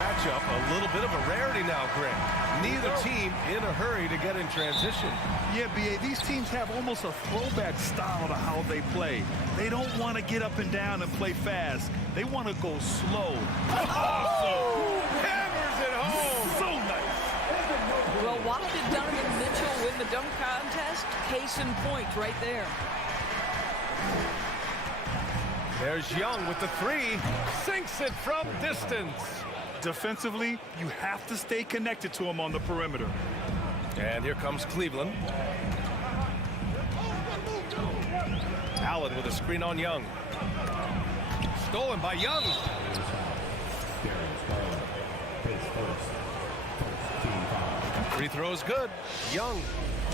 Matchup, a little bit of a rarity now, Greg. Neither team in a hurry to get in transition. Yeah, B.A., these teams have almost a throwback style to how they play. They don't want to get up and down and play fast. They want to go slow. Awesome! Hammers it home! So nice! Well, why did Donovan Mitchell win the dunk contest? Case in point right there. There's Young with the three. Sinks it from distance. Defensively, you have to stay connected to him on the perimeter. And here comes Cleveland. Allen with a screen on Young. Stolen by Young. Free throw's good. Young.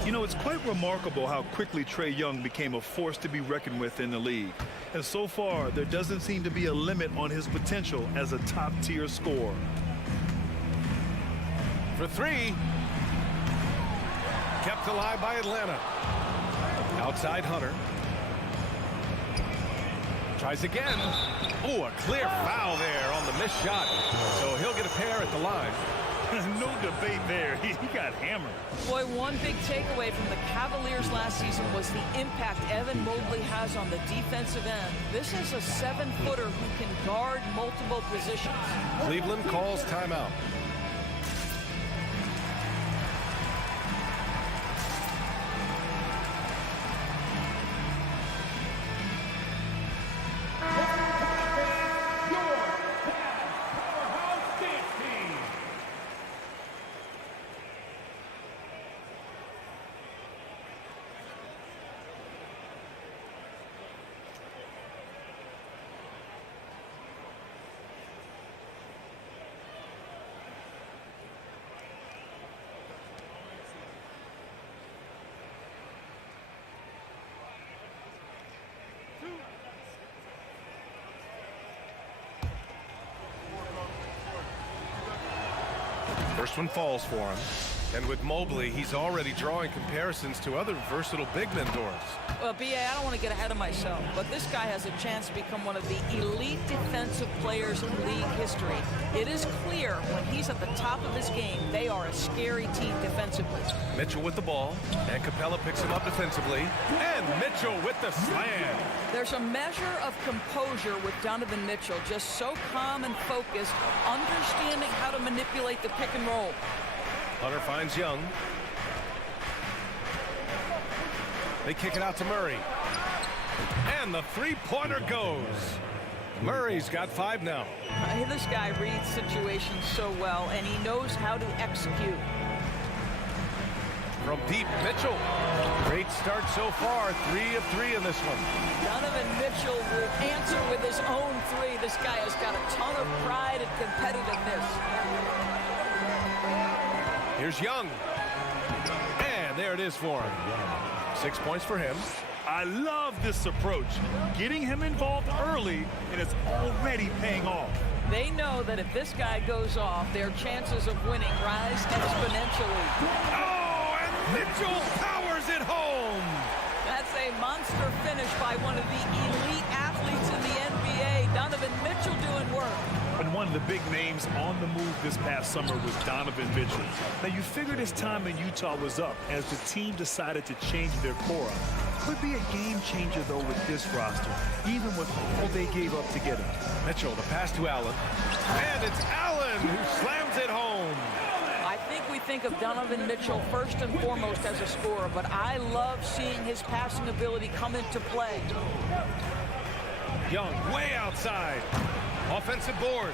You know, it's quite remarkable how quickly Trae Young became a force to be reckoned with in the league. And so far, there doesn't seem to be a limit on his potential as a top-tier scorer. For three. Kept alive by Atlanta. Outside Hunter. Tries again. Oh, a clear foul there on the missed shot. So he'll get a pair at the line. No debate there. He got hammered. Boy, one big takeaway from the Cavaliers last season was the impact Evan Mobley has on the defensive end. This is a 7-footer who can guard multiple positions. Cleveland calls timeout. First one falls for him. And with Mobley, he's already drawing comparisons to other versatile big men doors. Well, B.A., I don't want to get ahead of myself, but this guy has a chance to become one of the elite defensive players in league history. It is clear when he's at the top of his game, they are a scary team defensively. Mitchell with the ball, and Capella picks him up defensively, and Mitchell with the slam. There's a measure of composure with Donovan Mitchell, just so calm and focused, understanding how to manipulate the pick and roll. Hunter finds Young. They kick it out to Murray. And the three-pointer goes. Murray's got 5 now. This guy reads situations so well, and he knows how to execute. From deep, Mitchell. Great start so far. 3 of 3 in this one. Donovan Mitchell will answer with his own 3. This guy has got a ton of pride and competitiveness. Here's Young. And there it is for him. 6 points for him. I love this approach. Getting him involved early, and it's already paying off. They know that if this guy goes off, their chances of winning rise exponentially. Oh, and Mitchell powers it home. That's a monster finish by one of the elite athletes in the NBA. Donovan Mitchell doing work. And one of the big names on the move this past summer was Donovan Mitchell. Now, you figured his time in Utah was up as the team decided to change their core up. Could be a game changer, though, with this roster, even with all they gave up to get him. Mitchell, the pass to Allen. And it's Allen who slams it home. I think we think of Donovan Mitchell first and foremost as a scorer, but I love seeing his passing ability come into play. Young way outside. Offensive board.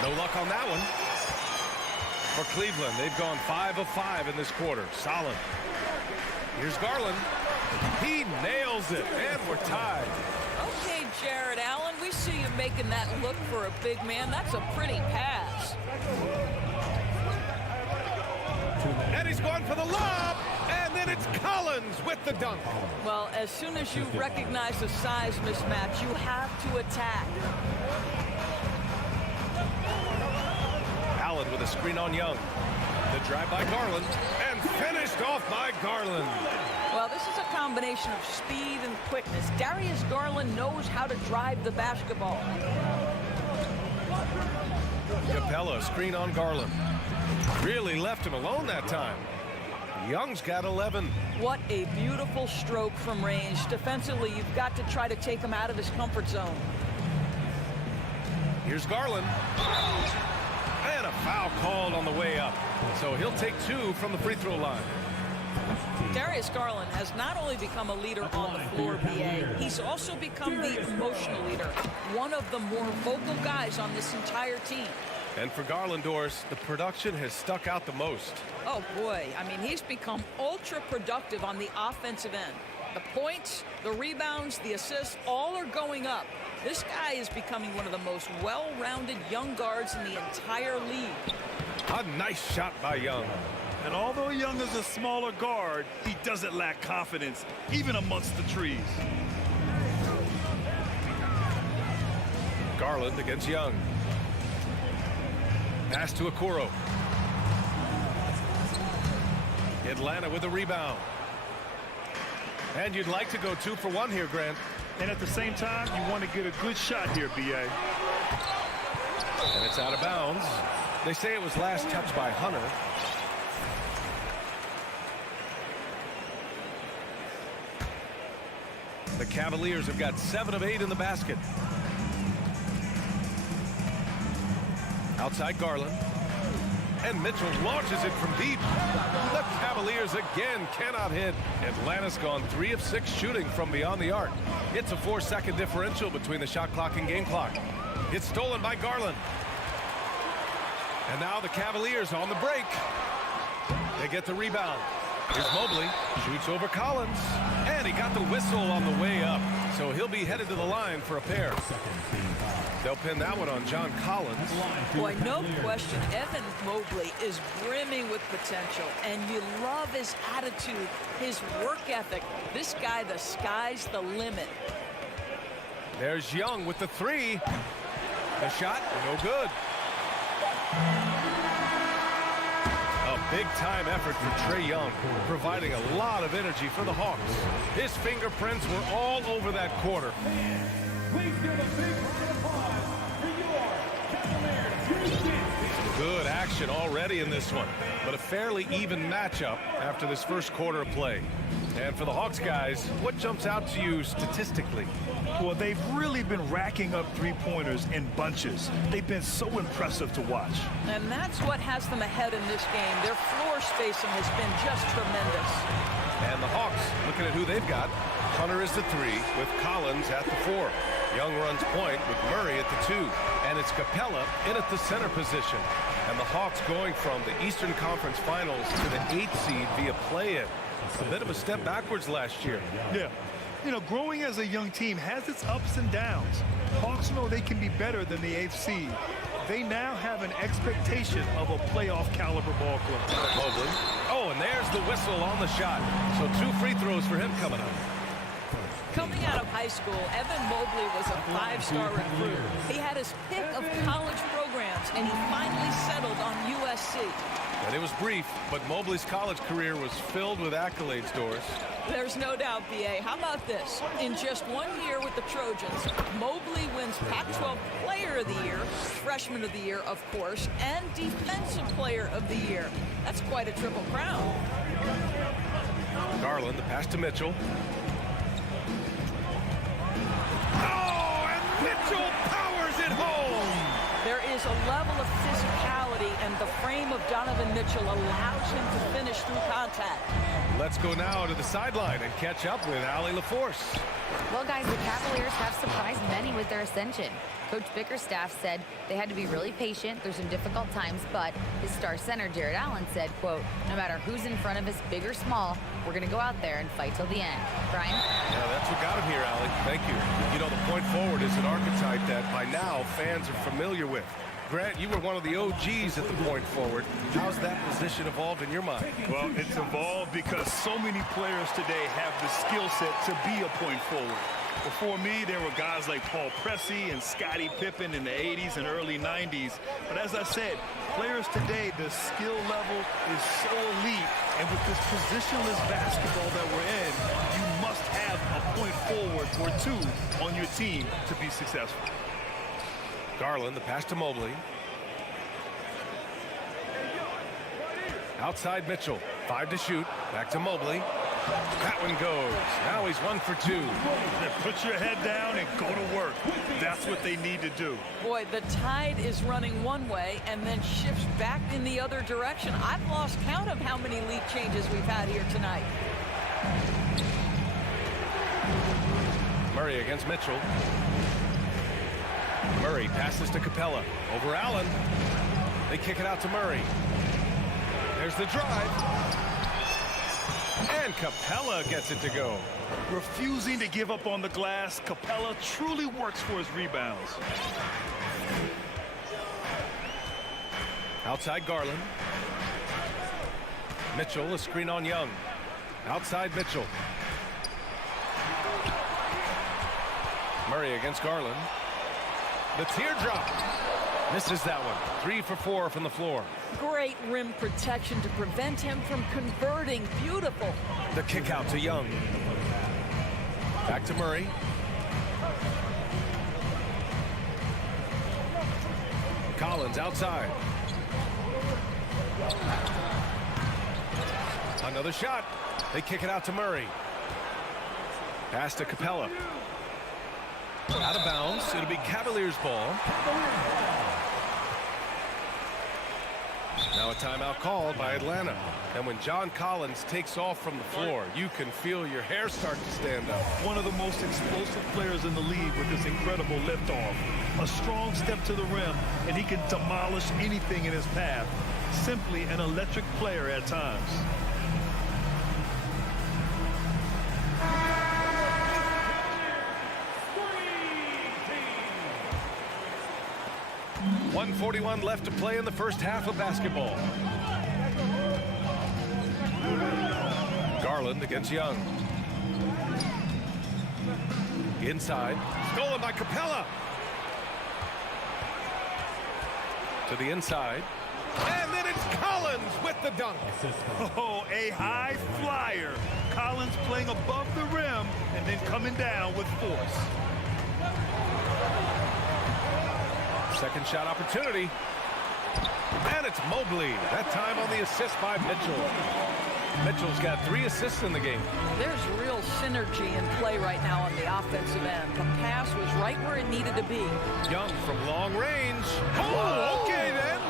No luck on that one. For Cleveland, they've gone 5 of 5 in this quarter. Solid. Here's Garland. He nails it, and we're tied. Okay, Jared Allen, we see you making that look for a big man. That's a pretty pass. And he's going for the lob, and then it's Collins with the dunk. Well, as soon as you recognize the size mismatch, you have to attack. Allen with a screen on Young. The drive by Garland, and finished off by Garland. Well, this is a combination of speed and quickness. Darius Garland knows how to drive the basketball. Capella, screen on Garland. Really left him alone that time. Young's got 11. What a beautiful stroke from range. Defensively, you've got to try to take him out of his comfort zone. Here's Garland. And a foul called on the way up. So he'll take 2 from the free throw line. Darius Garland has not only become a leader on the floor, BA, he's also become the emotional leader. One of the more vocal guys on this entire team. And for Garland, Doris, the production has stuck out the most. Oh, boy. I mean, he's become ultra productive on the offensive end. The points, the rebounds, the assists, all are going up. This guy is becoming one of the most well-rounded young guards in the entire league. A nice shot by Young. And although Young is a smaller guard, he doesn't lack confidence, even amongst the trees. Garland against Young. Pass to Okoro. Atlanta with a rebound. And you'd like to go 2 for 1 here, Grant. And at the same time, you want to get a good shot here, B.A. And it's out of bounds. They say it was last touched by Hunter. The Cavaliers have got 7 of 8 in the basket. Outside Garland. And Mitchell launches it from deep. The Cavaliers again cannot hit. Atlanta's gone 3 of 6 shooting from beyond the arc. It's a 4-second differential between the shot clock and game clock. It's stolen by Garland. And now the Cavaliers on the break. They get the rebound. Here's Mobley. Shoots over Collins. And he got the whistle on the way up. So he'll be headed to the line for a pair. They'll pin that one on John Collins. Boy, no question, Evan Mobley is brimming with potential, and you love his attitude, his work ethic. This guy, the sky's the limit. There's Young with the 3. The shot, no good. A big-time effort for Trae Young, providing a lot of energy for the Hawks. His fingerprints were all over that quarter. Please give a big round of applause for your Cavaliers. Good action already in this one, but a fairly even matchup after this first quarter of play. And for the Hawks guys, what jumps out to you statistically? Well, they've really been racking up three-pointers in bunches. They've been so impressive to watch. And that's what has them ahead in this game. Their floor spacing has been just tremendous. And the Hawks, looking at who they've got, Hunter is the 3 with Collins at the 4. Young runs point with Murray at the 2. And it's Capella in at the center position. And the Hawks going from the Eastern Conference Finals to the 8th seed via play-in. A bit of a step backwards last year. Yeah. You know, growing as a young team has its ups and downs. Hawks know they can be better than the 8th seed. They now have an expectation of a playoff caliber ball club. Mobley. Oh, and there's the whistle on the shot. So 2 free throws for him coming up. Coming out of high school, Evan Mobley was a 5-star recruit. He had his pick of college programs, and he finally settled on USC. And it was brief, but Mobley's college career was filled with accolades, Doris. There's no doubt, B.A. How about this? In just 1 year with the Trojans, Mobley wins Pac-12 Player of the Year, Freshman of the Year, of course, and Defensive Player of the Year. That's quite a triple crown. Garland, the pass to Mitchell. Oh, and Mitchell powers it home! There is a level of physicality, and the frame of Donovan Mitchell allows him to finish through contact. Let's go now to the sideline and catch up with Allie LaForce. Well, guys, the Cavaliers have surprised many with their ascension. Coach Bickerstaff said they had to be really patient through some difficult times, but his star center, Jared Allen, said, quote, no matter who's in front of us, big or small, we're going to go out there and fight till the end. Brian? Yeah, that's what got him here, Allie. Thank you. You know, the point forward is an archetype that by now fans are familiar with. Grant, you were one of the OGs at the point forward. How's that position evolved in your mind? Well, it's evolved because so many players today have the skill set to be a point forward. Before me, there were guys like Paul Pressey and Scottie Pippen in the 80s and early 90s. But as I said, players today, the skill level is so elite. And with this positionless basketball that we're in, you must have a point forward or 2 on your team to be successful. Garland, the pass to Mobley. Outside Mitchell. 5 to shoot. Back to Mobley. That one goes. Now he's 1 for 2. Put your head down and go to work. That's what they need to do. Boy, the tide is running one way and then shifts back in the other direction. I've lost count of how many lead changes we've had here tonight. Murray against Mitchell. Murray passes to Capella. Over Allen. They kick it out to Murray. There's the drive. And Capella gets it to go. Refusing to give up on the glass, Capella truly works for his rebounds. Outside Garland. Mitchell, a screen on Young. Outside Mitchell. Murray against Garland. The teardrop. Misses that one. 3 for 4 from the floor. Great rim protection to prevent him from converting. Beautiful. The kick out to Young. Back to Murray. Collins outside. Another shot. They kick it out to Murray. Pass to Capella. Out of bounds. It'll be Cavaliers ball. Now a timeout called by Atlanta. And when John Collins takes off from the floor, you can feel your hair start to stand up. One of the most explosive players in the league with this incredible liftoff. A strong step to the rim, and he can demolish anything in his path. Simply an electric player at times. 1:41 left to play in the first half of basketball. Garland against Young. Inside. Stolen by Capella. To the inside. And then it's Collins with the dunk. Oh, a high flyer. Collins playing above the rim and then coming down with force. Second shot opportunity. And it's Mobley. That time on the assist by Mitchell. Mitchell's got 3 assists in the game. There's real synergy in play right now on the offensive end. The pass was right where it needed to be. Young from long range. Oh, okay then.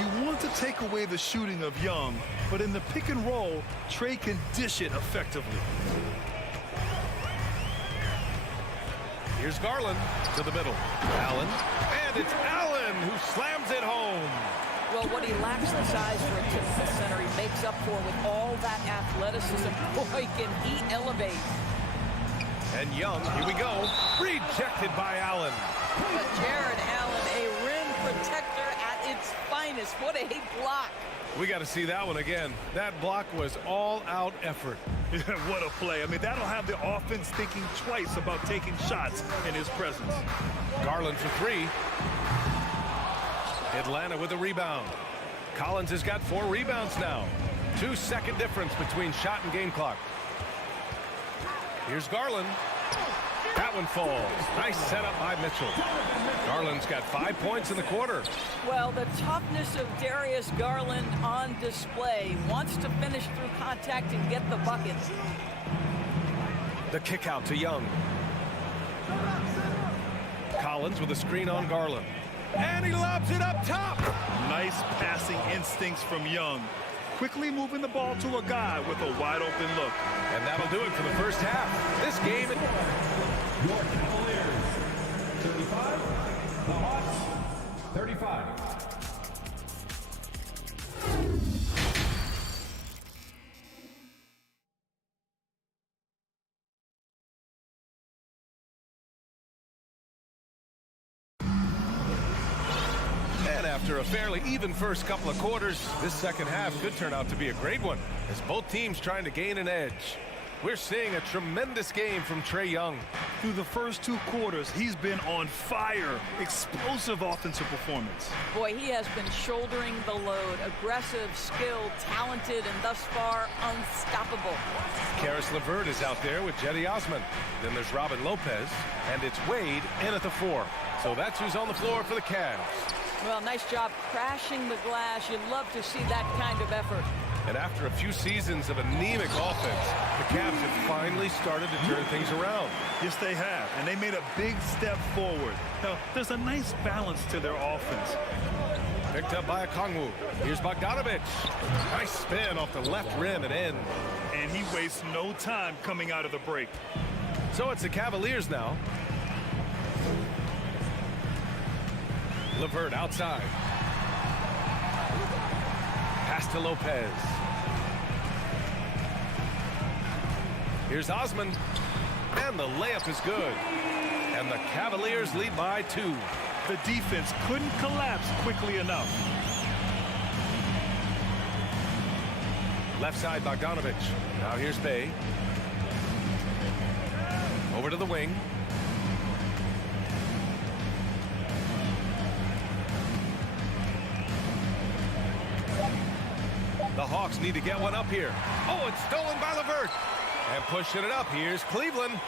You want to take away the shooting of Young, but in the pick and roll, Trey can dish it effectively. Here's Garland to the middle. Allen. And it's Allen who slams it home. Well, what he lacks the size for a typical center, he makes up for with all that athleticism. Boy, can he elevate. And Young, here we go. Rejected by Allen. But Jared Allen, a rim protector at its finest. What a block. We got to see that one again. That block was all-out effort. What a play. I mean, that'll have the offense thinking twice about taking shots in his presence. Garland for 3. Atlanta with a rebound. Collins has got 4 rebounds now. 2-second difference between shot and game clock. Here's Garland. That one falls. Nice setup by Mitchell. Garland's got 5 points in the quarter. Well, the toughness of Darius Garland on display. Wants to finish through contact and get the buckets. The kick out to Young. Collins with a screen on Garland. And he lobs it up top. Nice passing instincts from Young. Quickly moving the ball to a guy with a wide open look. And that'll do it for the first half. This game. Your Cavaliers, 35. The Hawks, 35. After a fairly even first couple of quarters, this second half could turn out to be a great one as both teams trying to gain an edge. We're seeing a tremendous game from Trae Young. Through the first 2 quarters, he's been on fire. Explosive offensive performance. Boy, he has been shouldering the load. Aggressive, skilled, talented, and thus far unstoppable. Karis LeVert is out there with Jetty Osman. Then there's Robin Lopez, and it's Wade in at the 4. So that's who's on the floor for the Cavs. Well, nice job crashing the glass. You love to see that kind of effort. And after a few seasons of anemic offense, the Cavs have finally started to turn things around. Yes, they have, and they made a big step forward. Now, there's a nice balance to their offense. Picked up by Okongwu. Here's Bogdanovic. Nice spin off the left rim and in. And he wastes no time coming out of the break. So it's the Cavaliers now. LeVert outside. Pass to Lopez. Here's Osman. And the layup is good. And the Cavaliers lead by 2. The defense couldn't collapse quickly enough. Left side, Bogdanovic. Now here's Bay. Over to the wing. The Hawks need to get one up here. Oh, it's stolen by LeVert. And pushing it up. Here's Cleveland.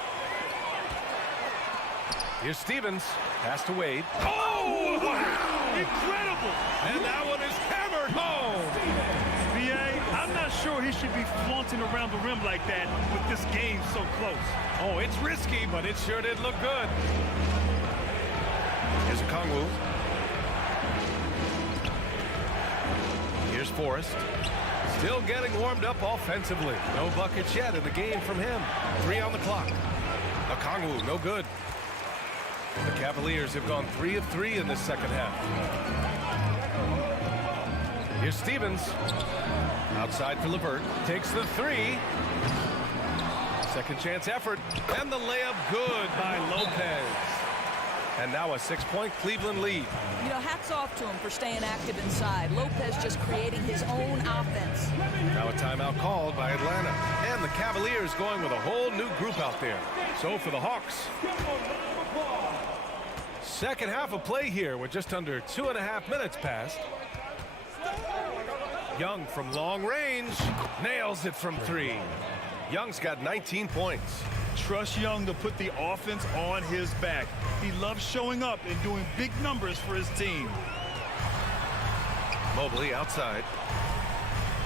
Here's Stevens. Pass to Wade. Oh! Wow. Incredible! And that one is hammered home. BA, I'm not sure he should be flaunting around the rim like that with this game so close. Oh, it's risky, but it sure did look good. Here's Okongwu. Here's Forrest. Still getting warmed up offensively. No buckets yet in the game from him. 3 on the clock. Okongwu, no good. The Cavaliers have gone 3 of 3 in this second half. Here's Stevens. Outside for LeVert. Takes the 3. Second chance effort. And the layup good by Lopez. And now a 6-point Cleveland lead. You know, hats off to him for staying active inside. Lopez just creating his own offense. Now a timeout called by Atlanta. And the Cavaliers going with a whole new group out there. So for the Hawks. Second half of play here with just under 2.5 minutes passed. Young from long range. Nails it from 3. Young's got 19 points. Trust Young to put the offense on his back. He loves showing up and doing big numbers for his team. Mobley outside.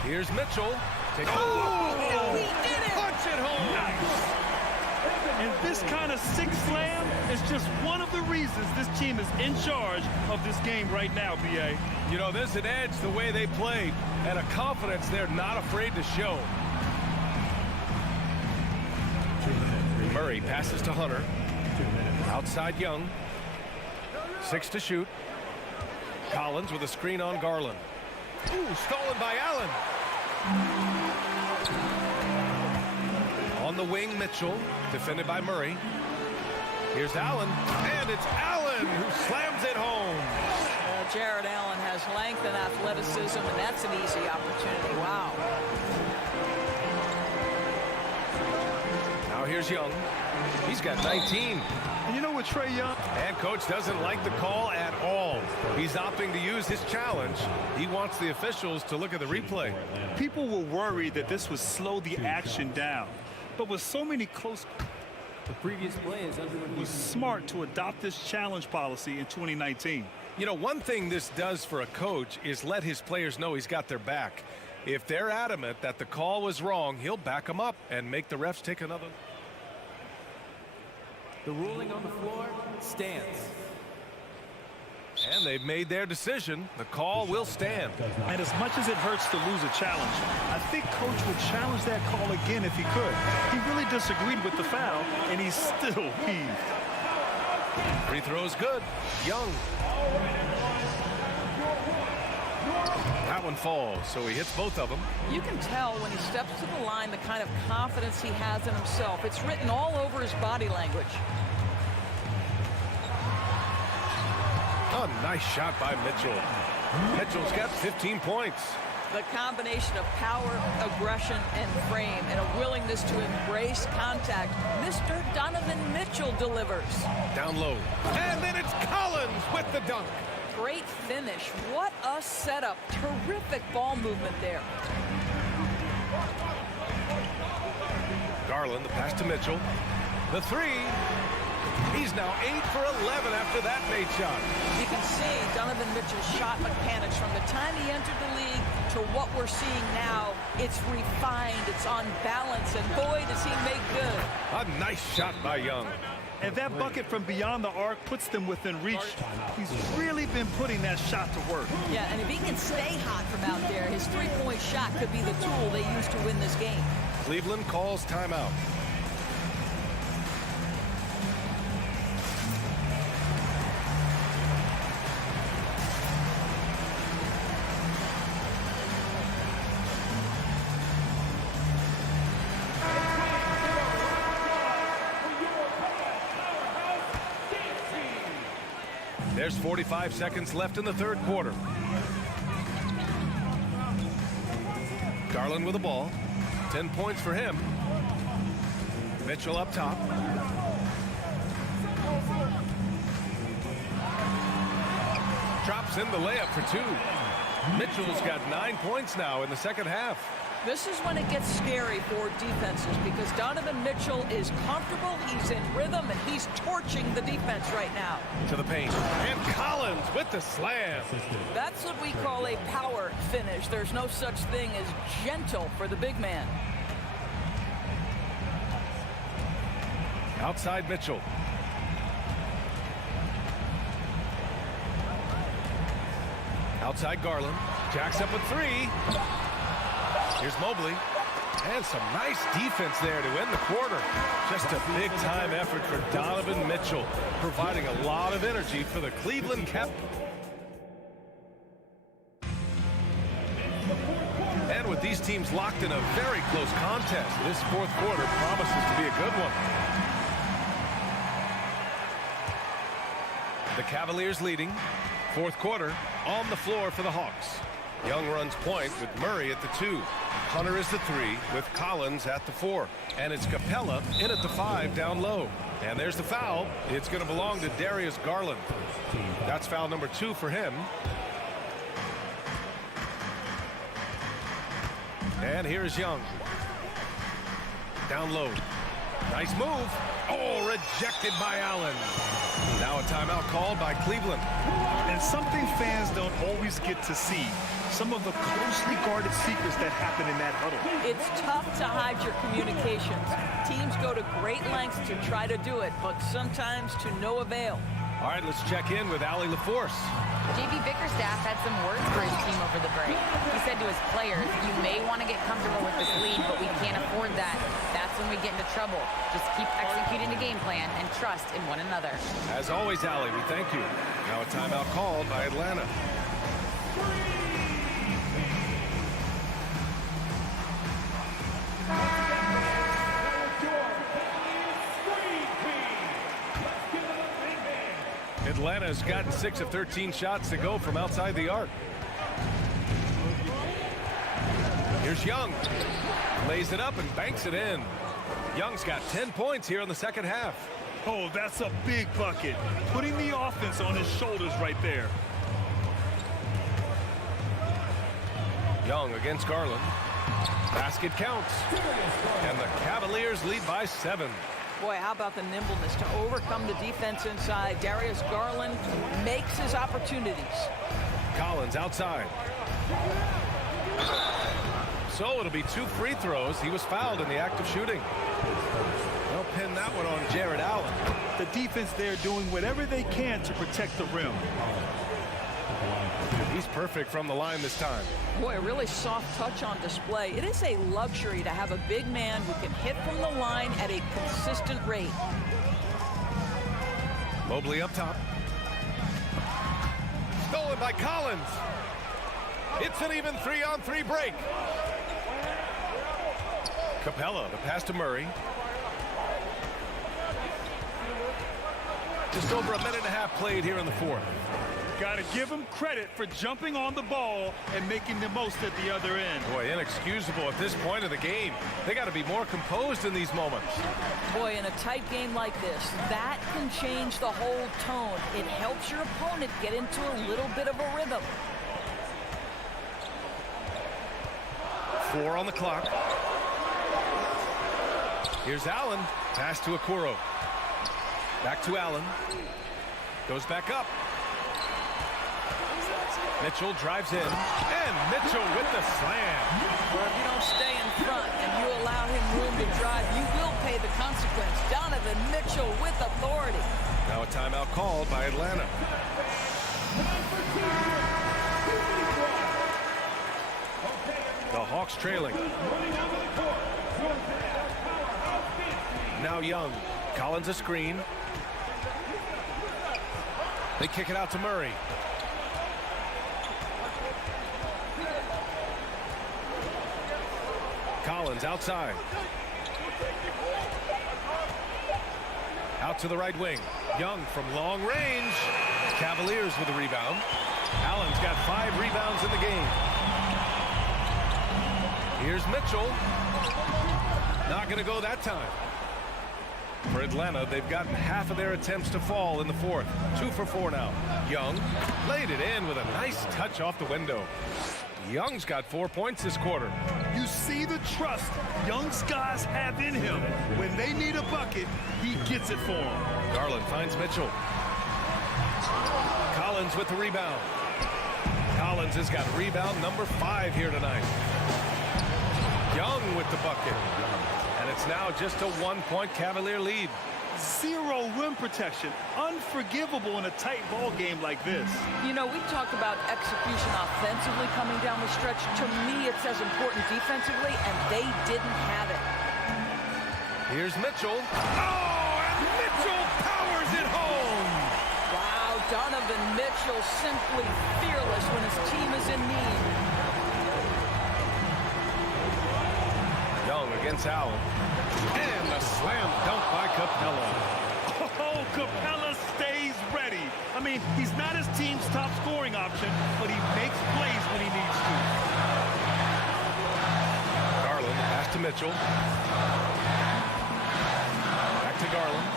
Here's Mitchell. Oh, he did it! Punch it home. Nice. And this kind of six slam is just one of the reasons this team is in charge of this game right now, BA. You know, there's an edge the way they play and a confidence they're not afraid to show. Murray passes to Hunter. Outside Young. 6 to shoot. Collins with a screen on Garland. Ooh, stolen by Allen. On the wing, Mitchell. Defended by Murray. Here's Allen. And it's Allen who slams it home. Jared Allen has length and athleticism, and that's an easy opportunity. Wow. Now here's Young. He's got 19. And you know what, Trae Young? And coach doesn't like the call at all. He's opting to use his challenge. He wants the officials to look at the replay. People were worried that this would slow the action down. But with so many close... The previous play is under review. It was smart to adopt this challenge policy in 2019. You know, one thing this does for a coach is let his players know he's got their back. If they're adamant that the call was wrong, he'll back them up and make the refs take another. The ruling on the floor stands. And they've made their decision. The call will stand. And as much as it hurts to lose a challenge, I think coach would challenge that call again if he could. He really disagreed with the foul, and he's still heaved. Free throw's good. Young. That one falls, so he hits both of them. You can tell when he steps to the line the kind of confidence he has in himself. It's written all over his body language. A nice shot by Mitchell. Mitchell's got 15 points. The combination of power, aggression, and frame, and a willingness to embrace contact. Mr. Donovan Mitchell delivers. Down low. And then it's Collins with the dunk. Great finish. What a setup. Terrific ball movement there. Garland, the pass to Mitchell. The 3. He's now 8 for 11 after that made shot. You can see Donovan Mitchell's shot mechanics from the time he entered the league to what we're seeing now. It's refined, it's on balance, and boy, does he make good. A nice shot by Young. And that bucket from beyond the arc puts them within reach. He's really been putting that shot to work. Yeah, and if he can stay hot from out there, his three-point shot could be the tool they use to win this game. Cleveland calls timeout. There's 45 seconds left in the third quarter. Garland with the ball. 10 points for him. Mitchell up top. Drops in the layup for two. Mitchell's got 9 points now in the second half. This is when it gets scary for defenses because Donovan Mitchell is comfortable, he's in rhythm, and he's torching the defense right now. To the paint. And Collins with the slam. That's what we call a power finish. There's no such thing as gentle for the big man. Outside Mitchell. Outside Garland. Jacks up a three. Here's Mobley. And some nice defense there to end the quarter. Just a big-time effort for Donovan Mitchell, providing a lot of energy for the Cleveland Cap. And with these teams locked in a very close contest, this fourth quarter promises to be a good one. The Cavaliers leading. Fourth quarter on the floor for the Hawks. Young runs point with Murray at the 2. Hunter is the 3 with Collins at the 4. And it's Capella in at the 5 down low. And there's the foul. It's going to belong to Darius Garland. That's foul number 2 for him. And here's Young. Down low. Nice move. Oh, rejected by Allen. Now a timeout called by Cleveland. And something fans don't always get to see. Some of the closely guarded secrets that happen in that huddle. It's tough to hide your communications. Teams go to great lengths to try to do it, but sometimes to no avail. All right, let's check in with Allie LaForce. JB Bickerstaff had some words for his team over the break. He said to his players, "You may want to get comfortable with this lead, but we can't afford that. That's when we get into trouble. Just keep executing the game plan and trust in one another." As always, Allie, we thank you. Now a timeout called by Atlanta. Atlanta's gotten 6 of 13 shots to go from outside the arc. Here's Young. Lays it up and banks it in. Young's got 10 points here in the second half. Oh, that's a big bucket. Putting the offense on his shoulders right there. Young against Garland. Basket counts. And the Cavaliers lead by 7. Boy, how about the nimbleness to overcome the defense inside. Darius Garland makes his opportunities. Collins outside. So it'll be 2 free throws. He was fouled in the act of shooting. They'll pin that one on Jared Allen. The defense there doing whatever they can to protect the rim. He's perfect from the line this time. Boy, a really soft touch on display. It is a luxury to have a big man who can hit from the line at a consistent rate. Mobley up top. Stolen by Collins. It's an even 3-on-3 break. Capella, the pass to Murray. Just over a minute and a half played here in the fourth. Got to give him credit for jumping on the ball and making the most at the other end. Boy, inexcusable at this point of the game. They got to be more composed in these moments. Boy, in a tight game like this, that can change the whole tone. It helps your opponent get into a little bit of a rhythm. 4 on the clock. Here's Allen. Pass to Okoro. Back to Allen. Goes back up. Mitchell drives in. And Mitchell with the slam. Well, if you don't stay in front and you allow him room to drive, you will pay the consequence. Donovan Mitchell with authority. Now a timeout called by Atlanta. The Hawks trailing. Now Young. Collins a screen. They kick it out to Murray. Collins outside. Out to the right wing. Young from long range. Cavaliers with a rebound. Allen's got 5 rebounds in the game. Here's Mitchell. Not going to go that time. For Atlanta, they've gotten half of their attempts to fall in the fourth. 2 for 4 now. Young laid it in with a nice touch off the window. Young's got 4 points this quarter. You see the trust Young's guys have in him. When they need a bucket, he gets it for them. Garland finds Mitchell. Collins with the rebound. Collins has got rebound number 5 here tonight. Young with the bucket. And it's now just a 1-point Cavalier lead. 0 rim protection. Unforgivable in a tight ball game like this. You know, we talked about execution offensively coming down the stretch. To me, it's as important defensively, and they didn't have it. Here's Mitchell. Oh, and Mitchell powers it home. Wow, Donovan Mitchell simply fearless when his team is in need. Young against Allen. And a slam dunk by Capella. Oh, Capella stays ready. I mean, he's not his team's top scoring option, but he makes plays when he needs to. Garland, pass to Mitchell. Back to Garland.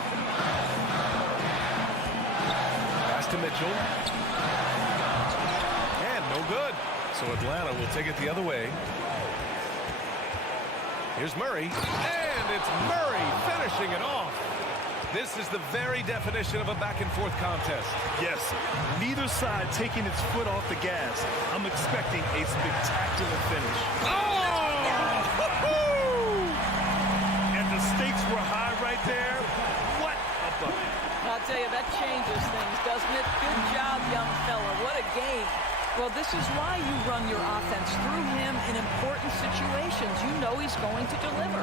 Pass to Mitchell. And no good. So Atlanta will take it the other way. Here's Murray. And it's Murray finishing it off. This is the very definition of a back-and-forth contest. Yes, neither side taking its foot off the gas. I'm expecting a spectacular finish. Oh! And the stakes were high right there. What a bucket. I'll tell you, that changes things, doesn't it? Good job, young fella. What a game. Well, this is why you run your offense through him in important situations. You know he's going to deliver.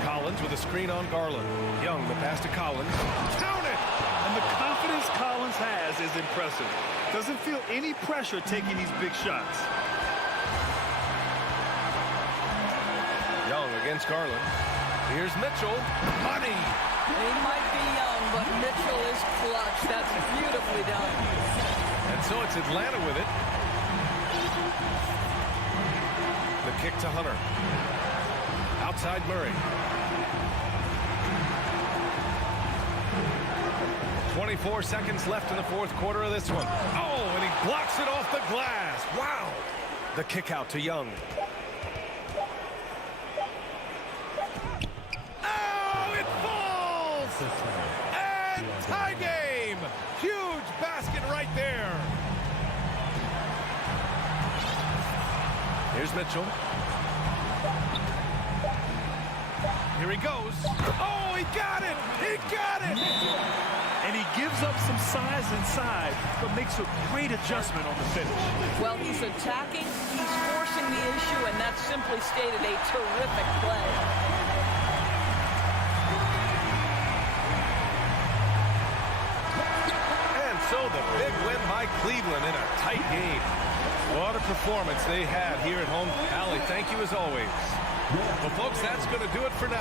Collins with a screen on Garland. Young, the pass to Collins. Count it! And the confidence Collins has is impressive. Doesn't feel any pressure taking these big shots. Young against Garland. Here's Mitchell. Money! He might be young, but Mitchell is clutch. That's beautifully done. And so it's Atlanta with it. The kick to Hunter. Outside Murray. 24 seconds left in the fourth quarter of this one. Oh, and he blocks it off the glass. Wow. The kick out to Young. Oh, it falls! And tie game! Huge basket right there. Here's Mitchell. Here he goes. Oh, he got it! He got it! And he gives up some size inside, but makes a great adjustment on the finish. Well, he's attacking, he's forcing the issue, and that's simply stated a terrific play. And so the big win by Cleveland in a tight game. What a performance they had here at home. Allie, thank you as always. Well, folks, that's going to do it for now.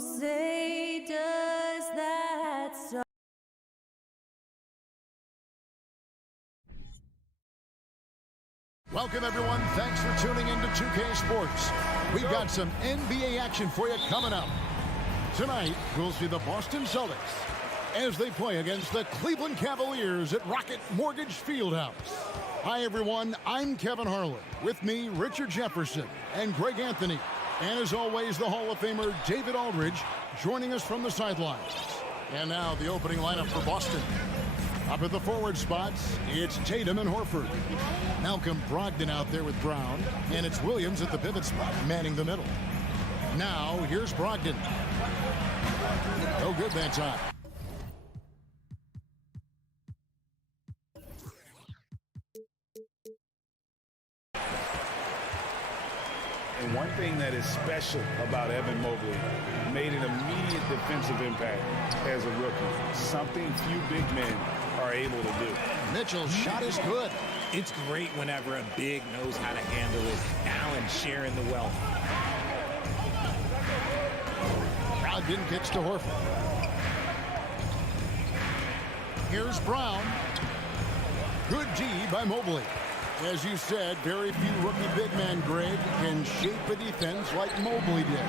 say does that so? Welcome, everyone. Thanks for tuning in to 2K Sports. We've got some NBA action for you coming up. Tonight, we'll see the Boston Celtics as they play against the Cleveland Cavaliers at Rocket Mortgage Fieldhouse. Hi, everyone. I'm Kevin Harlan. With me, Richard Jefferson and Greg Anthony. And as always, the Hall of Famer David Aldridge joining us from the sidelines. And now the opening lineup for Boston. Up at the forward spots, it's Tatum and Horford. Malcolm Brogdon out there with Brown. And it's Williams at the pivot spot, manning the middle. Now, here's Brogdon. No good that time. And one thing that is special about Evan Mobley, made an immediate defensive impact as a rookie. Something few big men are able to do. Mitchell's shot is good. It's great whenever a big knows how to handle it. Allen sharing the wealth. Brogdon kicks to Horford. Here's Brown. Good D by Mobley. As you said, very few rookie big men, Greg, can shape a defense like Mobley did.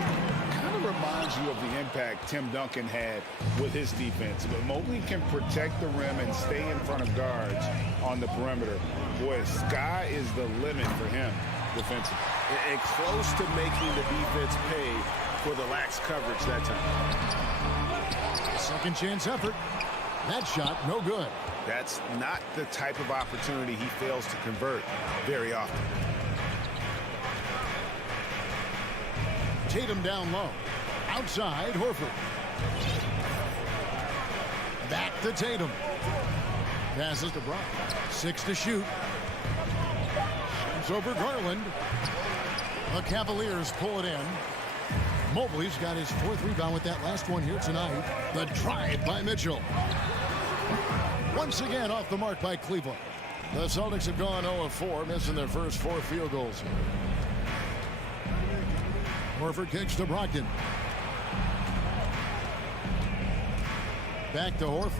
Kind of reminds you of the impact Tim Duncan had with his defense. But Mobley can protect the rim and stay in front of guards on the perimeter. Boy, sky is the limit for him defensively. And close to making the defense pay for the lax coverage that time. Second chance effort. That shot, no good. That's not the type of opportunity he fails to convert very often. Tatum down low. Outside, Horford. Back to Tatum. Passes to Brown. 6 to shoot. Shoots over Garland. The Cavaliers pull it in. Mobley's got his 4th rebound with that last one here tonight. The drive by Mitchell. Once again off the mark by Cleveland. The Celtics have gone 0 of 4, missing their first 4 field goals. Horford kicks to Brogdon. Back to Horford.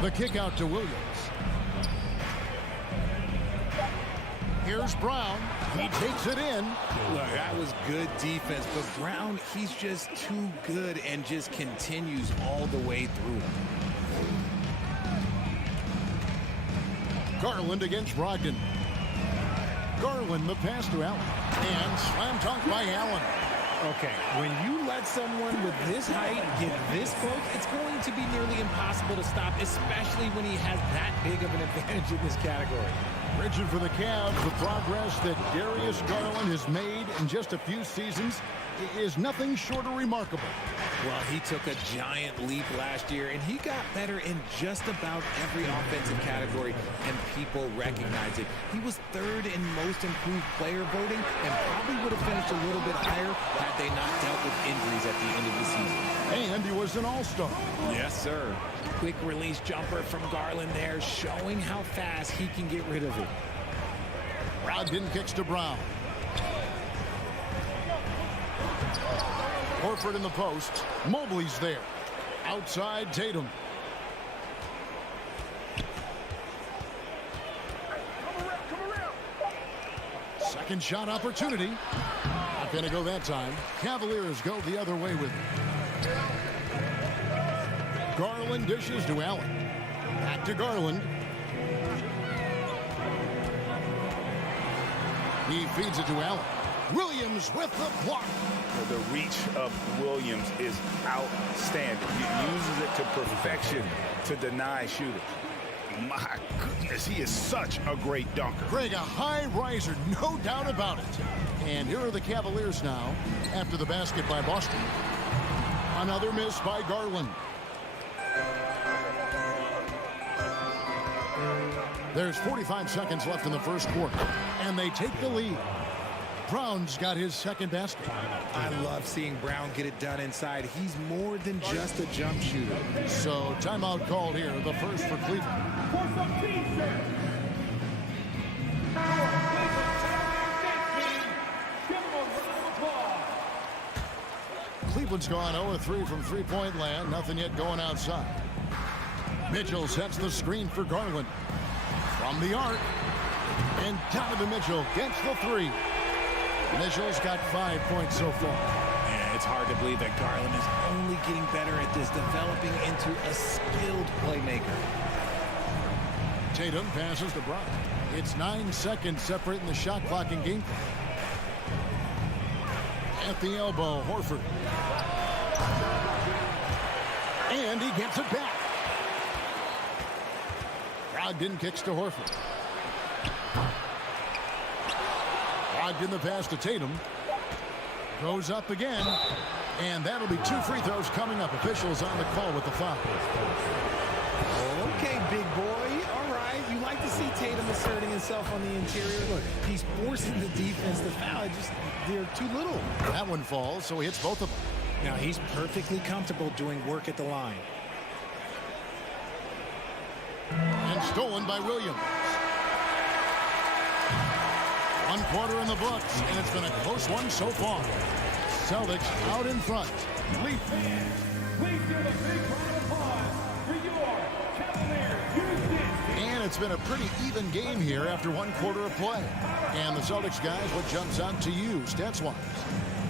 The kick out to Williams. Here's Brown. He takes it in. Look, that was good defense, but Brown, he's just too good and just continues all the way through. Garland against Brogdon. Garland, the pass to Allen. And slam dunk by Allen. Okay, when you let someone with this height get this close, it's going to be nearly impossible to stop, especially when he has that big of an advantage in this category. Richard, for the Cavs, the progress that Darius Garland has made in just a few seasons is nothing short of remarkable. Well, he took a giant leap last year, and he got better in just about every offensive category, and people recognize it. He was 3rd in most improved player voting, and probably would have finished a little bit higher had they not dealt with injuries at the end of the season. And he was an all-star. Yes, sir. Quick release jumper from Garland there, showing how fast he can get rid of it. Brogdon kicks to Brown. Horford in the post. Mobley's there. Outside Tatum. Second shot opportunity. Not going to go that time. Cavaliers go the other way with it. Garland dishes to Allen. Back to Garland. He feeds it to Allen. Williams with the block. The reach of Williams is outstanding. He uses it to perfection to deny shooters. My goodness, he is such a great dunker. Greg, a high riser, no doubt about it. And here are the Cavaliers now after the basket by Boston. Another miss by Garland. There's 45 seconds left in the first quarter, and they take the lead. Brown's got his second basket. I love seeing Brown get it done inside. He's more than just a jump shooter. So timeout called here, the first for Cleveland. Cleveland's gone 0-3 from three-point land. Nothing yet going outside. Mitchell sets the screen for Garland. From the arc. And Donovan Mitchell gets the three. Mitchell's got 5 points so far. Yeah, it's hard to believe that Garland is only getting better at this, developing into a skilled playmaker. Tatum passes to Brown. It's 9 seconds separating the shot clock and game clock. At the elbow, Horford. And he gets it back. Brogdon kicks to Horford. Brogdon the pass to Tatum. Goes up again. And that'll be 2 free throws coming up. Officials on the call with the foul. Okay, big boy. All right. You like to see Tatum asserting himself on the interior. Look, he's forcing the defense to foul. They're too little. That one falls, so he hits both of them. Now he's perfectly comfortable doing work at the line. And stolen by Williams. 1 quarter in the books, and it's been a close one so far. Celtics out in front. Please give a big round of applause for your Cavaliers. And it's been a pretty even game here after 1 quarter of play. And the Celtics guys, what jumps out to you stats-wise?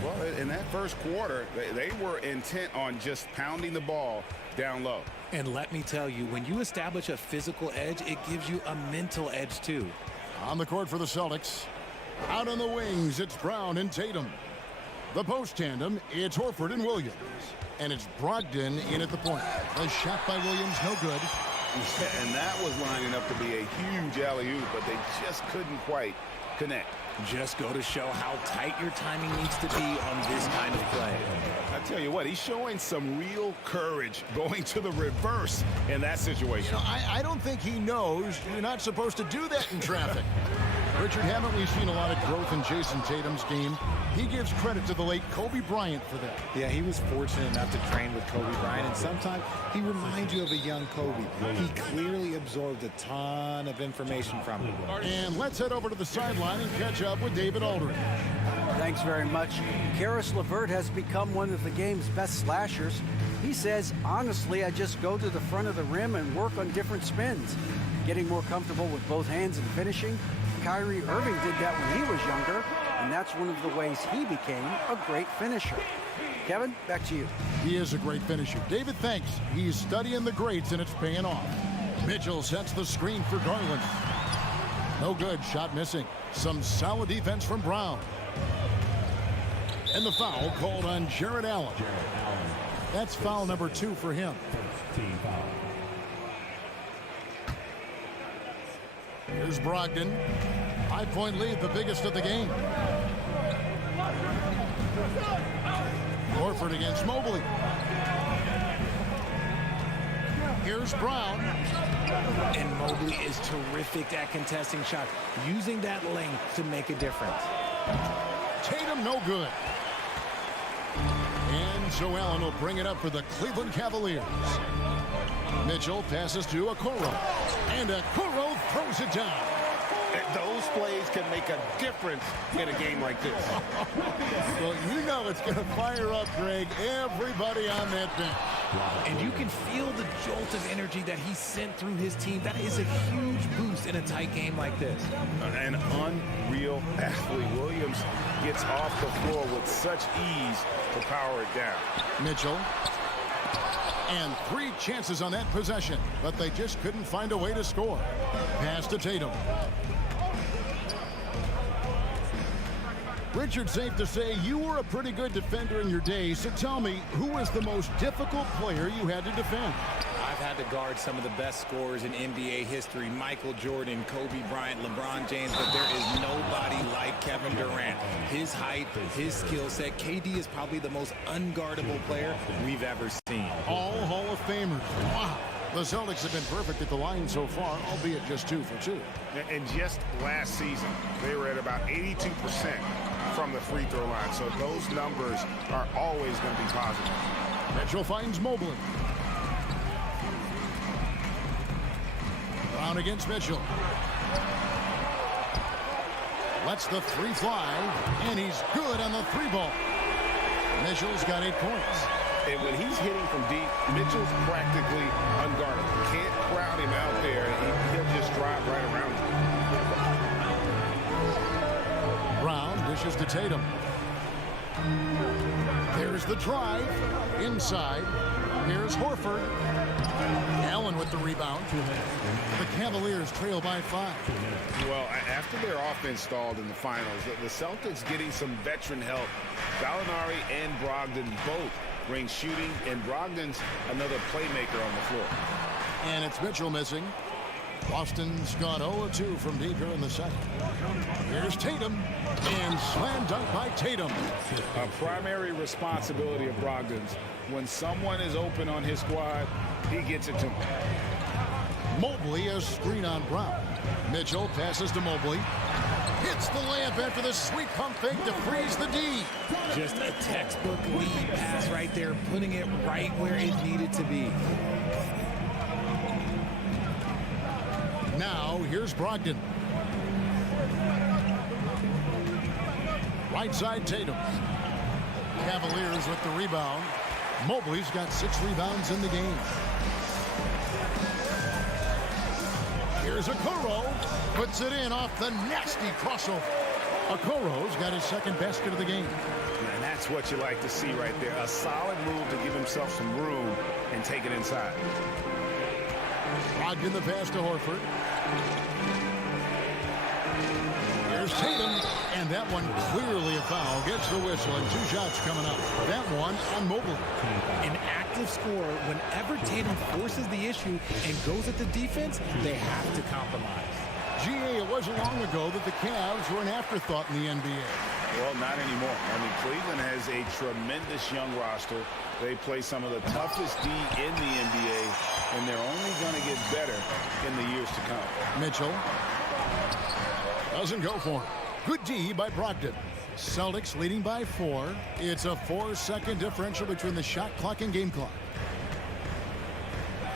Well, in that first quarter, they were intent on just pounding the ball down low. And let me tell you, when you establish a physical edge, it gives you a mental edge too. On the court for the Celtics. Out on the wings, it's Brown and Tatum. The post tandem, it's Horford and Williams. And it's Brogdon in at the point. A shot by Williams, no good. And that was lining up to be a huge alley-oop, but they just couldn't quite connect. Just go to show how tight your timing needs to be on this kind of play. I tell you what, he's showing some real courage going to the reverse in that situation. You know, I don't think he knows you're not supposed to do that in traffic. Richard, haven't we seen a lot of growth in Jason Tatum's game? He gives credit to the late Kobe Bryant for that. Yeah, he was fortunate enough to train with Kobe Bryant, and sometimes he reminds you of a young Kobe. He clearly absorbed a ton of information from him. And let's head over to the sideline and catch up with David Aldridge. Thanks very much. Karis LeVert has become one of the game's best slashers. He says, honestly, I just go to the front of the rim and work on different spins. Getting more comfortable with both hands and finishing. Kyrie Irving did that when he was younger, and that's one of the ways he became a great finisher. Kevin, back to you. He is a great finisher. David, thanks. He's studying the greats, and it's paying off. Mitchell sets the screen for Garland. No good. Shot missing. Some solid defense from Brown. And the foul called on Jared Allen. That's foul number 2 for him. Here's Brogdon. 5-point lead, the biggest of the game. Horford against Mobley. Here's Brown. And Mobley is terrific at contesting shots, using that length to make a difference. Tatum, no good. And so Allen will bring it up for the Cleveland Cavaliers. Mitchell passes to Okoro. And Okoro throws it down. Those plays can make a difference in a game like this. Well, you know it's going to fire up, Greg, everybody on that bench. And you can feel the jolt of energy that he sent through his team. That is a huge boost in a tight game like this. An unreal athlete. Williams gets off the floor with such ease to power it down. Mitchell. And 3 chances on that possession, but they just couldn't find a way to score. Pass to Tatum. Richard, safe to say you were a pretty good defender in your day, so tell me, who was the most difficult player you had to defend? I've had to guard some of the best scorers in NBA history, Michael Jordan, Kobe Bryant, LeBron James, but there is nobody like Kevin Durant. His height, his skill set, KD is probably the most unguardable player we've ever seen. All Hall of Famers. Wow. The Celtics have been perfect at the line so far, albeit just 2 for 2. And just last season, they were at about 82% from the free throw line. So those numbers are always going to be positive. Mitchell finds Mobley. Brown against Mitchell. Lets the 3 fly, and he's good on the 3 ball. Mitchell's got 8 points. And when he's hitting from deep, Mitchell's practically unguardable. Can't crowd him out there. He'll just drive right around him. Brown dishes to Tatum. There's the drive. Inside. Here's Horford. Allen with the rebound. The Cavaliers trail by 5. Well, after their offense stalled in the finals, the Celtics getting some veteran help. Gallinari and Brogdon both bring shooting, and Brogdon's another playmaker on the floor. And it's Mitchell missing. Boston's gone 0-2 from deep here in the second. Here's Tatum, and slam dunk by Tatum. A primary responsibility of Brogdon's. When someone is open on his squad, he gets it to him. Mobley, a screen on Brown. Mitchell passes to Mobley. Hits the layup after the sweet pump fake to freeze the D. Just a textbook lead pass right there, putting it right where it needed to be. Now, here's Brogdon. Right side, Tatum. Cavaliers with the rebound. Mobley's got 6 rebounds in the game. Here's Okoro. Puts it in off the nasty crossover. Okoro's got his second basket of the game. And that's what you like to see right there. A solid move to give himself some room and take it inside. Brogdon the pass to Horford. Here's Tatum, and that one clearly a foul. Gets the whistle, and 2 shots coming up. That one on Mobley. An active scorer, whenever Tatum forces the issue and goes at the defense, they have to compromise. GA, it wasn't long ago that the Cavs were an afterthought in the NBA. Well, not anymore. I mean, Cleveland has a tremendous young roster. They play some of the toughest D in the NBA, and they're only going to get better in the years to come. Mitchell doesn't go for him. Good D by Brogdon. Celtics leading by 4. It's a 4-second differential between the shot clock and game clock.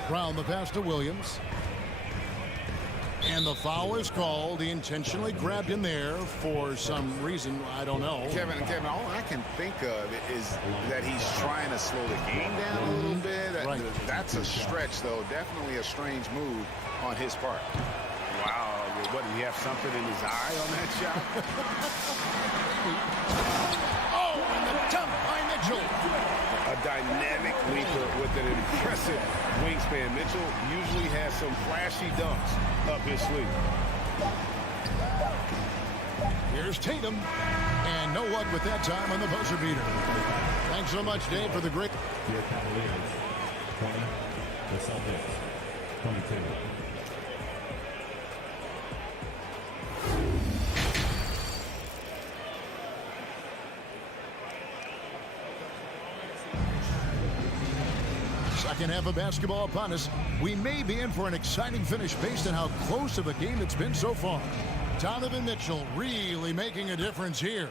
Brown the pass to Williams. And the foul is called. He intentionally grabbed in there for some reason. I don't know. Kevin, all I can think of is that he's trying to slow the game down a little bit. Right. That's a stretch, though. Definitely a strange move on his part. Wow. What, did he have something in his eye on that shot? Oh, and the dunk by Mitchell. A dynamic leaper with an impressive wingspan. Mitchell usually has some flashy dunks up his sleeve. Here's Tatum, and no luck with that time on the buzzer beater. Thanks so much, Dave, for the great. Your Cavaliers, 20. The Celtics, 22. Second half of basketball upon us. We may be in for an exciting finish based on how close of a game it's been so far. Donovan Mitchell really making a difference here.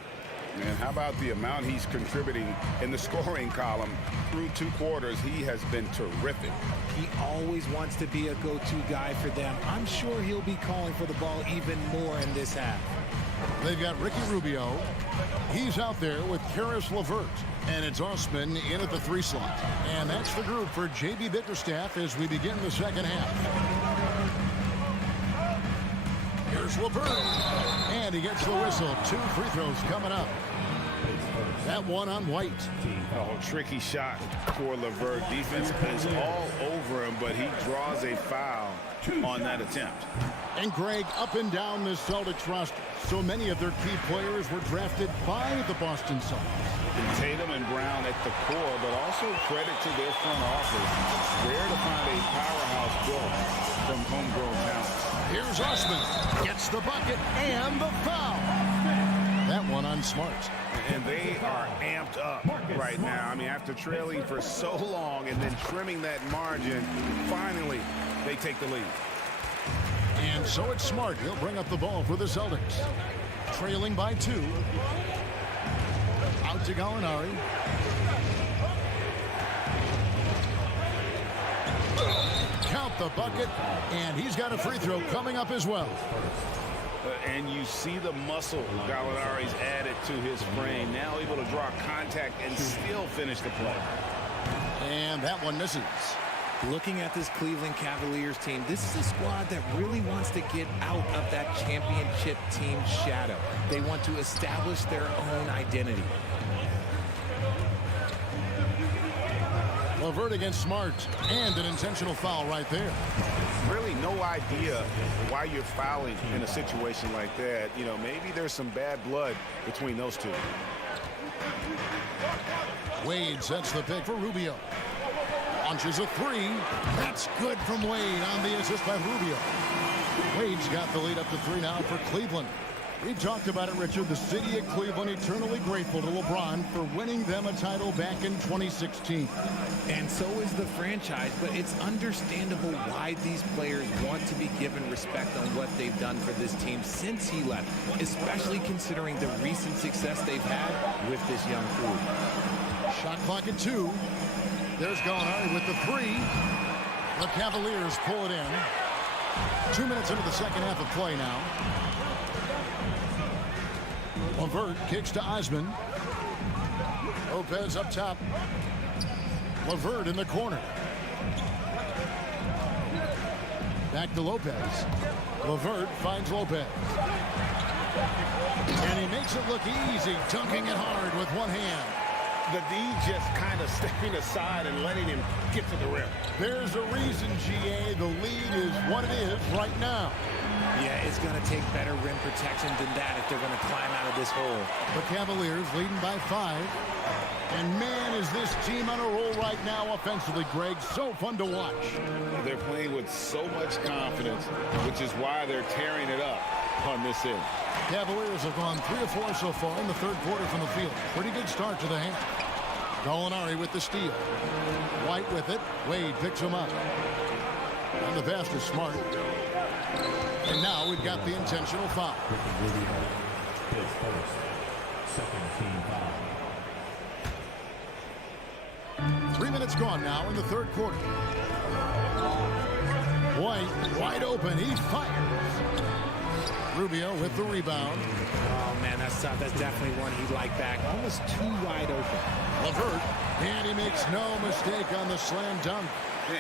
And how about the amount he's contributing in the scoring column? Through 2 quarters, he has been terrific. He always wants to be a go-to guy for them. I'm sure he'll be calling for the ball even more in this half. They've got Ricky Rubio. He's out there with Caris LeVert. And it's Osman in at the 3 slot. And that's the group for J.B. Bickerstaff as we begin the second half. Here's LeVert. And he gets the whistle. 2 free throws coming up. That one on White. Oh, tricky shot for LeVert. Defense is all over him, but he draws a foul on that attempt. And Greg, up and down the Celtics roster, so many of their key players were drafted by the Boston Celtics. And Tatum and Brown at the core, but also credit to their front office. Rare to find a powerhouse built from homegrown talent. Here's Osman. Gets the bucket and the foul. That one on Smart. And they are amped up right now. I mean, after trailing for so long and then trimming that margin, finally they take the lead. And so it's Smart. He'll bring up the ball for the Celtics. Trailing by 2. Out to Gallinari. Count the bucket, and he's got a free throw coming up as well. And you see the muscle Gallinari's added to his frame. Now able to draw contact and still finish the play. And that one misses. Looking at this Cleveland Cavaliers team, this is a squad that really wants to get out of that championship team shadow. They want to establish their own identity. LeVert against Smart, and an intentional foul right there. Really no idea why you're fouling in a situation like that. You know, maybe there's some bad blood between those two. Wade sets the pick for Rubio. Launches a three. That's good from Wade on the assist by Rubio. Wade's got the lead up to 3 now for Cleveland. We talked about it, Richard. The city of Cleveland eternally grateful to LeBron for winning them a title back in 2016. And so is the franchise, but it's understandable why these players want to be given respect on what they've done for this team since he left, especially considering the recent success they've had with this young crew. Shot clock at 2. There's Gallinari with the 3. The Cavaliers pull it in. 2 minutes into the second half of play now. LeVert kicks to Osman. Lopez up top. LeVert in the corner. Back to Lopez. LeVert finds Lopez. And he makes it look easy, dunking it hard with one hand. The D just kind of stepping aside and letting him get to the rim. There's a reason, GA. The lead is what it is right now. Yeah, it's going to take better rim protection than that if they're going to climb out of this hole. The Cavaliers leading by 5. And man, is this team on a roll right now offensively, Greg. So fun to watch. They're playing with so much confidence, which is why they're tearing it up on this end. Cavaliers have gone 3 of 4 so far in the third quarter from the field. Pretty good start to the half. Gallinari with the steal. White with it. Wade picks him up. And the pass is Smart. And now we've got the intentional foul. 3 minutes gone now in the third quarter. White wide open. He fires. Rubio with the rebound. Oh, man, that's tough. That's definitely one he'd like back. Almost too wide open. LeVert, and he makes no mistake on the slam dunk.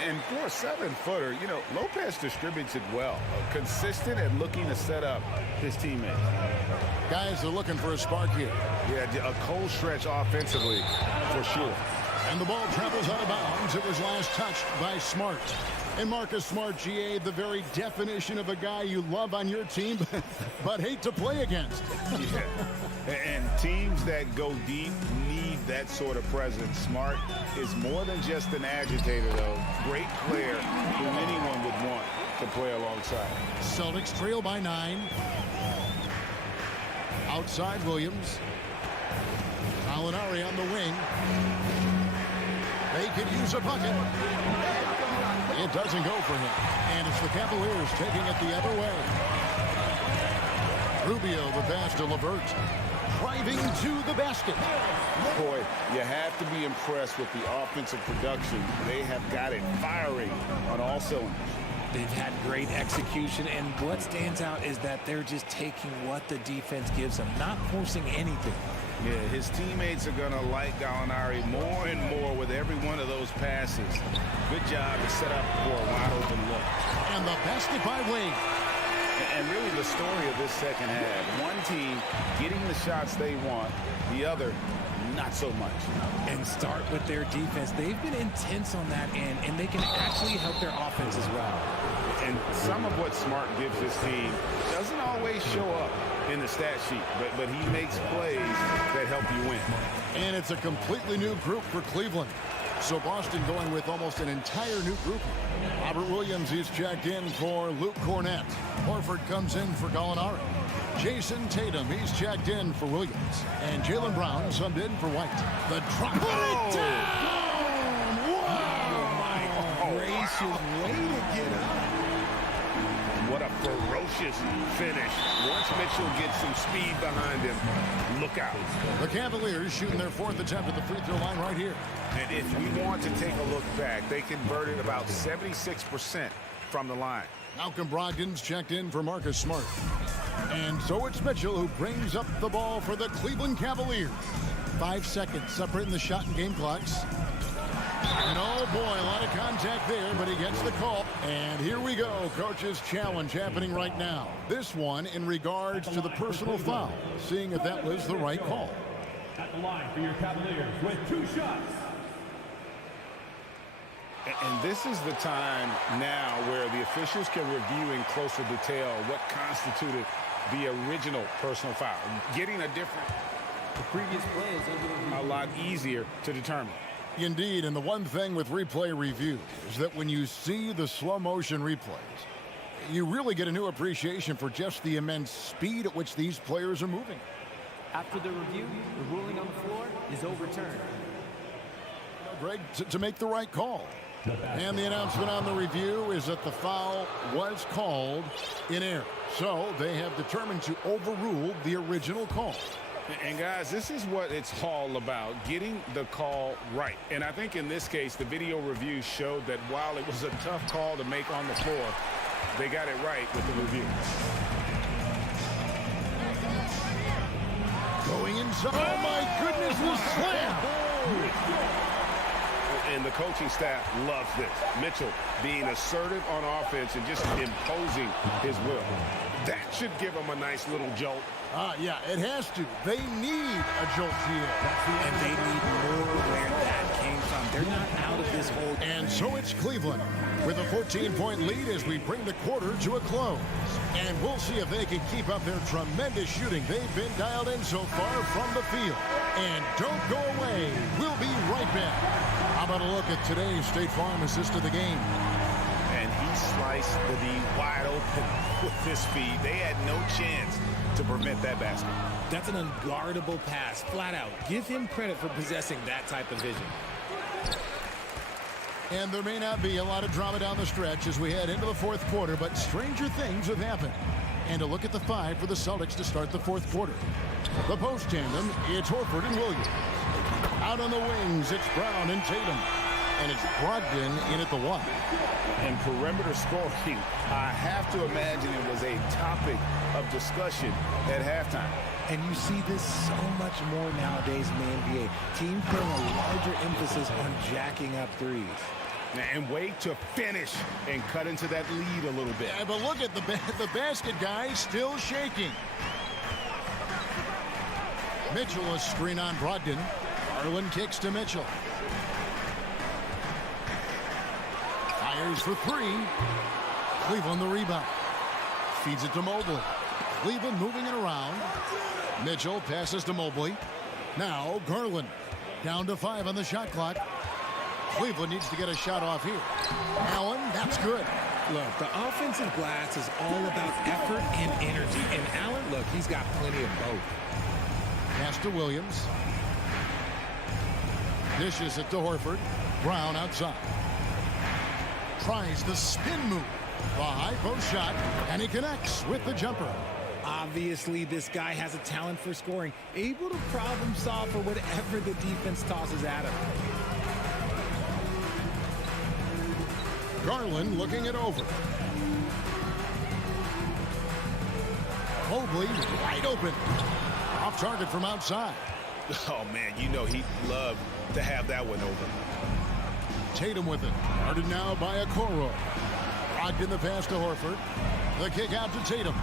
And for a 7-footer, you know, Lopez distributes it well. Consistent and looking to set up his teammates. Guys are looking for a spark here. Yeah, a cold stretch offensively for sure. And the ball travels out of bounds. It was last touched by Smart. And Marcus Smart, GA, the very definition of a guy you love on your team, but hate to play against. Yeah. And teams that go deep need that sort of presence. Smart is more than just an agitator, though. Great player who anyone would want to play alongside. Celtics trail by 9. Outside Williams. Gallinari on the wing. They could use a bucket. It doesn't go for him. And it's the Cavaliers taking it the other way. Rubio, the pass to LeVert. Driving to the basket. Boy, you have to be impressed with the offensive production. They have got it firing on all cylinders. They've had great execution, and what stands out is that they're just taking what the defense gives them, not forcing anything. Yeah, his teammates are going to like Gallinari more and more with every one of those passes. Good job to set up for a wide-open look. And the basket by Wade. And really the story of this second half. One team getting the shots they want, the other not so much. And start with their defense. They've been intense on that end, and they can actually help their offense as well. And some of what Smart gives his team doesn't always show up in the stat sheet, but he makes plays that help you win. And it's a completely new group for Cleveland. So Boston going with almost an entire new group. Robert Williams, he's checked in for Luke Cornett. Horford comes in for Gallinari. Jason Tatum, he's checked in for Williams. And Jaylen Brown subbed in for White. The drop. Put it down! Wow! Oh, my gracious, way to get up. What a ferocious finish. Once Mitchell gets some speed behind him, look out. The Cavaliers shooting their 4th attempt at the free throw line right here. And if we want to take a look back, they converted about 76% from the line. Malcolm Brogdon's checked in for Marcus Smart. And so it's Mitchell who brings up the ball for the Cleveland Cavaliers. 5 seconds separating the shot and game clocks. And oh boy, a lot of contact there, but he gets the call. And here we go, coach's challenge happening right now. This one in regards to the personal foul, seeing if that was the right call. At the line for your Cavaliers with 2 shots. And this is the time now where the officials can review in closer detail what constituted the original personal foul. Getting a different, The previous play is under review. a lot easier to determine. Indeed, and the one thing with replay review is that when you see the slow motion replays, you really get a new appreciation for just the immense speed at which these players are moving. After the review, the ruling on the floor is overturned. Greg, to make the right call. And the announcement on the review is that the foul was called in error. So they have determined to overrule the original call. And guys, this is what it's all about, getting the call right. And I think in this case, the video review showed that while it was a tough call to make on the floor, they got it right with the review. Going inside. Oh my goodness, the slam! And the coaching staff loves this. Mitchell being assertive on offense and just imposing his will. That should give them a nice little jolt. Yeah, it has to. They need a jolt here. And they need more where that came from. They're not out of this hole. And so it's Cleveland with a 14-point lead as we bring the quarter to a close. And we'll see if they can keep up their tremendous shooting. They've been dialed in so far from the field. And don't go away. We'll be right back. How about a look at today's State Farm assist of the game? And he sliced the D wide open with his speed. They had no chance to prevent that basket. That's an unguardable pass, flat out. Give him credit for possessing that type of vision. And there may not be a lot of drama down the stretch as we head into the fourth quarter, but stranger things have happened. And a look at the 5 for the Celtics to start the fourth quarter. The post tandem, it's Horford and Williams. Out on the wings, it's Brown and Tatum. And it's Brogdon in at the 1. And perimeter scoring, I have to imagine it was a topic of discussion at halftime. And you see this so much more nowadays in the NBA. Teams putting a larger emphasis on jacking up threes. And wait to finish and cut into that lead a little bit. Yeah, but look at the basket guy still shaking. Mitchell, a screen on Brogdon. Garland kicks to Mitchell. Fires for 3. Cleveland the rebound. Feeds it to Mobley. Cleveland moving it around. Mitchell passes to Mobley. Now Garland. Down to 5 on the shot clock. Cleveland needs to get a shot off here. Allen, that's good. Look, the offensive glass is all about effort and energy. And Allen, look, he's got plenty of both. Pass to Williams. Dishes it to Horford. Brown outside. Tries the spin move. The high post shot, and he connects with the jumper. Obviously, this guy has a talent for scoring, able to problem solve for whatever the defense tosses at him. Garland looking it over. Mobley wide open. Off target from outside. Oh, man, you know he'd love to have that one over. Tatum with it. Guarded now by Okoro. Brogdon the pass to Horford. The kick out to Tatum.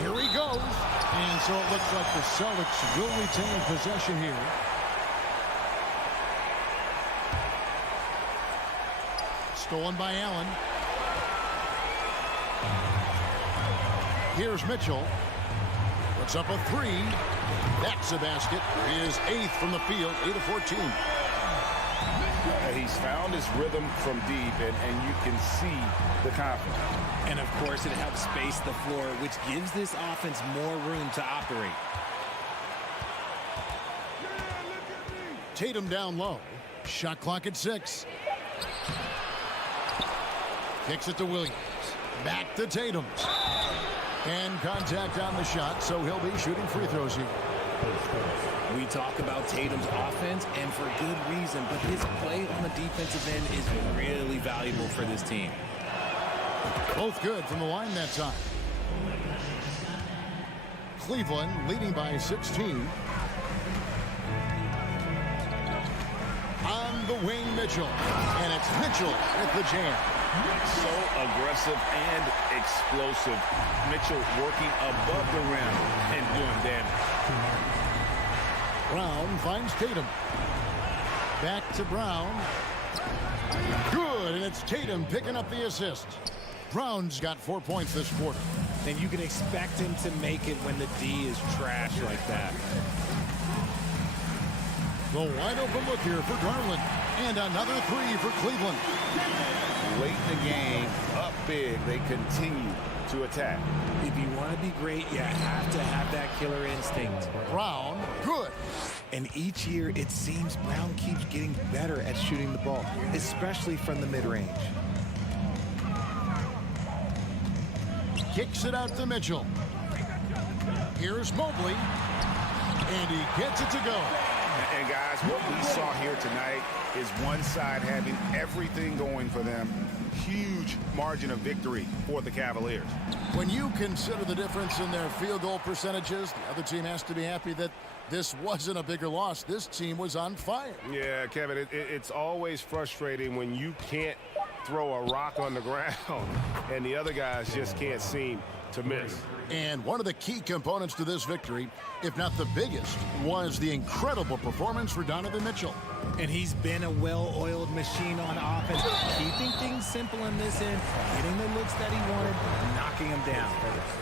Here he goes. And so it looks like the Celtics will retain possession here. Stolen by Allen. Here's Mitchell. Puts up a 3. That's a basket. His 8th from the field, 8 of 14. He's found his rhythm from deep, and you can see the confidence. And, of course, it helps space the floor, which gives this offense more room to operate. Tatum down low. Shot clock at 6. Kicks it to Williams. Back to Tatum. And contact on the shot, so he'll be shooting free throws here. We talk about Tatum's offense, and for good reason, but his play on the defensive end is really valuable for this team. Both good from the line that time. Cleveland leading by 16. On the wing, Mitchell. And it's Mitchell with the jam. So aggressive and explosive. Mitchell working above the rim and doing damage. Brown finds Tatum. Back to Brown. Good, and it's Tatum picking up the assist. Brown's got 4 points this quarter. And you can expect him to make it when the D is trash like that. The wide open look here for Garland. And another three for Cleveland. Late in the game, up big, they continue to attack. If you want to be great, you have to have that killer instinct. Brown, good. And each year, it seems Brown keeps getting better at shooting the ball, especially from the mid-range. Kicks it out to Mitchell. Here's Mobley. And he gets it to go. And guys, what we saw here tonight is one side having everything going for them. Huge margin of victory for the Cavaliers. When you consider the difference in their field goal percentages, the other team has to be happy that this wasn't a bigger loss. This team was on fire. Yeah, Kevin, it's always frustrating when you can't throw a rock on the ground and the other guys just can't seem to miss. And one of the key components to this victory, if not the biggest, was the incredible performance for Donovan Mitchell. And he's been a well-oiled machine on offense, keeping things simple in this end, getting the looks that he wanted, knocking them down.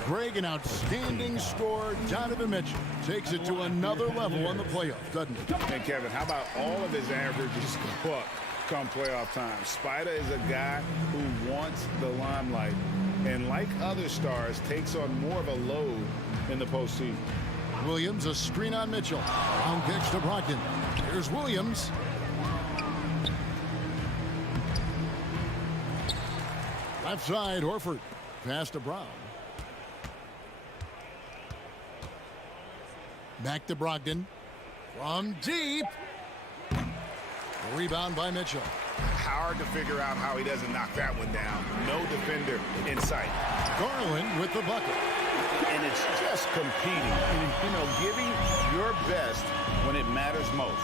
Greg, an outstanding scorer. Donovan Mitchell takes it to another level on the playoffs, doesn't he? And Kevin, how about all of his averages go up come playoff time? Spider is a guy who wants the limelight, and like other stars, takes on more of a load in the postseason. Williams, a screen on Mitchell. Brown kicks to Brogdon. Here's Williams. Left side, Horford. Pass to Brown. Back to Brogdon. From deep. Rebound by Mitchell. Hard to figure out how he doesn't knock that one down. No defender in sight. Garland with the bucket. And it's just competing. You know, giving your best when it matters most.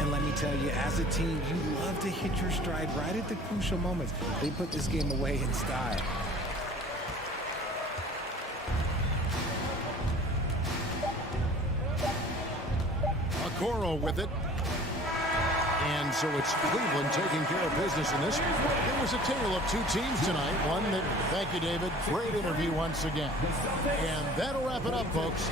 And let me tell you, as a team, you love to hit your stride right at the crucial moments. They put this game away in style. Okoro with it. And so it's Cleveland taking care of business in this one. It was a tale of two teams tonight. One that, thank you, David. Great interview once again. And that'll wrap it up, folks.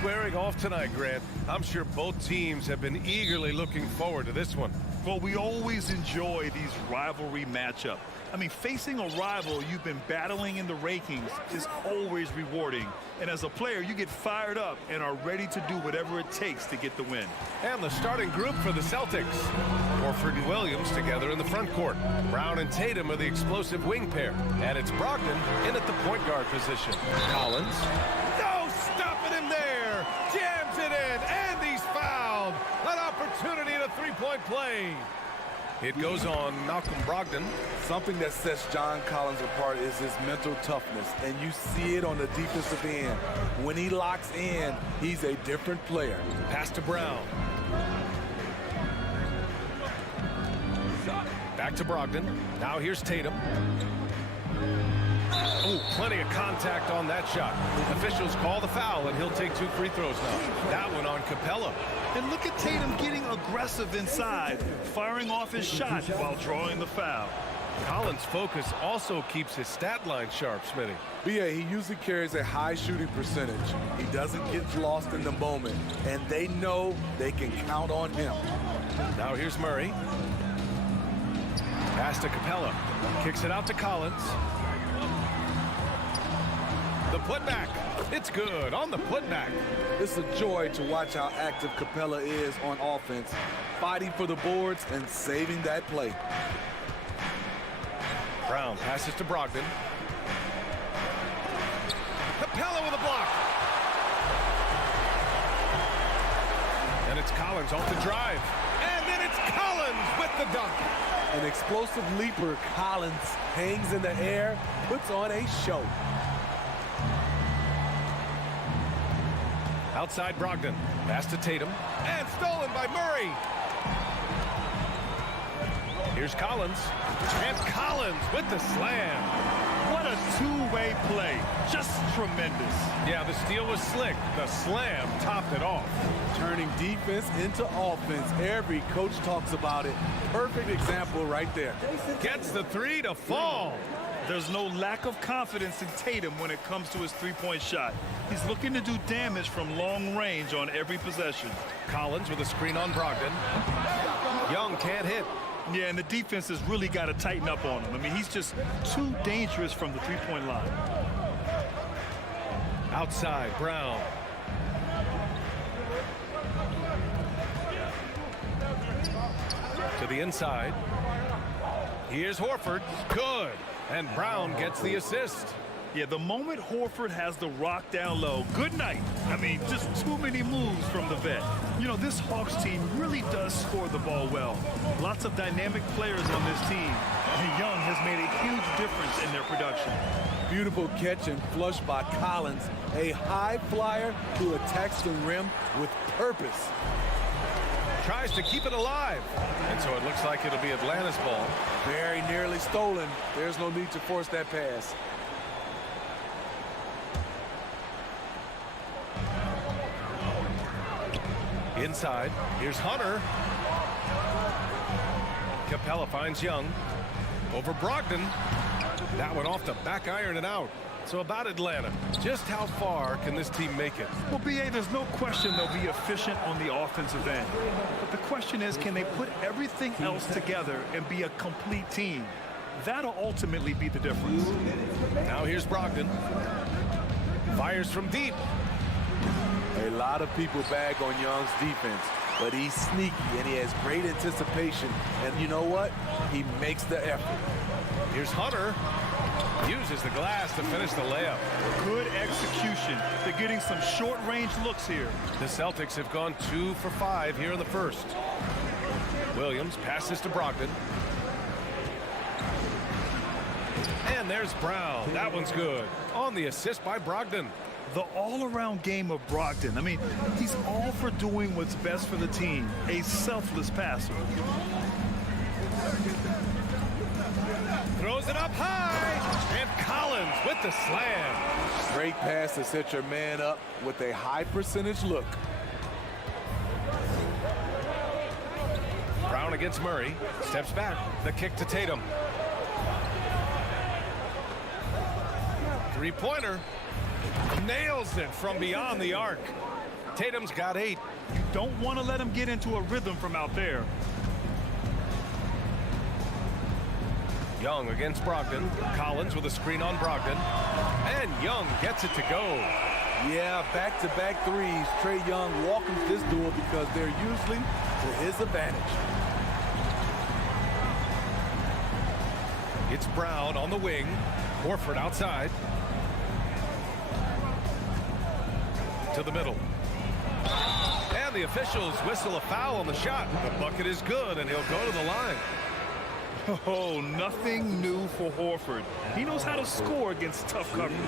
Squaring off tonight, Grant. I'm sure both teams have been eagerly looking forward to this one. Well, we always enjoy these rivalry matchups. I mean, facing a rival you've been battling in the rankings is always rewarding. And as a player, you get fired up and are ready to do whatever it takes to get the win. And the starting group for the Celtics. Horford and Williams together in the front court. Brown and Tatum are the explosive wing pair. And it's Brogdon in at the point guard position. Collins. No stopping him there. Jams it in. And he's fouled. An opportunity at a three-point play. It goes on Malcolm Brogdon. Something that sets John Collins apart is his mental toughness, and you see it on the defensive end. When he locks in, he's a different player. Pass to Brown. Back to Brogdon. Now here's Tatum. Oh, plenty of contact on that shot. Officials call the foul, and he'll take 2 free throws now. That one on Capella. And look at Tatum getting aggressive inside, firing off his shot while drawing the foul. Collins' focus also keeps his stat line sharp, Smitty. But yeah, he usually carries a high shooting percentage. He doesn't get lost in the moment, and they know they can count on him. Now here's Murray. Pass to Capella. Kicks it out to Collins. The putback. It's good on the putback. It's a joy to watch how active Capella is on offense, fighting for the boards and saving that play. Brown passes to Brogdon. Capella with a block. And it's Collins off the drive. And then it's Collins with the dunk. An explosive leaper, Collins hangs in the air, puts on a show. Outside Brogdon. Pass to Tatum. And stolen by Murray. Here's Collins. And Collins with the slam. What a two-way play. Just tremendous. Yeah, the steal was slick. The slam topped it off. Turning defense into offense. Every coach talks about it. Perfect example right there. Gets the three to fall. There's no lack of confidence in Tatum when it comes to his three-point shot. He's looking to do damage from long range on every possession. Collins with a screen on Brogdon. Young can't hit. Yeah, and the defense has really got to tighten up on him. I mean, he's just too dangerous from the three-point line. Outside, Brown. To the inside. Here's Horford. Good. And Brown gets the assist. Yeah, the moment Horford has the rock down low, good night. I mean, just too many moves from the vet. You know, this Hawks team really does score the ball well. Lots of dynamic players on this team, and Young has made a huge difference in their production. Beautiful catch and flush by Collins, a high flyer who attacks the rim with purpose. Tries to keep it alive, and so it looks like it'll be Atlanta's ball. Very nearly stolen. There's no need to force that pass. Inside, here's Hunter. Capella finds Young. Over Brogdon. That one off the back iron and out. So about Atlanta, just how far can this team make it? Well, B.A., there's no question they'll be efficient on the offensive end. But the question is, can they put everything else together and be a complete team? That'll ultimately be the difference. Now here's Brogdon. Fires from deep. A lot of people bag on Young's defense, but he's sneaky and he has great anticipation. And you know what? He makes the effort. Here's Hunter. Uses the glass to finish the layup. Good execution. They're getting some short-range looks here. The Celtics have gone 2 for 5 here in the first. Williams passes to Brogdon. And there's Brown. That one's good. On the assist by Brogdon. The all-around game of Brogdon. I mean, he's all for doing what's best for the team. A selfless passer. Throws it up high. And Collins with the slam. Great pass to set your man up with a high percentage look. Brown against Murray. Steps back. The kick to Tatum. Three-pointer. Nails it from beyond the arc. Tatum's got 8. You don't want to let him get into a rhythm from out there. Young against Brogdon. Collins with a screen on Brogdon. And Young gets it to go. Yeah, back-to-back threes. Trae Young welcomes this duel because they're usually to his advantage. It's Brown on the wing. Horford outside. To the middle. And the officials whistle a foul on the shot. The bucket is good, and he'll go to the line. Oh, nothing new for Horford. He knows how to score against tough coverage.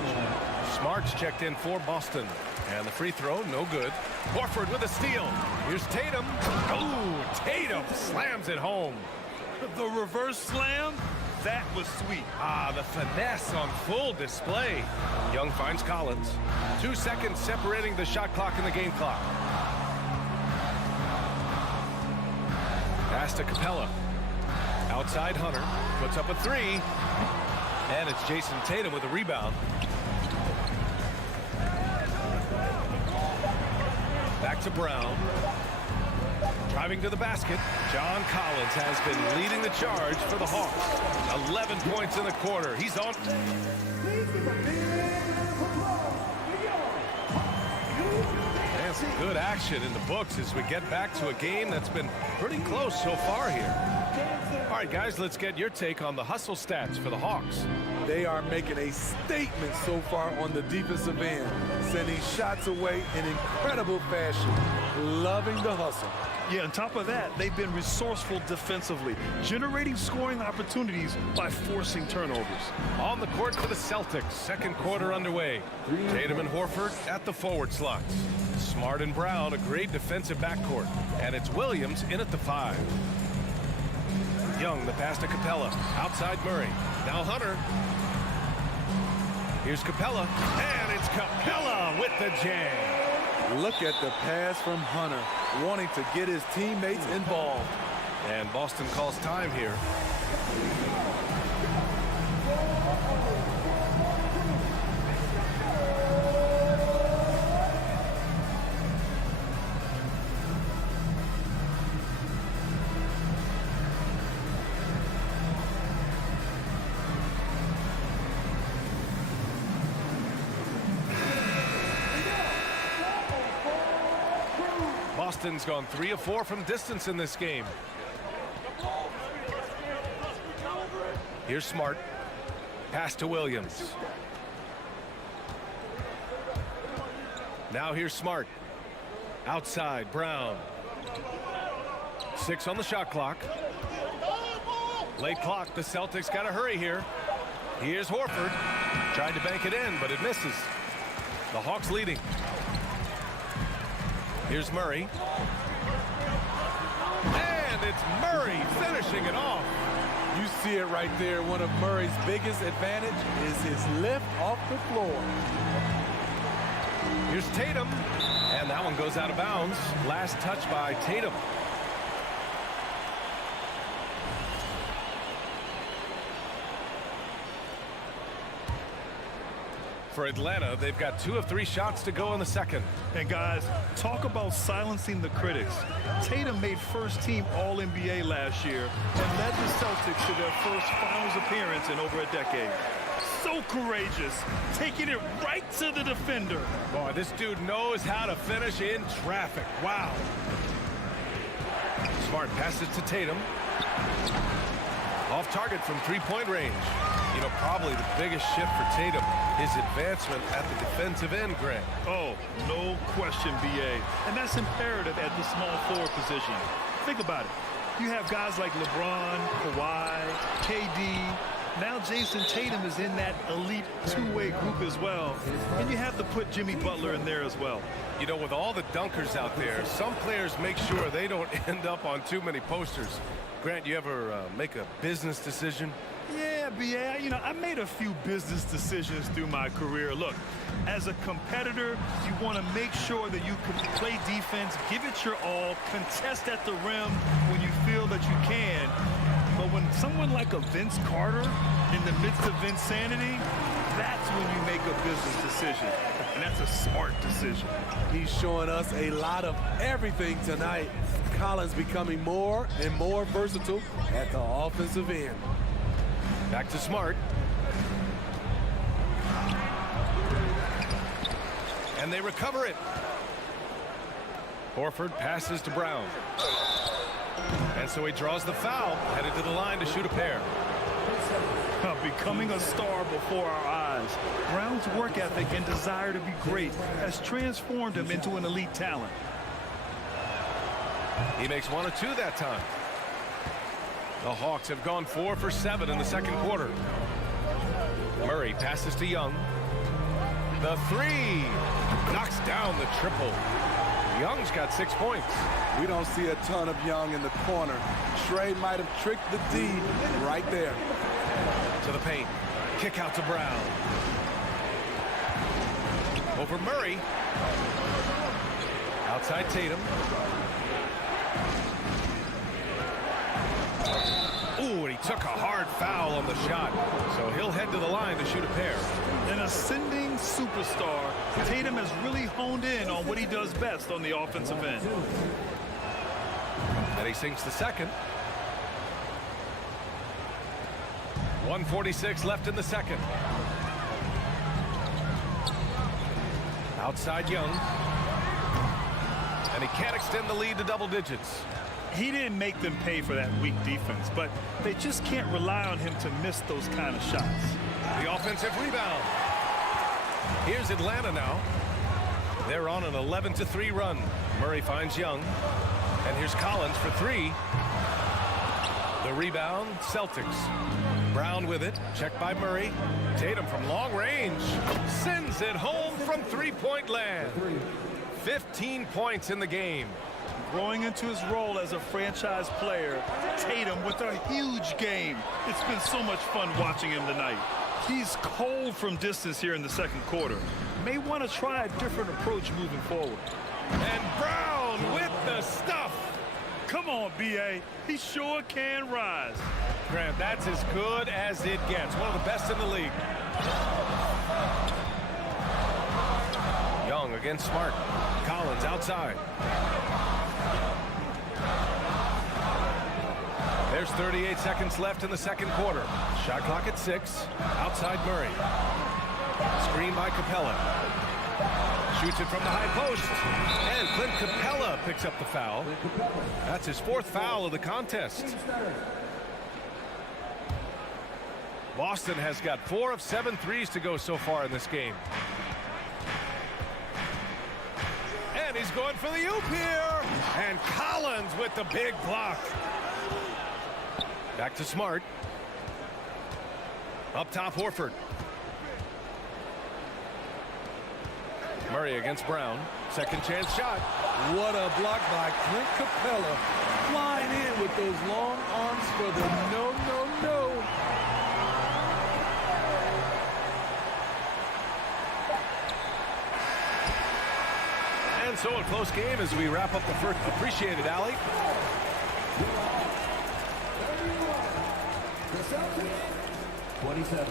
Smart's checked in for Boston. And the free throw, no good. Horford with a steal. Here's Tatum. Oh, Tatum slams it home. The reverse slam, that was sweet. Ah, the finesse on full display. Young finds Collins. 2 seconds separating the shot clock and the game clock. Pass to Capella. Outside Hunter. Puts up a 3. And it's Jason Tatum with a rebound. Back to Brown. Driving to the basket. John Collins has been leading the charge for the Hawks. 11 points in the quarter. He's on. And some good action in the books as we get back to a game that's been pretty close so far here. All right, guys, let's get your take on the hustle stats for the Hawks. They are making a statement so far on the defensive end, sending shots away in incredible fashion. Loving the hustle. Yeah, on top of that, they've been resourceful defensively, generating scoring opportunities by forcing turnovers. On the court for the Celtics, second quarter underway. Tatum and Horford at the forward slots. Smart and Brown, a great defensive backcourt. And it's Williams in at the 5. Young, the pass to Capella. Outside Murray. Now Hunter. Here's Capella. And it's Capella with the jam. Look at the pass from Hunter, wanting to get his teammates involved. And Boston calls time here. Boston's gone 3 of 4 from distance in this game. Here's Smart. Pass to Williams. Now here's Smart. Outside, Brown. 6 on the shot clock. Late clock, the Celtics got to hurry here. Here's Horford. Tried to bank it in, but it misses. The Hawks leading. Here's Murray. And it's Murray finishing it off. You see it right there. One of Murray's biggest advantage is his lift off the floor. Here's Tatum. And that one goes out of bounds. Last touch by Tatum. For Atlanta, they've got 2 of 3 shots to go in the second. And guys, talk about silencing the critics. Tatum made first-team All-NBA last year and led the Celtics to their first finals appearance in over a decade. So courageous, taking it right to the defender. Boy, this dude knows how to finish in traffic. Wow. Smart passes to Tatum. Off target from 3-point range. You know, probably the biggest shift for Tatum, his advancement at the defensive end, Grant. Oh, no question, B.A. And that's imperative at the small forward position. Think about it. You have guys like LeBron, Kawhi, KD. Now Jason Tatum is in that elite two-way group as well. And you have to put Jimmy Butler in there as well. You know, with all the dunkers out there, some players make sure they don't end up on too many posters. Grant, you ever make a business decision? Yeah, B.A., you know, I made a few business decisions through my career. Look, as a competitor, you want to make sure that you can play defense, give it your all, contest at the rim when you feel that you can. But when someone like a Vince Carter in the midst of insanity, that's when you make a business decision. And that's a smart decision. He's showing us a lot of everything tonight. Collins becoming more and more versatile at the offensive end. Back to Smart. And they recover it. Horford passes to Brown. And so he draws the foul, headed to the line to shoot a pair. Becoming a star before our eyes. Brown's work ethic and desire to be great has transformed him into an elite talent. He makes 1 of 2 that time. The Hawks have gone 4 for 7 in the second quarter. Murray passes to Young. The 3 knocks down the triple. Young's got 6 points. We don't see a ton of Young in the corner. Trey might have tricked the D right there. To the paint. Kick out to Brown. Over Murray. Outside Tatum. Ooh, and he took a hard foul on the shot. So he'll head to the line to shoot a pair. An ascending superstar, Tatum has really honed in on what he does best on the offensive end. And he sinks the second. 1:46 left in the second. Outside Young. And he can't extend the lead to double digits. He didn't make them pay for that weak defense, but they just can't rely on him to miss those kind of shots. The offensive rebound. Here's Atlanta now. They're on an 11-3 run. Murray finds Young. And here's Collins for 3. The rebound, Celtics. Brown with it. Checked by Murray. Tatum from long range. Sends it home from 3-point land. 15 points in the game. Growing into his role as a franchise player, Tatum with a huge game. It's been so much fun watching him tonight. He's cold from distance here in the second quarter. May want to try a different approach moving forward. And Brown with the stuff. Come on, B.A. He sure can rise. Grant, that's as good as it gets. One of the best in the league. Young against Smart. Collins outside. There's 38 seconds left in the second quarter. Shot clock at 6. Outside Murray. Screen by Capella. Shoots it from the high post. And Clint Capella picks up the foul. That's his 4th foul of the contest. Boston has got 4 of 7 threes to go so far in this game. He's going for the oop here. And Collins with the big block. Back to Smart. Up top, Horford. Murray against Brown. Second chance shot. What a block by Clint Capella. Flying in with those long arms for the no, no, no. And so a close game as we wrap up the first. Appreciate it, Allie. The Celtics, 27.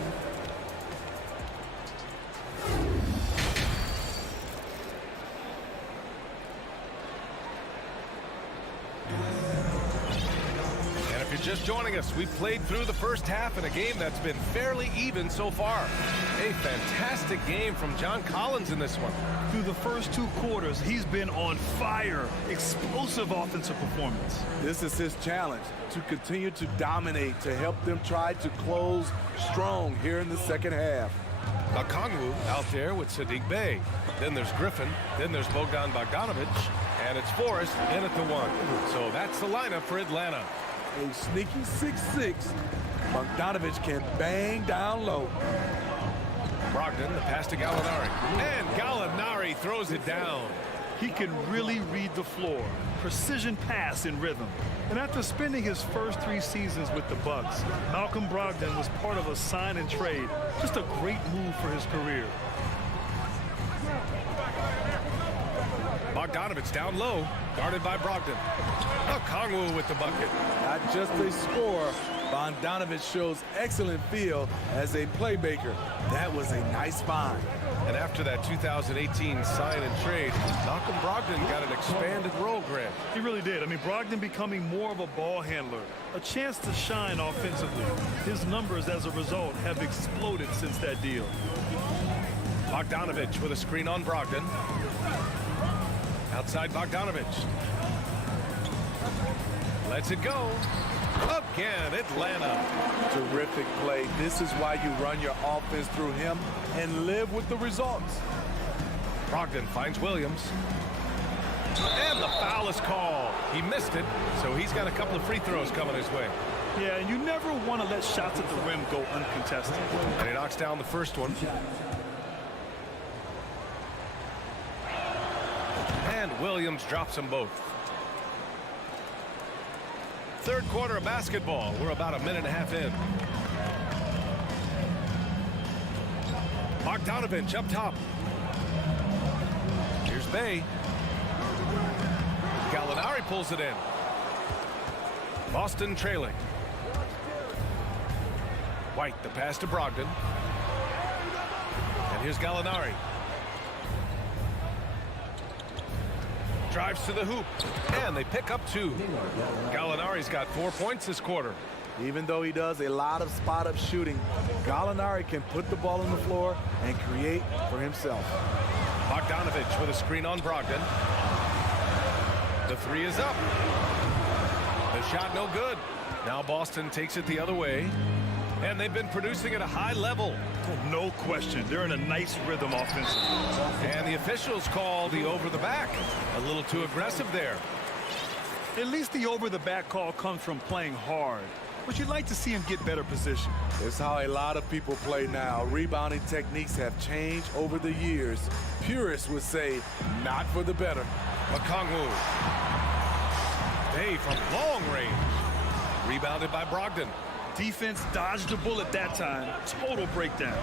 And if you're just joining us, we've played through the first half in a game that's been fairly even so far. A fantastic game from John Collins in this one. Through the first 2 quarters, he's been on fire. Explosive offensive performance. This is his challenge, to continue to dominate, to help them try to close strong here in the second half. Okongwu out there with Sadiq Bey. Then there's Griffin. Then there's Bogdan Bogdanovic. And it's Forrest in at the 1. So that's the lineup for Atlanta. A sneaky 6'6". Bogdanovic can bang down low. Brogdon, the pass to Gallinari. And Gallinari throws it down. He can really read the floor. Precision pass in rhythm. And after spending his first 3 seasons with the Bucks, Malcolm Brogdon was part of a sign and trade. Just a great move for his career. Bogdanovic down low, guarded by Brogdon. Okongwu with the bucket. Not just a scorer, Bogdanovic shows excellent feel as a playmaker. That was a nice find. And after that 2018 sign and trade, Malcolm Brogdon got an expanded role, Grant. He really did. I mean, Brogdon becoming more of a ball handler, a chance to shine offensively. His numbers as a result have exploded since that deal. Bogdanovic with a screen on Brogdon. Outside Bogdanovic. Lets it go. Again, Atlanta. Terrific play. This is why you run your offense through him and live with the results. Brogdon finds Williams. And the foul is called. He missed it, so he's got a couple of free throws coming his way. Yeah, and you never want to let shots at the rim go uncontested. And he knocks down the first one. And Williams drops them both. Third quarter of basketball. We're about a minute and a half in. Bogdanovic up top. Here's Bey. Gallinari pulls it in. Boston trailing. White, the pass to Brogdon. And here's Gallinari. Drives to the hoop, and they pick up 2. Gallinari's got 4 points this quarter. Even though he does a lot of spot-up shooting, Gallinari can put the ball on the floor and create for himself. Bogdanovic with a screen on Brogdon. The 3 is up. The shot no good. Now Boston takes it the other way, and they've been producing at a high level. Oh, no question. They're in a nice rhythm offensively. And the officials call the over-the-back. A little too aggressive there. At least the over-the-back call comes from playing hard. But you'd like to see him get better position. It's how a lot of people play now. Rebounding techniques have changed over the years. Purists would say, not for the better. Okongwu. Bey from long range. Rebounded by Brogdon. Defense dodged a bullet that time. Total breakdown.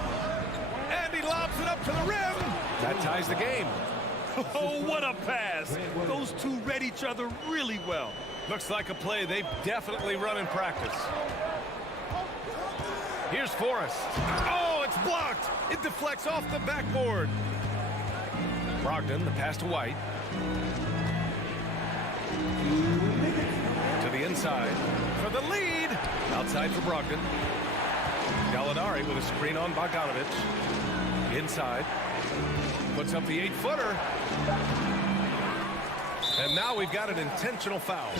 And he lobs it up to the rim. That ties the game. Oh, what a pass. Those two read each other really well. Looks like a play they've definitely run in practice. Here's Forrest. Oh, it's blocked. It deflects off the backboard. Brogdon, the pass to White. To the inside for the lead. Outside for Brogdon. Gallinari with a screen on Bogdanovic. Inside. Puts up the 8-footer. And now we've got an intentional foul.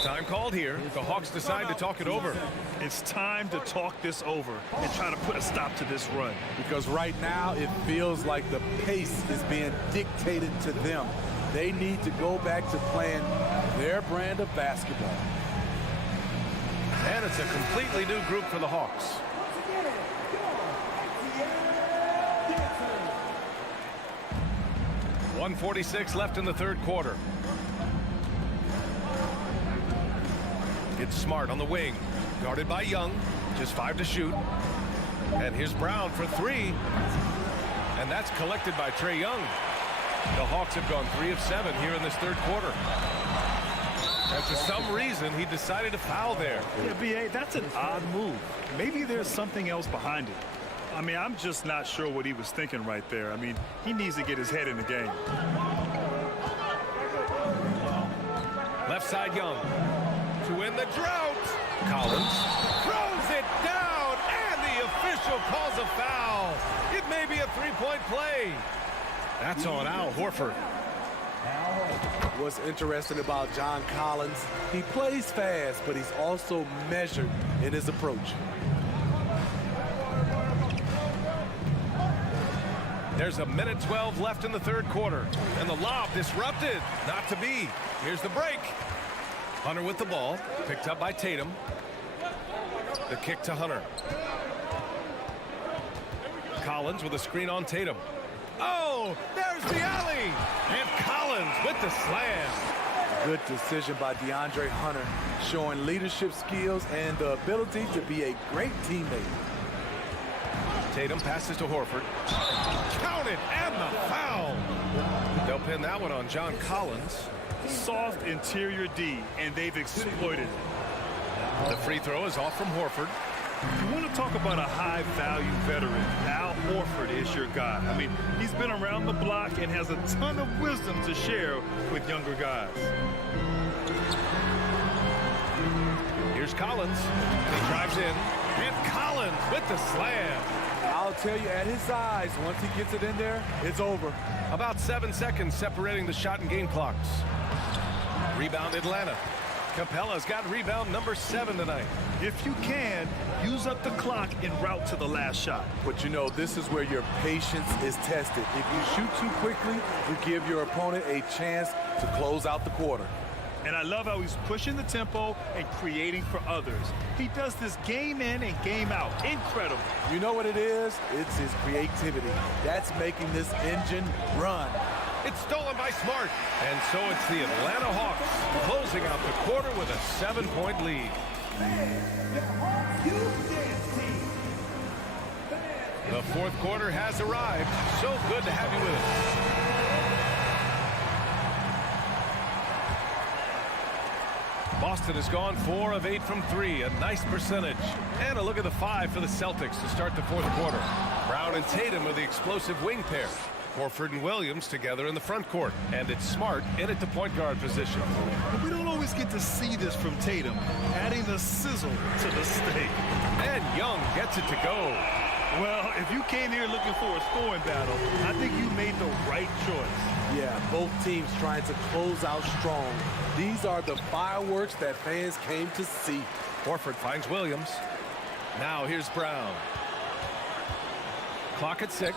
Time called here. The Hawks decide to talk it over. It's time to talk this over and try to put a stop to this run. Because right now it feels like the pace is being dictated to them. They need to go back to playing their brand of basketball. And it's a completely new group for the Hawks. .146 left in the third quarter. It's Smart on the wing, guarded by Young, just 5 to shoot. And here's Brown for 3. And that's collected by Trae Young. The Hawks have gone 3 of 7 here in this third quarter. And for some reason, he decided to foul there. Yeah, B.A., that's an odd move. Maybe there's something else behind it. I mean, I'm just not sure what he was thinking right there. I mean, he needs to get his head in the game. Left side Young. To win the drought. Collins throws it down, and the official calls a foul. It may be a three-point play. That's on Al Horford. What's interesting about John Collins, he plays fast, but he's also measured in his approach. There's a minute 12 left in the third quarter, and the lob disrupted. Not to be. Here's the break. Hunter with the ball, picked up by Tatum. The kick to Hunter. Collins with a screen on Tatum. Oh, there's the alley. And Collins with the slam. Good decision by DeAndre Hunter, showing leadership skills and the ability to be a great teammate. Tatum passes to Horford. Counted, and the foul. They'll pin that one on John Collins. Soft interior D, and they've exploited it. The free throw is off from Horford. You want to talk about a high-value veteran, Al Horford is your guy. I mean, he's been around the block and has a ton of wisdom to share with younger guys. Here's Collins. He drives in, and Collins with the slam. I'll tell you, at his size, once he gets it in there, it's over. About 7 seconds separating the shot and game clocks. Rebound Atlanta. Capella's got rebound number 7 tonight. If you can, use up the clock en route to the last shot. But you know, this is where your patience is tested. If you shoot too quickly, you give your opponent a chance to close out the quarter. And I love how he's pushing the tempo and creating for others. He does this game in and game out. Incredible. You know what it is? It's his creativity. That's making this engine run. It's stolen by Smart. And so it's the Atlanta Hawks closing out the quarter with a 7-point lead. The fourth quarter has arrived. So good to have you with us. Boston has gone 4 of 8 from 3, a nice percentage. And a look at the 5 for the Celtics to start the fourth quarter. Brown and Tatum are the explosive wing pair. Horford and Williams together in the front court. And it's Smart in at the point guard position. But we don't always get to see this from Tatum, adding the sizzle to the steak. And Young gets it to go. Well, if you came here looking for a scoring battle, I think you made the right choice. Yeah, both teams trying to close out strong. These are the fireworks that fans came to see. Horford finds Williams. Now here's Brown. Clock at 6.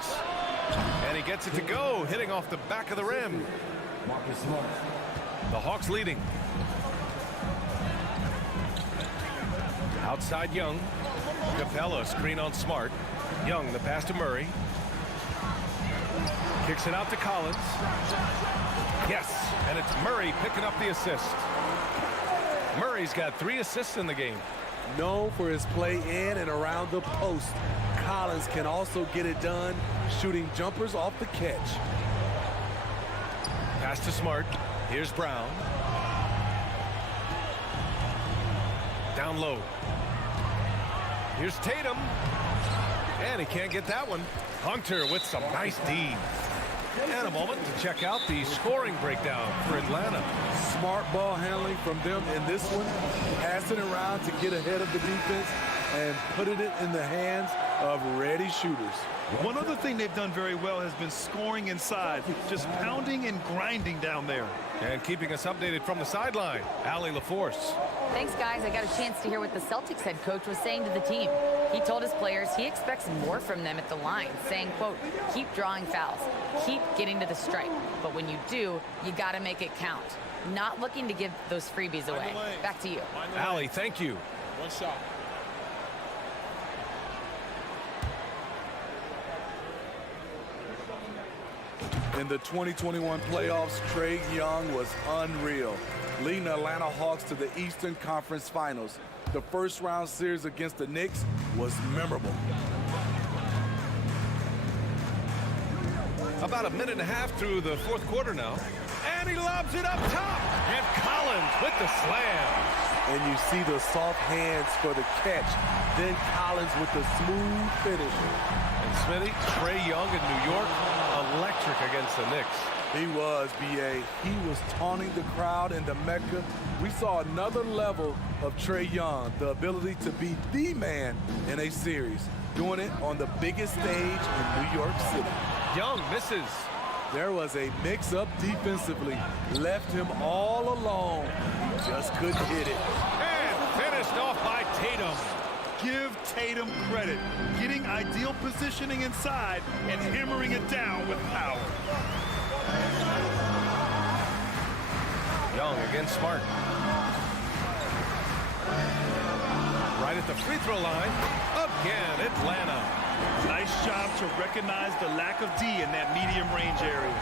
And he gets it to go, hitting off the back of the rim. The Hawks leading. Outside Young. Capella screen on Smart. Young, the pass to Murray. Kicks it out to Collins. Yes, and it's Murray picking up the assist. Murray's got 3 assists in the game. Known for his play in and around the post, Collins can also get it done shooting jumpers off the catch. Pass to Smart. Here's Brown. Down low. Here's Tatum. And he can't get that one. Hunter with some nice D. And a moment to check out the scoring breakdown for Atlanta. Smart ball handling from them in this one. Passing around to get ahead of the defense and putting it in the hands of ready shooters. One other thing they've done very well has been scoring inside, just pounding and grinding down there. And keeping us updated from the sideline, Allie LaForce. Thanks, guys. I got a chance to hear what the Celtics head coach was saying to the team. He told his players he expects more from them at the line, saying, quote, keep drawing fouls, keep getting to the stripe. But when you do, you got to make it count. Not looking to give those freebies away. Back to you. Allie, thank you. One shot. In the 2021 playoffs, Trae Young was unreal, leading the Atlanta Hawks to the Eastern Conference Finals. The first round series against the Knicks was memorable. About a minute and a half through the fourth quarter now. And he lobs it up top. And Collins with the slam. And you see the soft hands for the catch. Then Collins with the smooth finish. And Smitty, Trae Young in New York, electric against the Knicks. He was, B.A. He was taunting the crowd in the Mecca. We saw another level of Trae Young, the ability to be the man in a series, doing it on the biggest stage in New York City. Young misses. There was a mix-up defensively, left him all alone. He just couldn't hit it. And finished off by Tatum. Give Tatum credit, getting ideal positioning inside and hammering it down with power. Young against Smart. Right at the free throw line. Again, Atlanta. Nice job to recognize the lack of D in that medium range area.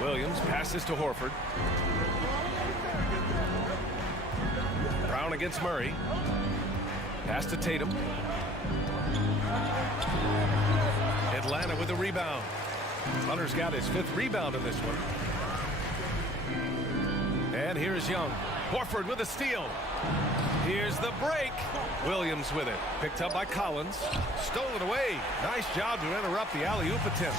Williams passes to Horford. Brown against Murray. Pass to Tatum. Atlanta with a rebound. Hunter's got his 5th rebound in this one. And here's Young. Horford with a steal. Here's the break. Williams with it. Picked up by Collins. Stolen away. Nice job to interrupt the alley-oop attempt.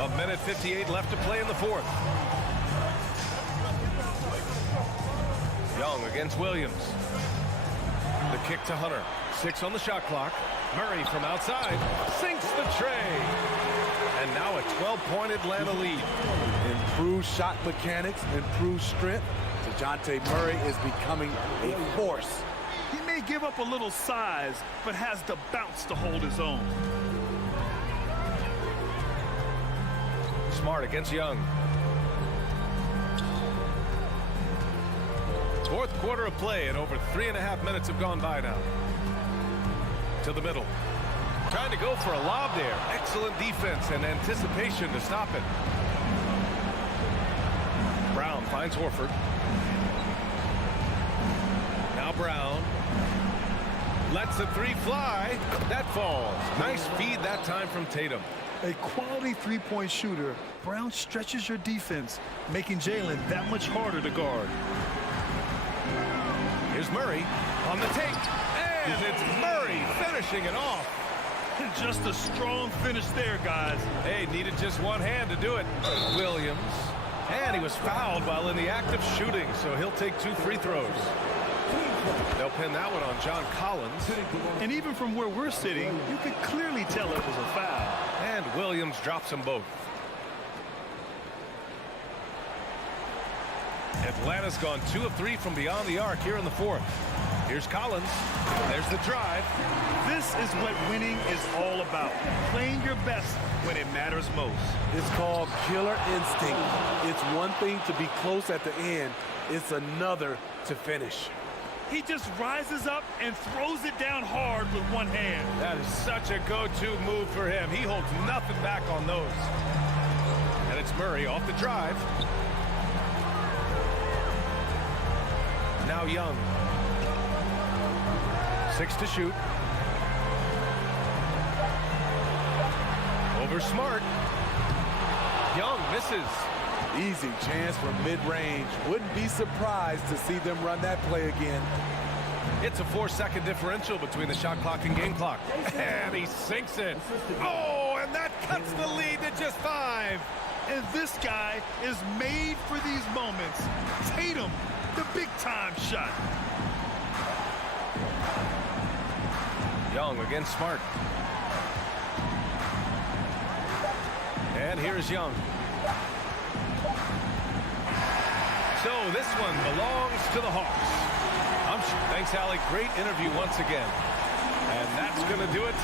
A minute 58 left to play in the fourth. Young against Williams. The kick to Hunter. 6 on the shot clock. Murray from outside sinks the tray. And now a 12-point Atlanta lead. Improved shot mechanics, improved strength. DeJounte Murray is becoming a force. He may give up a little size, but has the bounce to hold his own. Smart against Young. Fourth quarter of play, and over 3.5 minutes have gone by now. To the middle. Trying to go for a lob there. Excellent defense and anticipation to stop it. Brown finds Horford. Now Brown. Lets the 3 fly. That falls. Nice feed that time from Tatum. A quality three-point shooter, Brown stretches your defense, making Jalen that much harder to guard. Here's Murray on the take. And it's Murray finishing it off. Just a strong finish there, guys. Hey, needed just one hand to do it. Williams. And he was fouled while in the act of shooting, so he'll take 2 free throws. They'll pin that one on John Collins. And even from where we're sitting, you could clearly tell it was a foul. And Williams drops them both. Atlanta's gone 2 of 3 from beyond the arc here in the fourth. Here's Collins. There's the drive. This is what winning is all about. Playing your best when it matters most. It's called killer instinct. It's one thing to be close at the end. It's another to finish. He just rises up and throws it down hard with one hand. That is such a go-to move for him. He holds nothing back on those. And it's Murray off the drive. Now Young. 6 to shoot. Over Smart. Young misses. Easy chance from mid-range. Wouldn't be surprised to see them run that play again. It's a 4-second differential between the shot clock and game clock. And he sinks it. Oh, and that cuts the lead to just 5. And this guy is made for these moments. Tatum, the big-time shot. Young against Smart. And here's Young. So this one belongs to the Hawks. Thanks, Allie. Great interview once again. And that's going to do it.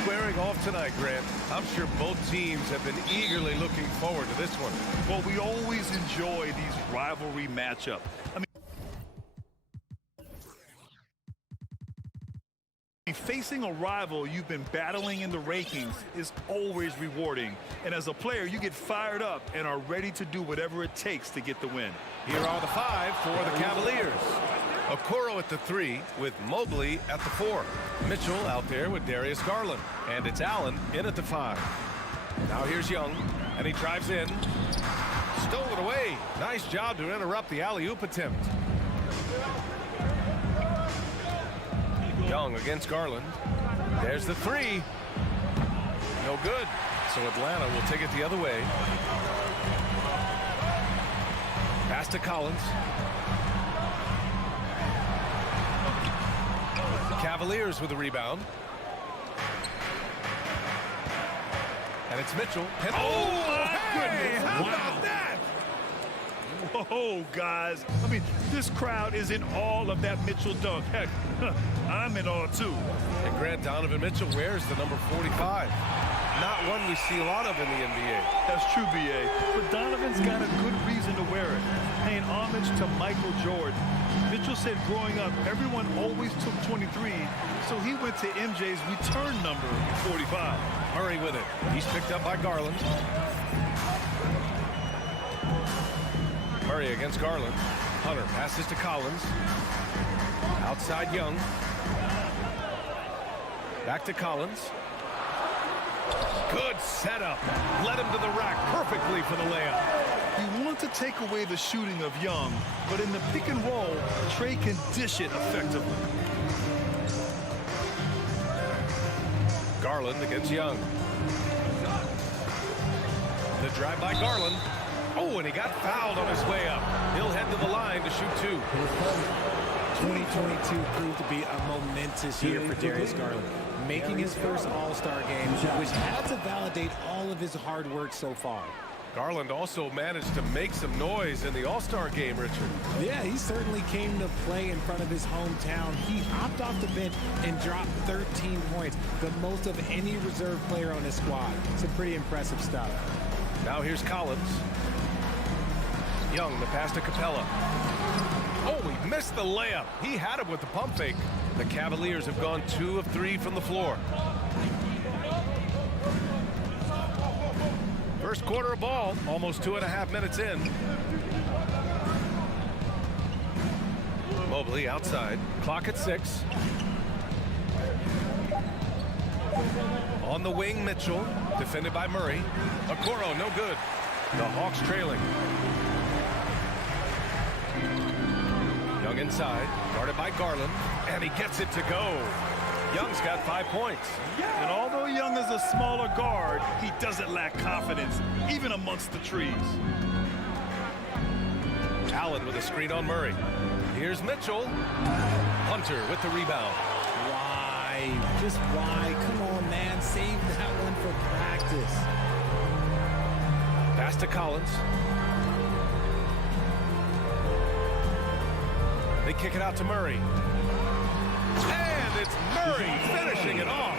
squaring off tonight, Grant. I'm sure both teams have been eagerly looking forward to this one. Well, we always enjoy these rivalry matchups. I mean, facing a rival you've been battling in the rankings is always rewarding. And as a player, you get fired up and are ready to do whatever it takes to get the win. Here are the 5 for the Cavaliers. Okoro at the 3 with Mobley at the 4. Mitchell out there with Darius Garland. And it's Allen in at the 5. Now here's Young, and he drives in. Stole it away. Nice job to interrupt the alley-oop attempt. Young against Garland. There's the 3. No good. So Atlanta will take it the other way. Pass to Collins. Cavaliers with the rebound. And it's Mitchell. And Hey, how about that? Whoa, guys. I mean, this crowd is in awe of that Mitchell dunk. Heck, I'm in awe, too. And Grant, Donovan Mitchell wears the number 45. Not one we see a lot of in the NBA. That's true, B.A. But Donovan's got a good reason to wear it. Paying homage to Michael Jordan. Mitchell said growing up, everyone always took 23, so he went to MJ's return number, 45. Murray with it. He's picked up by Garland. Murray against Garland. Hunter passes to Collins. Outside Young. Back to Collins. Good setup. Led him to the rack perfectly for the layup. You want to take away the shooting of Young, but in the pick and roll, Trey can dish it effectively. Garland against Young. The drive by Garland. Oh, and he got fouled on his way up. He'll head to the line to shoot 2. 2022 proved to be a momentous year for Darius Garland, making his first All-Star game, which had to validate all of his hard work so far. Garland also managed to make some noise in the All-Star game, Richard. Yeah, he certainly came to play in front of his hometown. He hopped off the bench and dropped 13 points, the most of any reserve player on his squad. Some pretty impressive stuff. Now here's Collins. Young, the pass to Capella. Oh, he missed the layup. He had it with the pump fake. The Cavaliers have gone 2 of 3 from the floor. First quarter of ball, almost 2.5 minutes in. Mobley outside, clock at 6. On the wing, Mitchell, defended by Murray. Okoro, no good. The Hawks trailing. Young inside, guarded by Garland, and he gets it to go. Young's got 5 points. And although Young is a smaller guard, he doesn't lack confidence, even amongst the trees. Allen with a screen on Murray. Here's Mitchell. Hunter with the rebound. Why? Just why? Come on, man. Save that one for practice. Pass to Collins. They kick it out to Murray. And it's Murray finishing it off.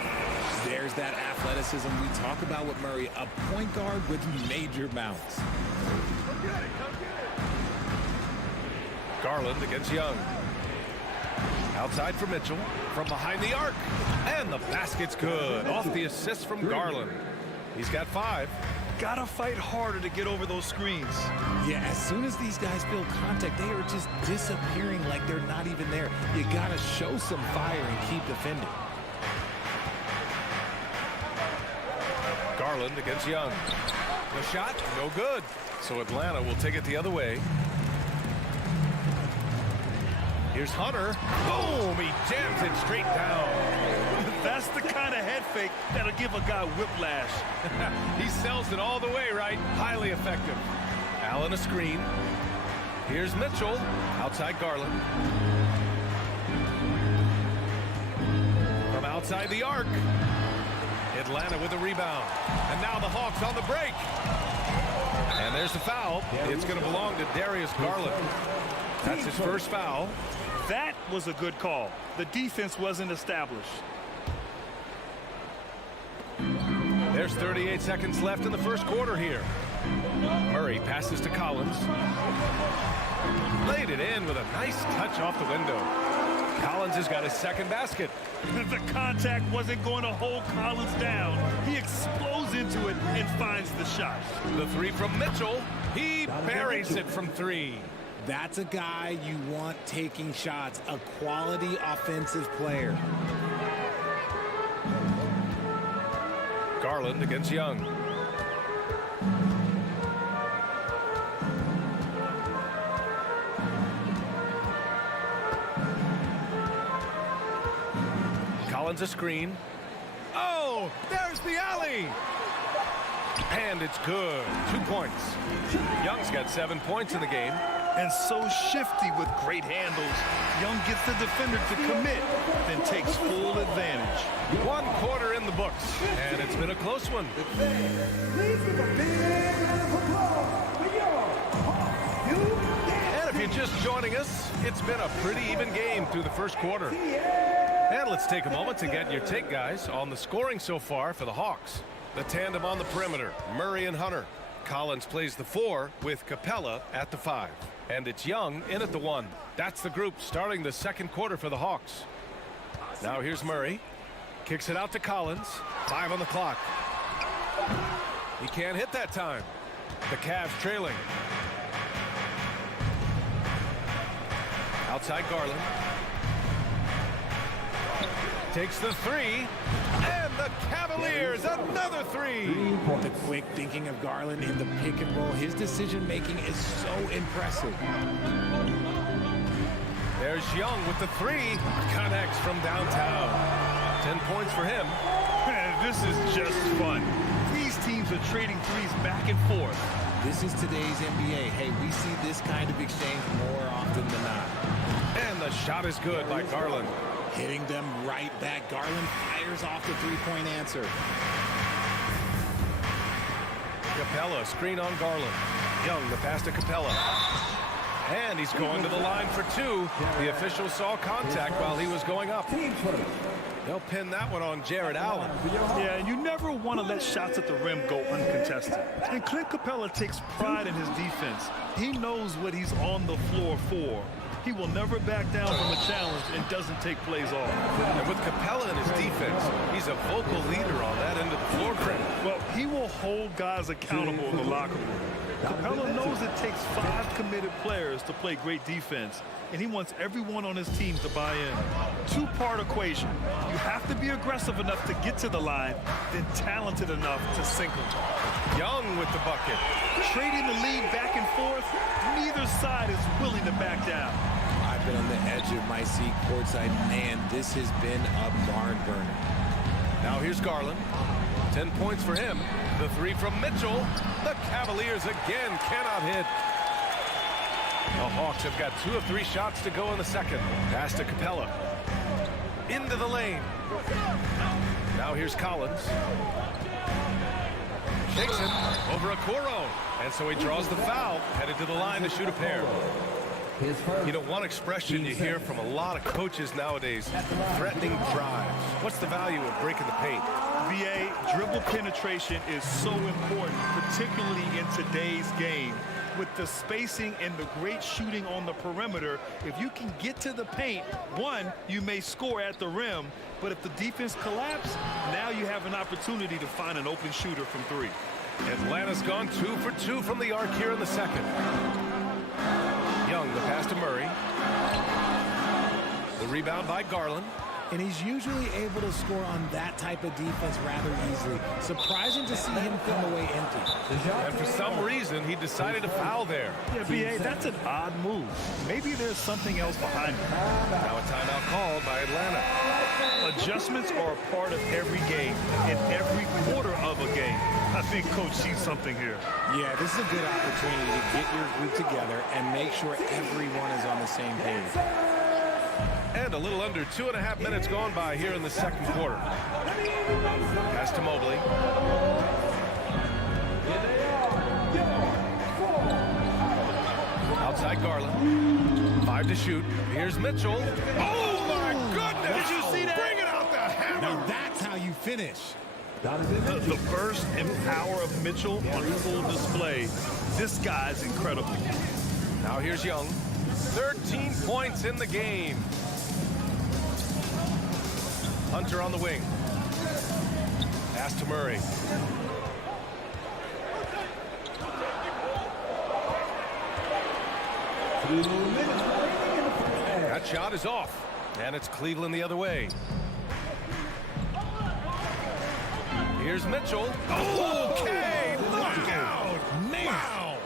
There's that athleticism we talk about with Murray, a point guard with major bounce. Garland against Young. Outside for Mitchell. From behind the arc. And the basket's good. Off the assist from Garland. He's got 5. Gotta fight harder to get over those screens. Yeah, as soon as these guys feel contact, they are just disappearing like they're not even there. You gotta show some fire and keep defending. Garland against Young. The shot, no good. So Atlanta will take it the other way. Here's Hunter. Boom! He jams it straight down. That's the kind of head fake that'll give a guy whiplash. He sells it all the way, right? Highly effective. Allen a screen. Here's Mitchell. Outside Garland. From outside the arc. Atlanta with the rebound. And now the Hawks on the break. And there's the foul. It's going to belong to Darius Garland. That's his first foul. That was a good call. The defense wasn't established. There's 38 seconds left in the first quarter here. Murray passes to Collins. Laid it in with a nice touch off the window. Collins has got his second basket. The contact wasn't going to hold Collins down. He explodes into it and finds the shot. The three from Mitchell. He buries it from three. That's a guy you want taking shots, a quality offensive player. Garland against Young. Collins a screen. Oh, there's the alley. And it's good. 2 points. Young's got 7 points in the game. And so shifty with great handles. Young gets the defender to commit, then takes full advantage. 1 quarter in the books, and it's been a close one. And if you're just joining us, it's been a pretty even game through the first quarter. And let's take a moment to get your take, guys, on the scoring so far for the Hawks. The tandem on the perimeter, Murray and Hunter. Collins plays the 4 with Capella at the 5. And it's Young in at the 1. That's the group starting the second quarter for the Hawks. Now here's Murray. Kicks it out to Collins. 5 on the clock. He can't hit that time. The Cavs trailing. Outside Garland. Takes the 3. And the Cavaliers, another 3. The quick thinking of Garland in the pick and roll. His decision making is so impressive. There's Young with the 3. Connects from downtown. 10 points for him. Man, this is just fun. These teams are trading threes back and forth. This is today's NBA. Hey, we see this kind of exchange more often than not. And the shot is good by Garland. Hitting them right back. Garland fires off the three-point answer. Capella, screen on Garland. Young, the pass to Capella. And he's going to the line for 2. The official saw contact while he was going up. They'll pin that one on Jared Allen. Yeah, and you never want to let shots at the rim go uncontested. And Clint Capella takes pride in his defense. He knows what he's on the floor for. He will never back down from a challenge and doesn't take plays off. And with Capella in his defense, he's a vocal leader on that end of the floor. Well, he will hold guys accountable in the locker room. Capella knows it takes 5 committed players to play great defense, and he wants everyone on his team to buy in. 2-part equation. You have to be aggressive enough to get to the line, then talented enough to sink them. Young with the bucket. Trading the lead back and forth, neither side is willing to back down. I've been on the edge of my seat courtside, and this has been a barn burner. Now here's Garland. 10 points for him. The 3 from Mitchell. The Cavaliers again cannot hit. The Hawks have got 2 of 3 shots to go in the second. Pass to Capella. Into the lane. Now here's Collins. Shakes it over Okoro. And so he draws the foul. Headed to the line to shoot a pair. You know, one expression you hear from a lot of coaches nowadays, threatening drives. What's the value of breaking the paint? VA, dribble penetration is so important, particularly in today's game. With the spacing and the great shooting on the perimeter, if you can get to the paint, 1, you may score at the rim, but if the defense collapses, now you have an opportunity to find an open shooter from 3. Atlanta's gone 2 for 2 from the arc here in the second. Young, the pass to Murray. The rebound by Garland. And he's usually able to score on that type of defense rather easily. Surprising to see him come away empty. And for some reason, he decided to foul there. Yeah, BA, that's an odd move. Maybe there's something else behind it. Now a timeout called by Atlanta. Adjustments are a part of every game, in every quarter of a game. I think Coach sees something here. Yeah, this is a good opportunity to get your group together and make sure everyone is on the same page. And a little under 2.5 minutes gone by here in the second quarter. Pass to Mobley. Outside Garland. 5 to shoot. Here's Mitchell. Oh, my goodness! Did you see that? Bring it out the hammer! Now that's how you finish. The burst and power of Mitchell on full display. This guy's incredible. Now here's Young. 13 points in the game. Hunter on the wing. Pass to Murray. That shot is off. And it's Cleveland the other way. Here's Mitchell. Okay, look out. Man. Wow.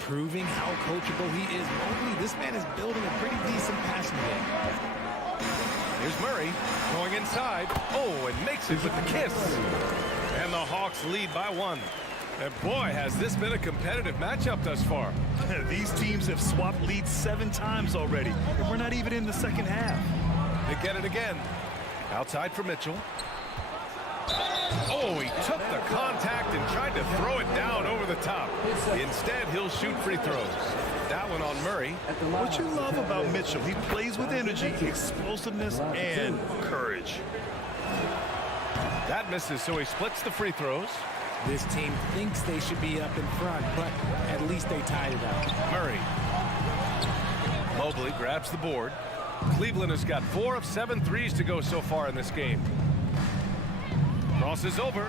Proving how coachable he is. Mobley, this man is building a pretty decent passing game. Here's Murray going inside. Oh, and makes it with the kiss. And the Hawks lead by 1. And boy, has this been a competitive matchup thus far. These teams have swapped leads 7 times already, and we're not even in the second half. They get it again. Outside for Mitchell. Oh, he took the contact and tried to throw it down over the top. Instead, he'll shoot free throws. That one on Murray. What you love about Mitchell, he plays with energy, explosiveness, and courage. That misses, so he splits the free throws. This team thinks they should be up in front, but at least they tied it up. Murray. Mobley grabs the board. Cleveland has got 4 of 7 threes to go so far in this game. Crosses over.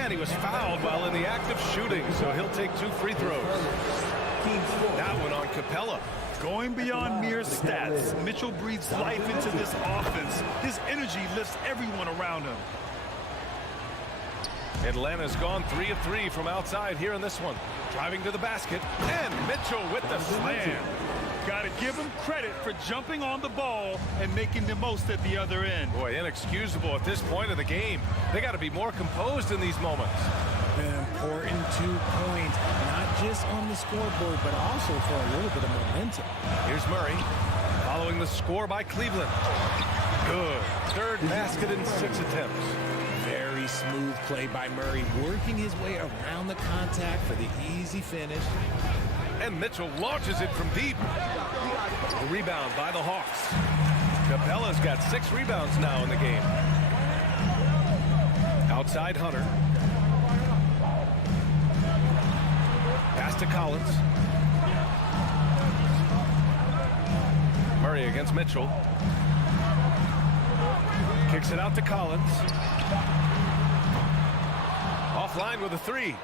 And he was fouled while in the act of shooting, so he'll take 2 free throws. That one on Capella. Going beyond mere stats, Mitchell breathes life into this offense. His energy lifts everyone around him. Atlanta's gone 3 of 3 from outside here in this one. Driving to the basket, and Mitchell with the slam. Got to give him credit for jumping on the ball and making the most at the other end. Boy, inexcusable at this point of the game. They got to be more composed in these moments. An important 2 points, not just on the scoreboard, but also for a little bit of momentum. Here's Murray, following the score by Cleveland. Good. 3rd basket in 6 attempts. Very smooth play by Murray, working his way around the contact for the easy finish. And Mitchell launches it from deep. The rebound by the Hawks. Capella's got 6 rebounds now in the game. Outside Hunter. Pass to Collins. Murray against Mitchell. Kicks it out to Collins. Offline with a 3.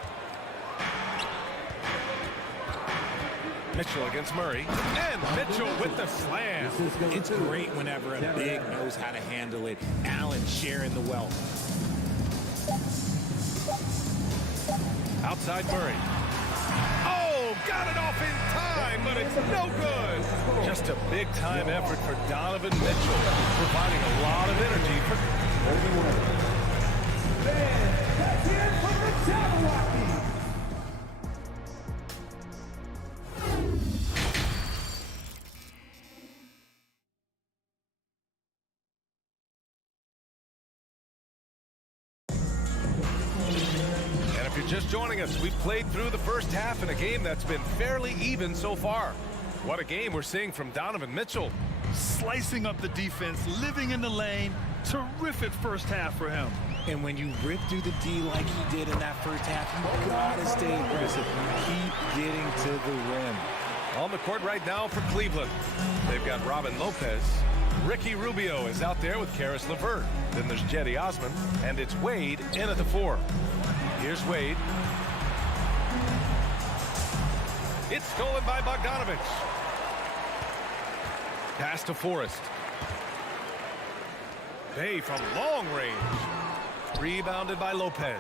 Mitchell against Murray. And Mitchell with the slam. It's great whenever a big knows how to handle it. Allen sharing the wealth. Outside Murray. Oh, got it off in time, but it's no good. Just a big-time effort for Donovan Mitchell, providing a lot of energy for... That's it from the Cavaliers. If you're just joining us, we've played through the first half in a game that's been fairly even so far. What a game we're seeing from Donovan Mitchell. Slicing up the defense, living in the lane. Terrific first half for him. And when you rip through the D like he did in that first half, you gotta stay aggressive. Keep getting to the rim. On the court right now for Cleveland, they've got Robin Lopez. Ricky Rubio is out there with Caris LeVert. Then there's Jetty Osman, and it's Wade in at the 4. Here's Wade. It's stolen by Bogdanovich. Pass to Forrest. Bay from long range. Rebounded by Lopez.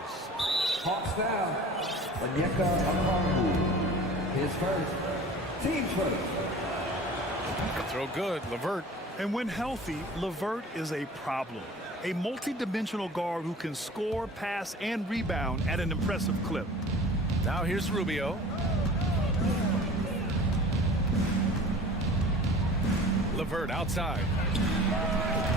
Hawks down. Onyeka Okongwu. His first. Team first. The throw good. LeVert. And when healthy, LeVert is a problem. A multi-dimensional guard who can score, pass, and rebound at an impressive clip. Now here's Rubio. LeVert outside.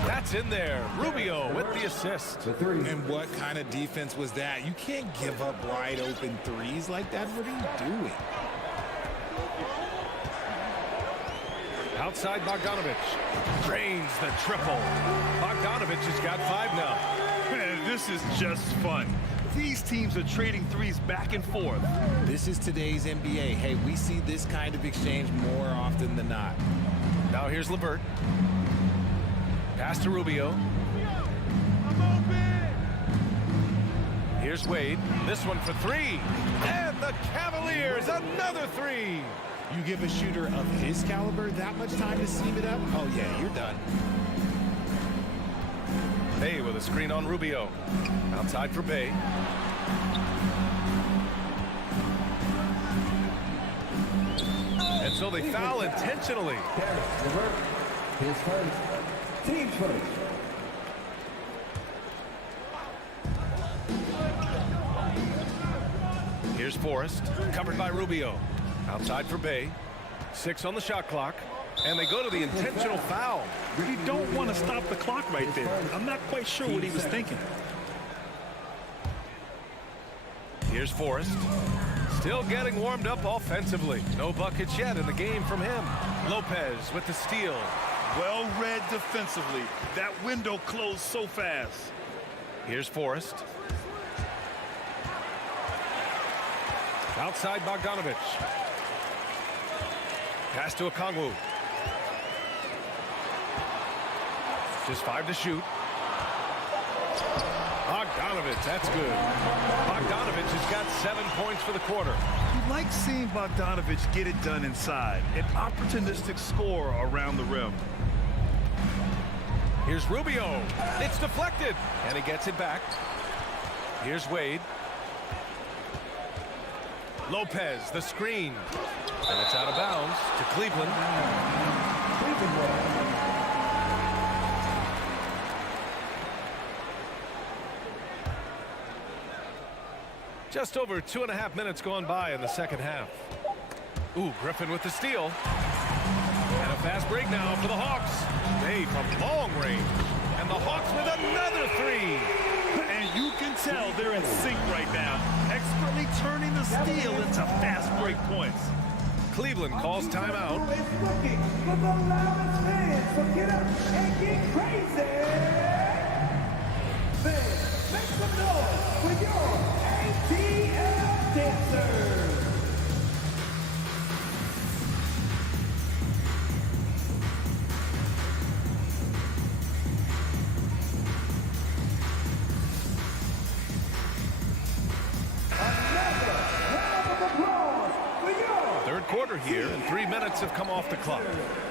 That's in there. Rubio with the assist. And what kind of defense was that? You can't give up wide open threes like that. What are you doing? Outside Bogdanovich. Drains the triple. Bogdanovich has got 5 now. this is just fun. These teams are trading threes back and forth. This is today's NBA. Hey, we see this kind of exchange more often than not. Now here's LeVert. Pass to Rubio. Here's Wade. This one for three. And the Cavaliers, another three. You give a shooter of his caliber that much time to seam it up? Oh, yeah, you're done. Bay with a screen on Rubio. Outside for Bay. And so they foul intentionally. His first. Team first. Here's Forrest, covered by Rubio. Outside for Bay. 6 on the shot clock. And they go to the intentional foul. You don't want to stop the clock right there. I'm not quite sure what he was thinking. Here's Forrest. Still getting warmed up offensively. No buckets yet in the game from him. Lopez with the steal. Well read defensively. That window closed so fast. Here's Forrest. Outside Bogdanovich. Pass to Okongwu. Just 5 to shoot. Bogdanovich, that's good. Bogdanovich has got 7 points for the quarter. You like seeing Bogdanovich get it done inside. An opportunistic scorer around the rim. Here's Rubio. It's deflected. And he gets it back. Here's Wade. Lopez, the screen. And it's out of bounds to Cleveland. Just over 2.5 minutes gone by in the second half. Ooh, Griffin with the steal. And a fast break now for the Hawks. They from long range. And the Hawks with another three. And you can tell they're in sync right now. Expertly turning the steal into fast break points. Cleveland calls timeout. It's looking for the loudest fans. So get up and get crazy. Fans, make some noise for your ATL dancers. Quarter here, and 3 minutes have come off the clock.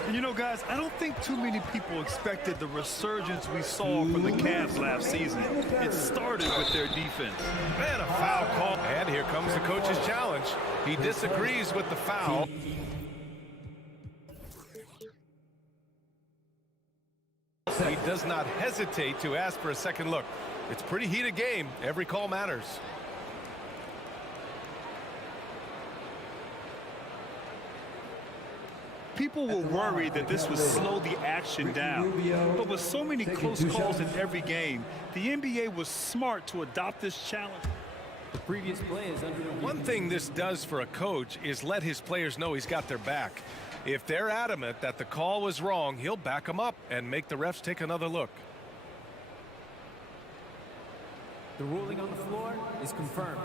And you know, guys, I don't think too many people expected the resurgence we saw from the Cavs last season. It started with their defense. Man, a foul call. And here comes the coach's challenge. He disagrees with the foul. He does not hesitate to ask for a second look. It's a pretty heated game. Every call matters. People were worried that this would slow the action down. But with so many close calls in every game, the NBA was smart to adopt this challenge. The previous play is under review. One thing this does for a coach is let his players know he's got their back. If they're adamant that the call was wrong, he'll back them up and make the refs take another look. The ruling on the floor is confirmed.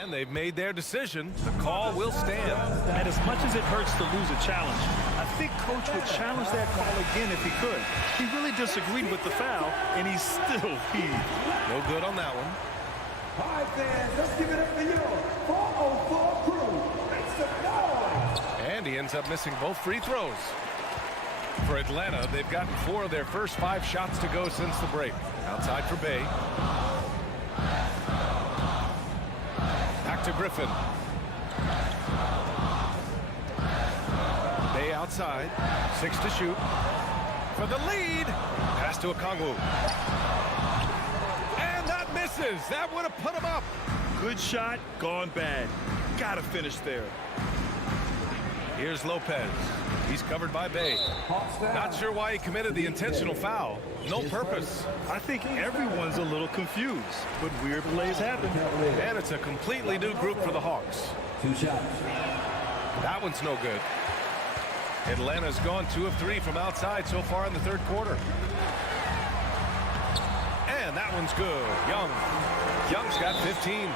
And they've made their decision. The call will stand. And as much as it hurts to lose a challenge, I think Coach would challenge that call again if he could. He really disagreed with the foul, and he's still peeved. No good on that one. All right, fans, let's give it up for your 404 crew. Make some noise. And he ends up missing both free throws. For Atlanta, they've gotten 4 of their first 5 shots to go since the break. Outside for Bay. Back to Griffin. Bay outside. 6 to shoot. For the lead. Pass to Okongwu. And that misses. That would have put him up. Good shot, gone bad. Gotta finish there. Here's Lopez. He's covered by Bay. Not sure why he committed the intentional foul. No purpose. I think everyone's a little confused, but weird plays happen. And it's a completely new group for the Hawks. 2 shots. That one's no good. Atlanta's gone 2 of 3 from outside so far in the third quarter. And that one's good. Young's got 15.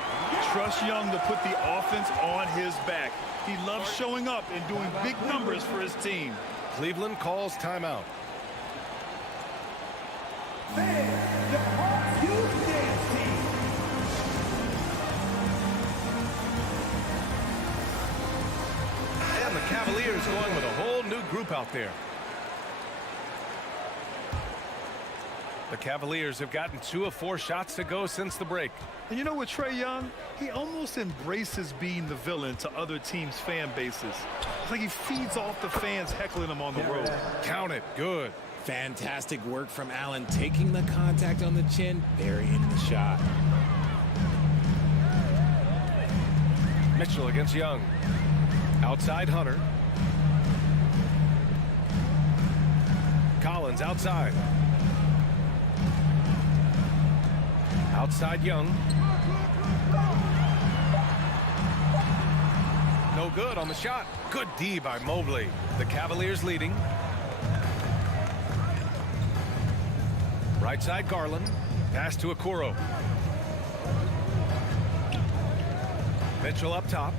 Trust Young to put the offense on his back. He loves showing up and doing big numbers for his team. Cleveland calls timeout. And the Cavaliers going with a whole new group out there. The Cavaliers have gotten 2 of 4 shots to go since the break. And you know what, Trae Young? He almost embraces being the villain to other teams' fan bases. It's like he feeds off the fans heckling him on the road. Count it. Good. Fantastic work from Allen, taking the contact on the chin, burying the shot. Mitchell against Young. Outside Hunter. Collins outside. Outside Young. No good on the shot. Good D by Mobley. The Cavaliers leading. Right side Garland. Pass to Okoro. Mitchell up top.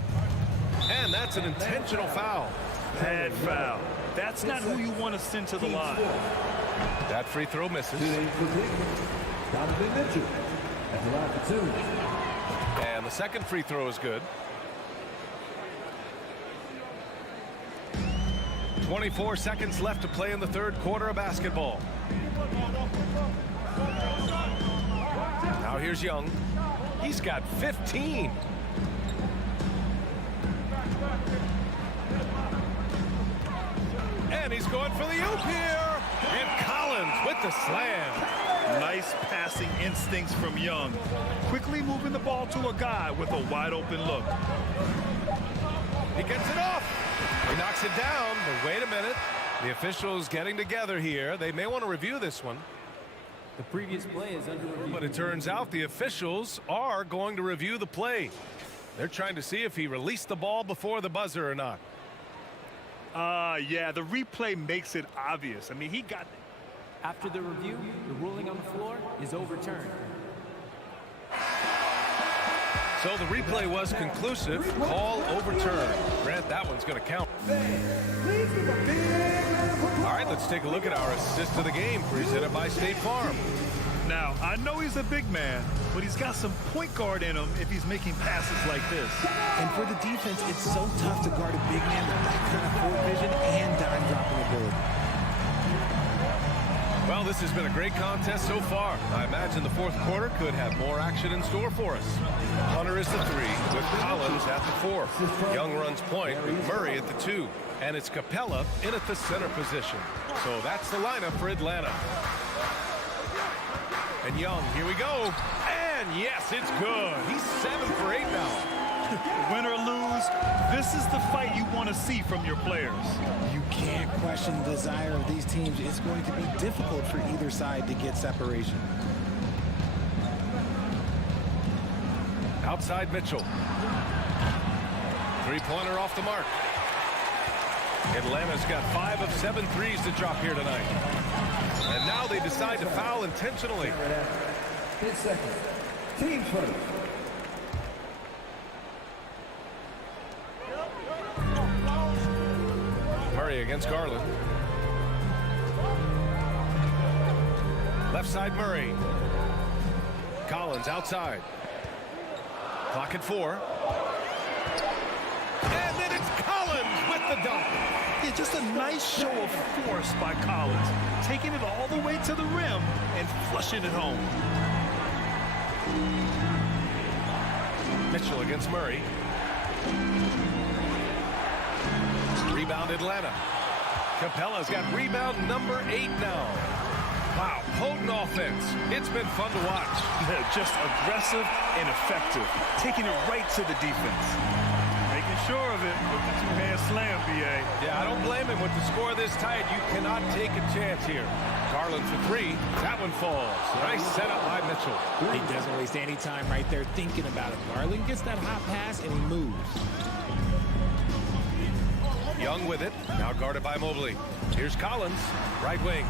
And that's an intentional foul. Bad foul. That's not who you want to send to the line. That free throw misses. And the second free throw is good. 24 seconds left to play in the third quarter of basketball. Now here's Young. He's got 15. And he's going for the oop here. And Collins with the slam. Nice passing instincts from Young. Quickly moving the ball to a guy with a wide open look. He gets it off. He knocks it down, but wait a minute. The officials getting together here. They may want to review this one. The previous play is under review. But it turns out the officials are going to review the play. They're trying to see if he released the ball before the buzzer or not. Yeah, the replay makes it obvious. I mean, he got... After the review, the ruling on the floor is overturned. So the replay was conclusive. Call overturned. Grant, that one's going to count. All right, let's take a look at our assist of the game presented by State Farm. Now, I know he's a big man, but he's got some point guard in him if he's making passes like this. And for the defense, it's so tough to guard a big man with that kind of court vision and dime dropping ability. Well, this has been a great contest so far. I imagine the fourth quarter could have more action in store for us. Hunter is the 3 with Collins at the 4. Young runs point with Murray at the 2. And it's Capella in at the center position. So that's the lineup for Atlanta. And Young, here we go. And yes, it's good. He's 7 for 8 now. Win or lose, this is the fight you want to see from your players. You can't question the desire of these teams. It's going to be difficult for either side to get separation. Outside Mitchell. Three-pointer off the mark. Atlanta's got 5 of 7 threes to drop here tonight. And now they decide to foul intentionally. 10 seconds. Team first. Murray against Garland. Left side Murray. Collins outside. Clock at 4. And then it's Collins with the dunk. Yeah, just a nice show of force by Collins, taking it all the way to the rim and flushing it home. Mitchell against Murray. Rebound Atlanta. Capella's got rebound number 8 now. Wow, potent offense. It's been fun to watch. Yeah, just aggressive and effective, taking it right to the defense. Making sure of it with the two-hand slam, B.A. Yeah, I don't blame him with the score this tight. You cannot take a chance here. Garland for 3. That one falls. Nice setup by Mitchell. He doesn't waste any time right there thinking about it. Garland gets that hot pass and he moves. Young with it. Now guarded by Mobley. Here's Collins. Right wing.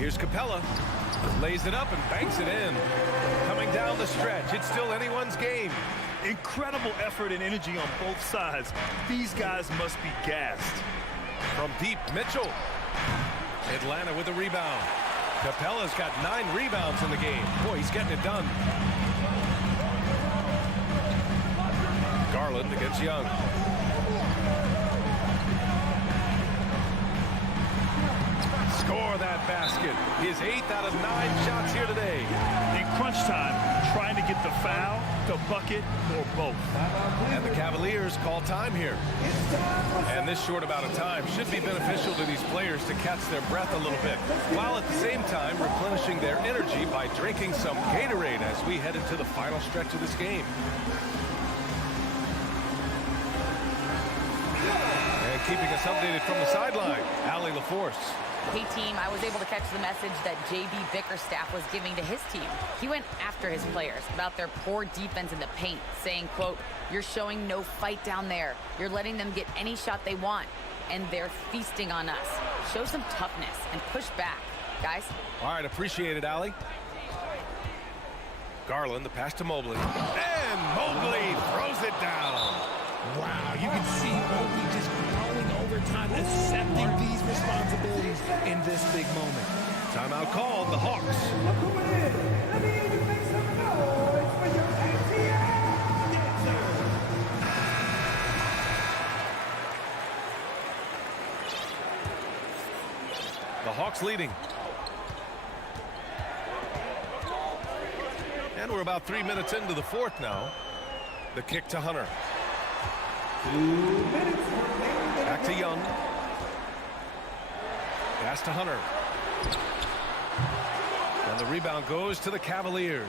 Here's Capella. Lays it up and banks it in. Coming down the stretch. It's still anyone's game. Incredible effort and energy on both sides. These guys must be gassed. From deep, Mitchell. Atlanta with the rebound. Capella's got 9 rebounds in the game. Boy, he's getting it done. Garland against Young. Score that basket. His 8th out of 9 shots here today. In crunch time, trying to get the foul, the bucket, or both. And the Cavaliers call time here. And this short amount of time should be beneficial to these players to catch their breath a little bit, while at the same time replenishing their energy by drinking some Gatorade as we head into the final stretch of this game. And keeping us updated from the sideline, Allie LaForce. Hey, team, I was able to catch the message that J.B. Bickerstaff was giving to his team. He went after his players about their poor defense in the paint, saying, quote, "You're showing no fight down there. You're letting them get any shot they want, and they're feasting on us. Show some toughness and push back, guys." All right, appreciate it, Allie. Garland, the pass to Mobley. And Mobley throws it down. Wow, you can see Mobley just growing over time, accepting these responsibilities in this big moment. Timeout called, the Hawks. The Hawks leading. And we're about 3 minutes into the fourth now. The kick to Hunter. Back to Young. Pass to Hunter. And the rebound goes to the Cavaliers.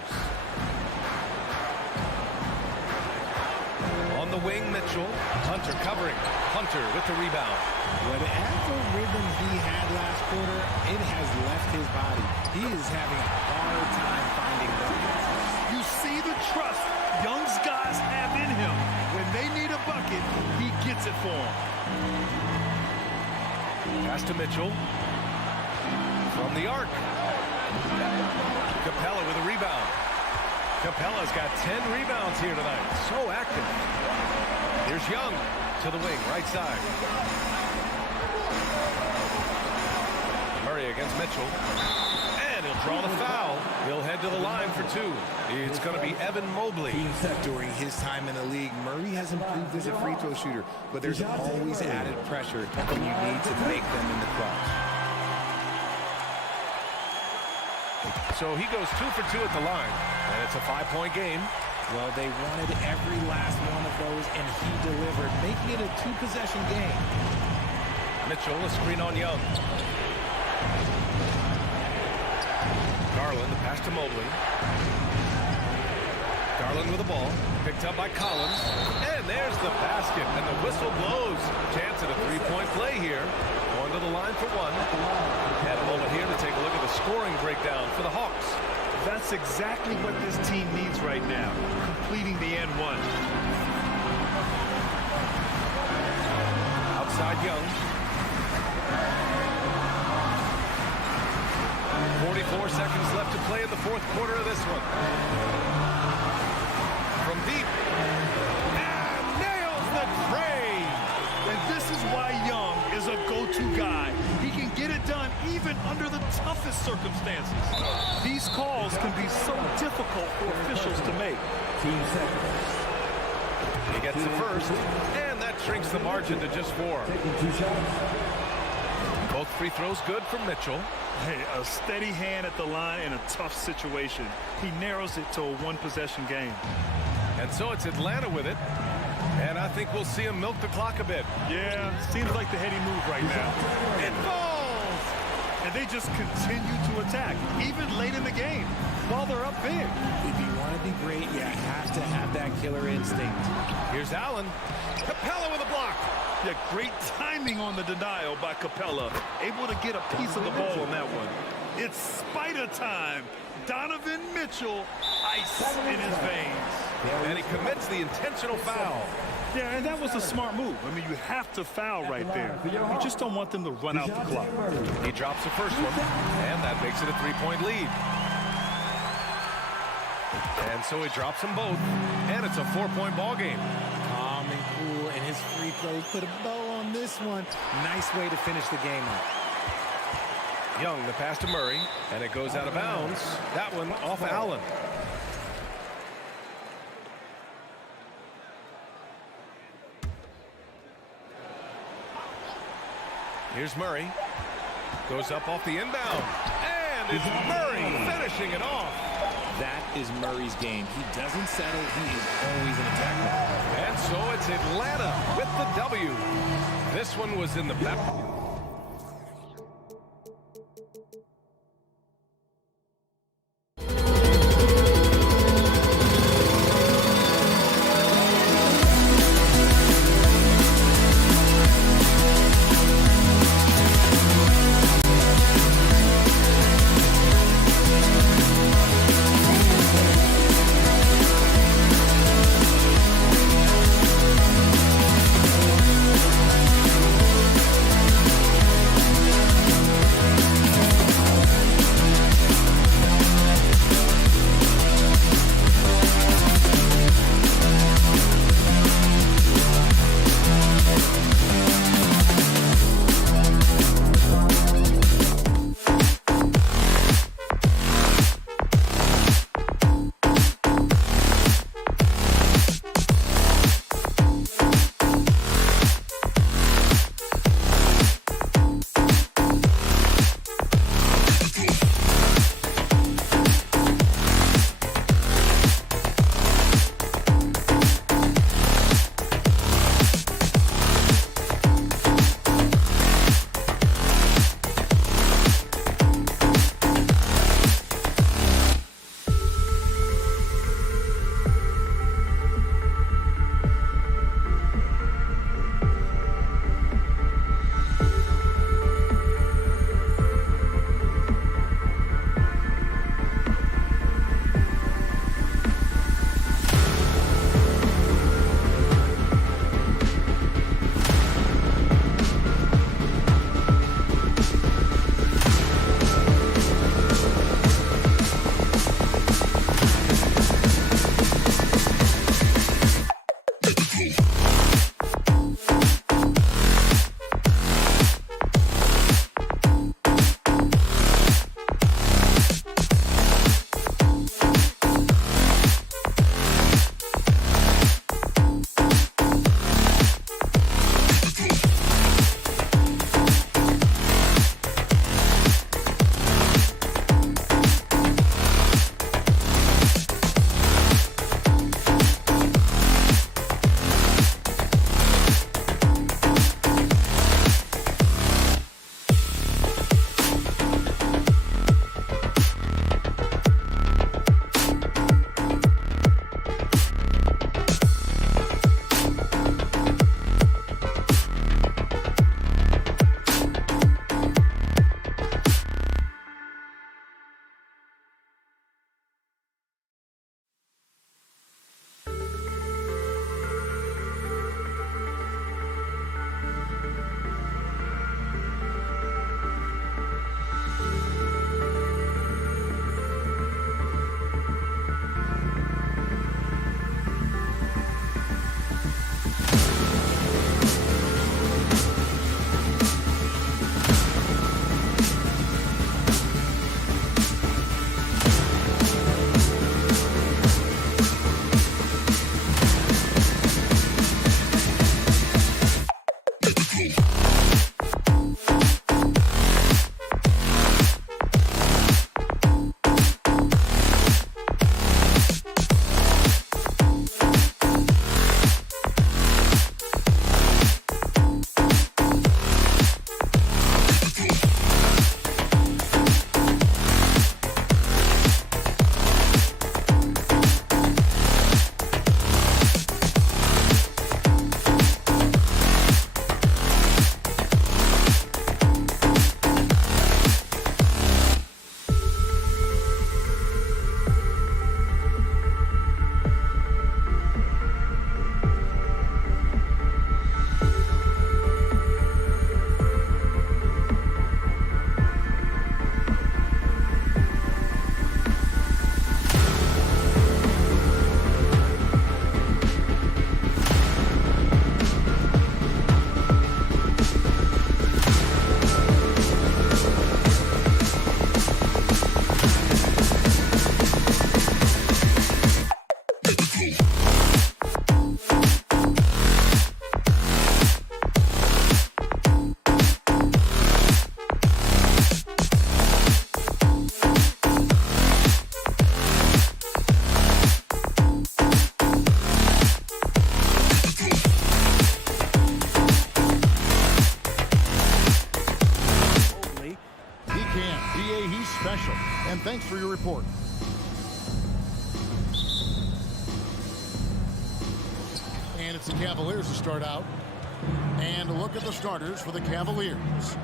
On the wing, Mitchell. Hunter covering. Hunter with the rebound. Whatever rhythm he had last quarter, it has left his body. He is having a hard time finding buckets. You see the trust Young's guys have in him. When they need a bucket, he gets it for them. Pass to Mitchell. From the arc. Capella with a rebound. Capella's got 10 rebounds here tonight. So active. Here's Young to the wing, right side. Murray against Mitchell. And he'll draw the foul. He'll head to the line for 2. It's going to be Evan Mobley. During his time in the league, Murray has improved as a free throw shooter, but there's always added pressure when you need to make them in the clutch. So he goes 2 for 2 at the line, and it's a 5-point game. Well, they wanted every last one of those, and he delivered, making it a 2-possession game. Mitchell, a screen on Young. Garland, the pass to Mobley. Garland with the ball, picked up by Collins. And there's the basket, and the whistle blows. Chance at a 3-point play here. Going to the line for 1. Had a moment here to take a look at the scoring breakdown for the Hawks. That's exactly what this team needs right now, completing the and 1. Outside Young. 44 seconds left to play in the fourth quarter of this one. From deep. And nails the tray. And this is why Young is a go-to guy. He can get it done even under the toughest circumstances. These calls can be so difficult for officials to make. He gets the first, and that shrinks the margin to just 4. Both free throws good for Mitchell. Hey, a steady hand at the line in a tough situation. He narrows it to a 1-possession game. And so it's Atlanta with it. And I think we'll see him milk the clock a bit. Yeah, seems like the heady move right now. It falls! And they just continue to attack, even late in the game, while they're up big. If you want to be great, you have to have that killer instinct. Here's Allen. Capella with a block. Yeah, great timing on the denial by Capella. Able to get a piece of the ball on that one. It's Spider time. Donovan Mitchell, ice in his veins. And he commits the intentional foul. Yeah, and that was a smart move. I mean, you have to foul right there. You just don't want them to run out the clock. He drops the first one, and that makes it a 3-point lead. And so he drops them both, and it's a 4-point ball game. Calm and cool, and his free throws put a bow on this one. Nice way to finish the game up. Young, the pass to Murray, and it goes out of bounds. That one off Allen. Here's Murray. Goes up off the inbound. And it's Murray finishing it off. That is Murray's game. He doesn't settle. He is always an attacker. And so it's Atlanta with the W. This one was in the back. GA, he's special. And thanks for your report. And it's the Cavaliers to start out. And look at the starters for the Cavaliers.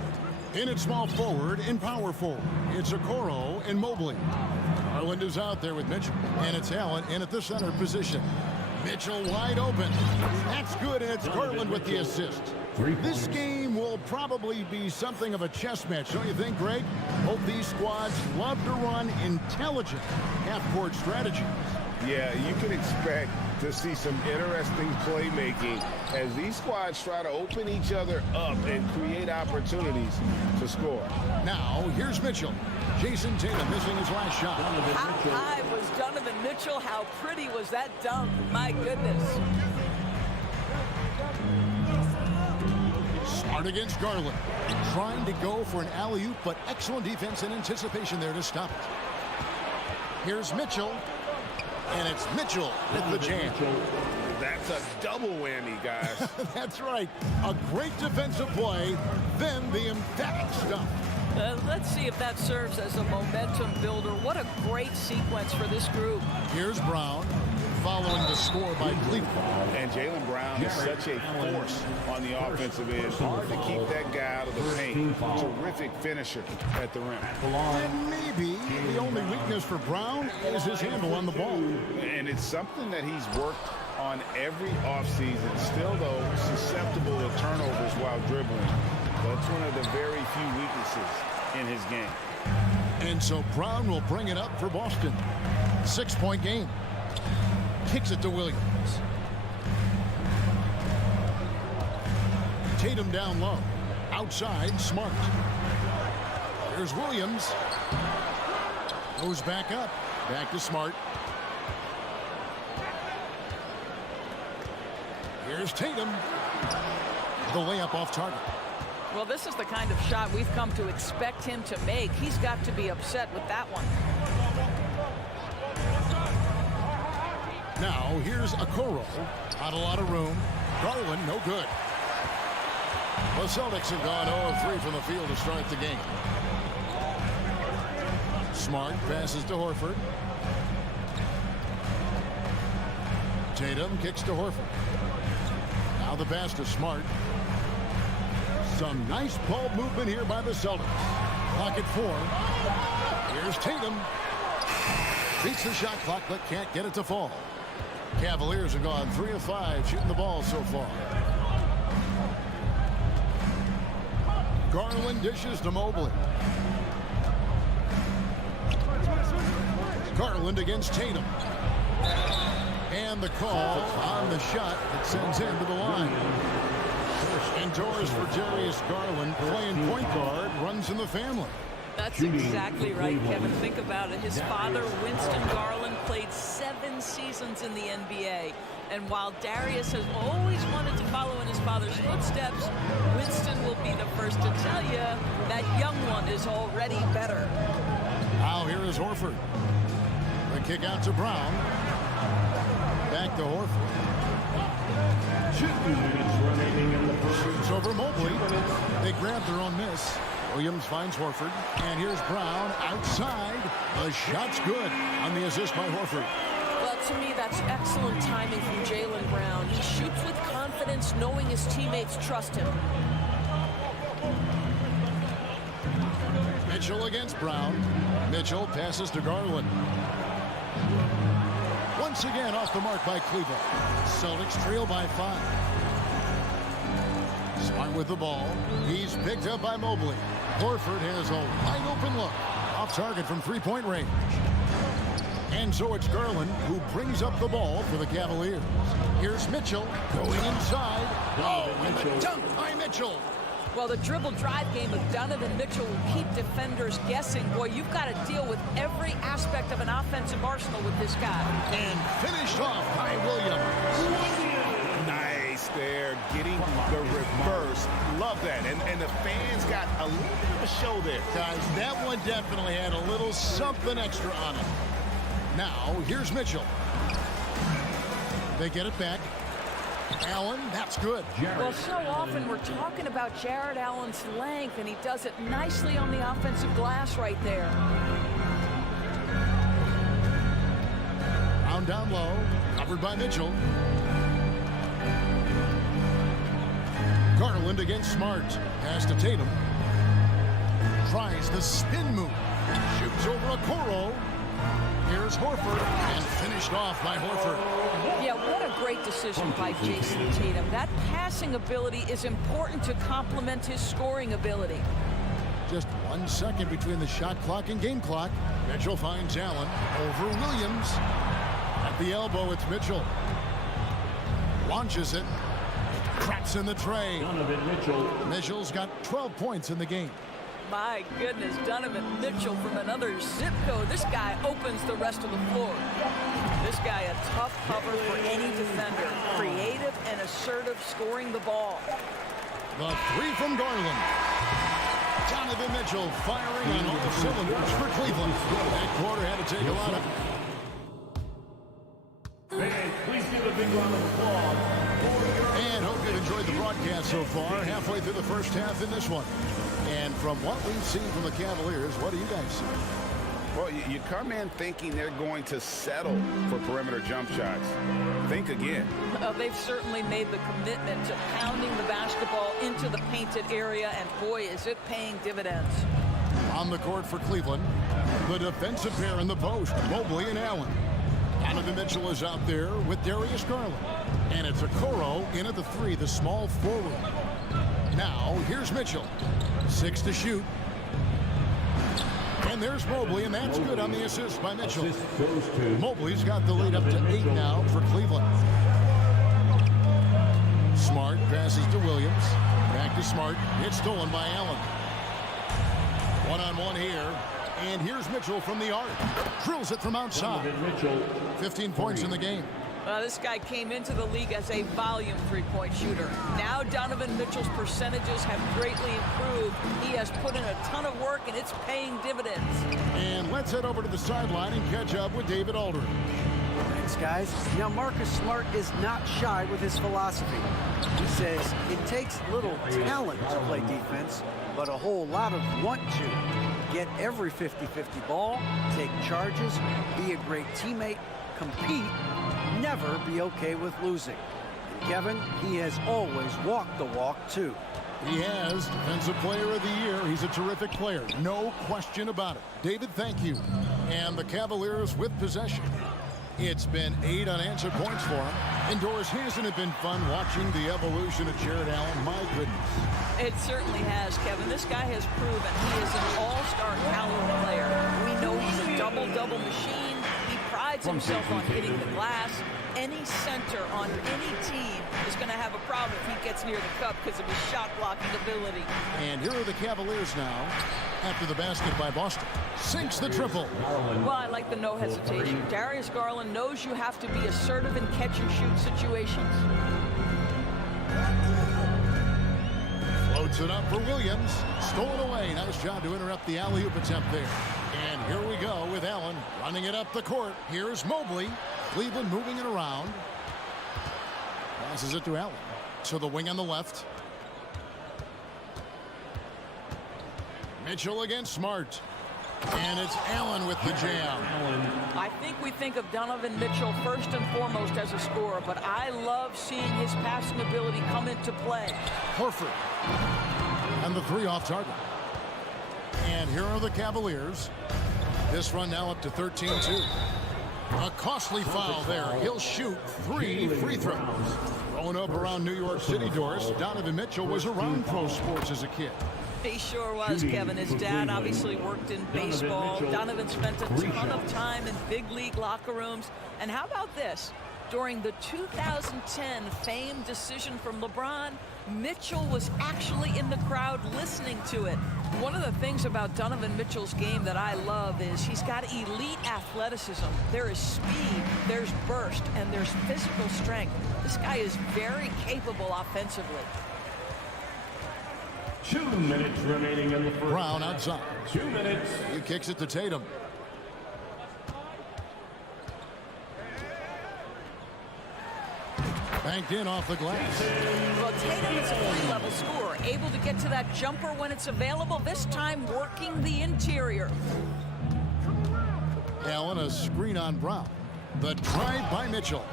In at small forward, in power forward, it's Okoro and Mobley. Garland is out there with Mitchell. And it's Allen in at the center position. Mitchell wide open. That's good, and it's Garland with the assist. This game will probably be something of a chess match, don't you think, Greg? Both these squads love to run intelligent half-court strategies. Yeah, you can expect to see some interesting playmaking as these squads try to open each other up and create opportunities to score. Now, here's Mitchell. Jason Tatum missing his last shot. How high was Donovan Mitchell? How pretty was that dunk? My goodness. Smart against Garland. Trying to go for an alley-oop, but excellent defense and anticipation there to stop it. Here's Mitchell. And it's Mitchell with the jam. That's a double whammy, guys. That's right. A great defensive play, then the emphatic stuff. Let's see if that serves as a momentum builder. What a great sequence for this group. Here's Brown following the score by Cleveland. And Jaylen Brown is such a force on the offensive end. Hard to keep that guy out of the paint. Terrific finisher at the rim. And maybe the only weakness for Brown is his handle on the ball. And it's something that he's worked on every offseason. Still, though, susceptible to turnovers while dribbling. That's one of the very few weaknesses in his game. And so Brown will bring it up for Boston. 6-point game. Kicks it to Williams. Tatum down low. Outside, Smart. Here's Williams. Goes back up. Back to Smart. Here's Tatum. The layup off target. Well, this is the kind of shot we've come to expect him to make. He's got to be upset with that one. Now, here's Okoro. Not a lot of room. Garland, no good. The Celtics have gone 0 of 3 from the field to start the game. Smart passes to Horford. Tatum kicks to Horford. Now the pass to Smart. Some nice ball movement here by the Celtics. Clock at 4. Here's Tatum. Beats the shot clock, but can't get it to fall. Cavaliers have gone 3 of 5 shooting the ball so far. Garland dishes to Mobley. Garland against Tatum. And the call on the shot that sends him to the line. Indoors for Darius Garland, playing point guard, runs in the family. That's exactly right, Kevin. Think about it. His father, Winston Garland, played 7 seasons in the NBA. And while Darius has always wanted to follow in his father's footsteps, Winston will be the first to tell you that young one is already better. Now here is Horford. The kick out to Brown. Back to Horford. Shoots over Mobley. They grab their own miss. Williams finds Horford. And here's Brown outside. The shot's good on the assist by Horford. Well, to me, that's excellent timing from Jaylen Brown. He shoots with confidence, knowing his teammates trust him. Mitchell against Brown. Mitchell passes to Garland. Once again off the mark by Cleveland. Celtics trail by 5. Smart with the ball. He's picked up by Mobley. Horford has a wide open look. Off target from 3-point range. And so it's Garland who brings up the ball for the Cavaliers. Here's Mitchell going inside. Oh, and the dunk by Mitchell. Well, the dribble drive game of Donovan Mitchell will keep defenders guessing. Boy, you've got to deal with every aspect of an offensive arsenal with this guy. And finished off by Williams. Nice there, getting the reverse. Love that. And the fans got a little bit of a show there. Guys, that one definitely had a little something extra on it. Now, here's Mitchell. They get it back. Allen, that's good. Well, so often we're talking about Jared Allen's length, and he does it nicely on the offensive glass right there. Round down low, covered by Mitchell. Garland against Smart. Pass to Tatum. Tries the spin move. Shoots over a Okoro. Here's Horford, and finished off by Horford. Yeah, what a great decision by Jason Tatum. That passing ability is important to complement his scoring ability. Just 1 second between the shot clock and game clock. Mitchell finds Allen over Williams. At the elbow, it's Mitchell. Launches it. Traps in the tray. Mitchell's got 12 points in the game. My goodness, Donovan Mitchell from another zip code. This guy opens the rest of the floor. This guy a tough cover for any defender. Creative and assertive scoring the ball. The three from Garland. Donovan Mitchell firing on all cylinders for Cleveland. That quarter had to take a lot of... Please give a big round of applause. And hope you've enjoyed the broadcast so far. Halfway through the first half in this one. And from what we've seen from the Cavaliers, what do you guys see? Well, you come in thinking they're going to settle for perimeter jump shots. Think again. They've certainly made the commitment to pounding the basketball into the painted area, and boy, is it paying dividends. On the court for Cleveland, the defensive pair in the post, Mobley and Allen. Donovan Mitchell is out there with Darius Garland. And it's Okoro in at the three, the small forward. Now, here's Mitchell. 6 to shoot. And there's Mobley, and that's good on the assist by Mitchell. Mobley's got the lead up to 8 now for Cleveland. Smart passes to Williams. Back to Smart. It's stolen by Allen. One-on-one here. And here's Mitchell from the arc. Drills it from outside. 15 points in the game. This guy came into the league as a volume three-point shooter. Now Donovan Mitchell's percentages have greatly improved. He has put in a ton of work, and it's paying dividends. And let's head over to the sideline and catch up with David Aldridge. Thanks, guys. Now, Marcus Smart is not shy with his philosophy. He says it takes little talent to play defense, but a whole lot of want to. Get every 50-50 ball, take charges, be a great teammate, compete, never be okay with losing. And Kevin, he has always walked the walk, too. He has Defensive Player of the Year. He's a terrific player. No question about it. David, thank you. And the Cavaliers with possession. It's been 8 unanswered points for him. Indoors, hasn't it been fun watching the evolution of Jared Allen? My goodness. It certainly has, Kevin. This guy has proven he is an all-star caliber player. We know he's a double-double machine. He prides himself on hitting the glass. Any center on any team is going to have a problem if he gets near the cup because of his shot-blocking ability. And here are the Cavaliers now after the basket by Boston. Sinks the triple. Well, I like the no hesitation. Darius Garland knows you have to be assertive in catch-and-shoot situations. Floats it up for Williams. Stolen away. Nice job to interrupt the alley-oop attempt there. And here we go with Allen running it up the court. Here's Mobley. Cleveland moving it around. Passes it to Allen. To the wing on the left. Mitchell against Smart. And it's Allen with the jam. I think we think of Donovan Mitchell first and foremost as a scorer, but I love seeing his passing ability come into play. Horford. And the three off target. And here are the Cavaliers. This run now up to 13-2. A costly foul there. He'll shoot 3 free throws. Growing up around New York City, Doris, Donovan Mitchell was around pro sports as a kid. He sure was, Kevin. His dad obviously worked in baseball. Donovan spent a ton of time in big league locker rooms. And how about this? During the 2010 famed decision from LeBron, Mitchell was actually in the crowd listening to it. One of the things about Donovan Mitchell's game that I love is he's got elite athleticism. There is speed, there's burst, and there's physical strength. This guy is very capable offensively. 2 minutes remaining in the first. Brown outside. 2 minutes. He kicks it to Tatum. Banked in off the glass. Well, Tatum is a three-level scorer, able to get to that jumper when it's available, this time working the interior. Allen, a screen on Brown. The drive by Mitchell.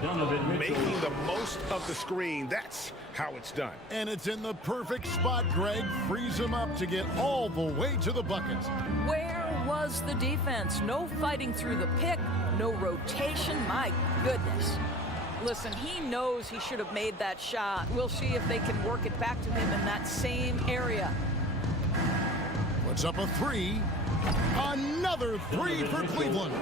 Making the most of the screen. That's how it's done. And it's in the perfect spot, Greg. Frees him up to get all the way to the bucket. Where was the defense? No fighting through the pick, no rotation. My goodness. Listen, he knows he should have made that shot. We'll see if they can work it back to him in that same area. Puts up a three. Another three for Cleveland.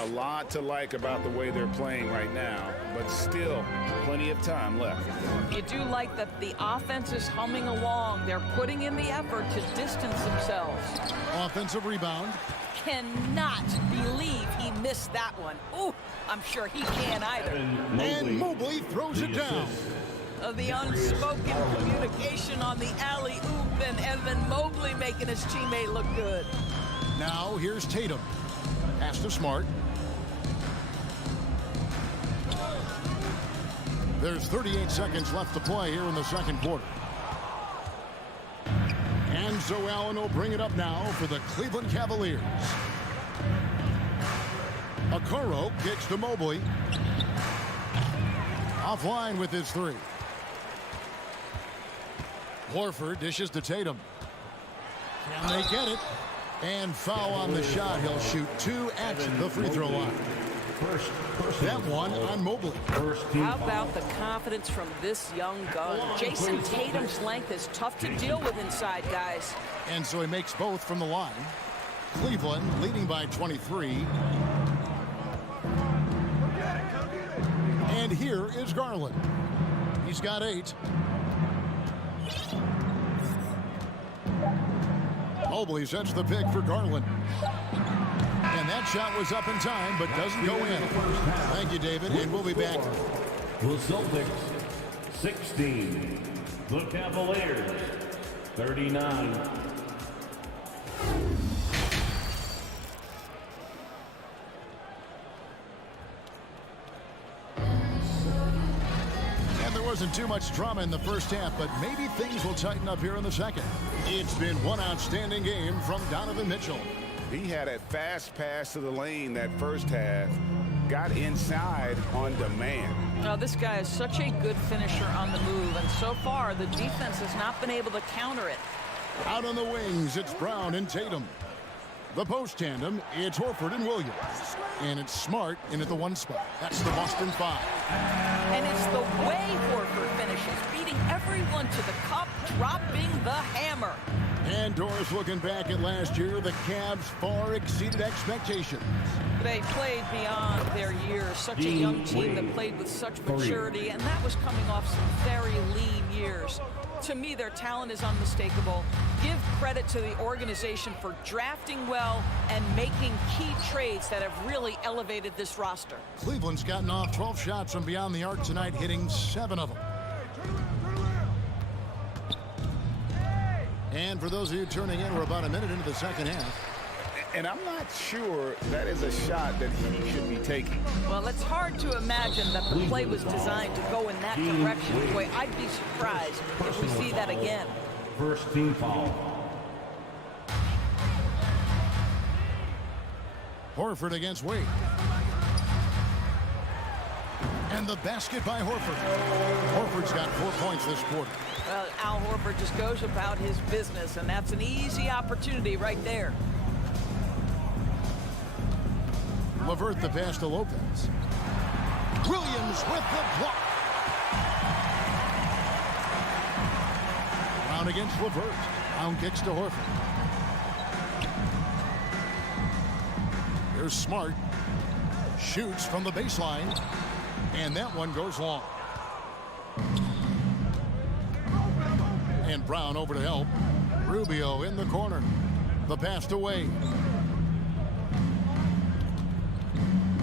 A lot to like about the way they're playing right now, but still plenty of time left. You do like that the offense is humming along. They're putting in the effort to distance themselves. Offensive rebound. Cannot believe he missed that one. Ooh, I'm sure he can't either. And Mobley throws it down. The unspoken communication on the alley-oop, and Evan Mobley making his teammate look good. Now here's Tatum. Pass to Smart. There's 38 seconds left to play here in the second quarter. And so Allen will bring it up now for the Cleveland Cavaliers. Okoro kicks to Mobley. Offline with his three. Horford dishes to Tatum. Can they get it? And foul on the shot. He'll shoot two at the free throw line. That one on Mobley. How about the confidence from this young gun? Jason Tatum's length is tough to deal with inside, guys. And so he makes both from the line. Cleveland leading by 23. And here is Garland. He's got 8. Mobley sets the pick for Garland. And that shot was up in time, but doesn't go in. Thank you, David, and we'll be back. The Celtics, 16. The Cavaliers, 39. And there wasn't too much drama in the first half, but maybe things will tighten up here in the second. It's been one outstanding game from Donovan Mitchell. He had a fast pass to the lane that first half. Got inside on demand. Now, this guy is such a good finisher on the move, and so far the defense has not been able to counter it. Out on the wings, it's Brown and Tatum. The post tandem, it's Horford and Williams. And it's Smart in at the one spot. That's the Boston 5. And it's the way Horford finishes, beating everyone to the cup, dropping the hammer. And Doris looking back at last year, the Cavs far exceeded expectations. They played beyond their years. Such a young team that played with such maturity, and that was coming off some very lean years. To me, their talent is unmistakable. Give credit to the organization for drafting well and making key trades that have really elevated this roster. Cleveland's gotten off 12 shots from beyond the arc tonight, hitting 7 of them. And for those of you turning in, we're about a minute into the second half. And I'm not sure that is a shot that he should be taking. Well, it's hard to imagine that the play was designed to go in that direction. Boy, I'd be surprised if we see that again. First team foul. Horford against Wade. And the basket by Horford. Horford's got 4 points this quarter. Well, Al Horford just goes about his business, and that's an easy opportunity right there. LeVert the pass to Lopez. Williams with the block. Brown against LeVert. Brown kicks to Horford. Here's Smart. Shoots from the baseline. And that one goes long. And Brown over to help. Rubio in the corner. The pass to Wade.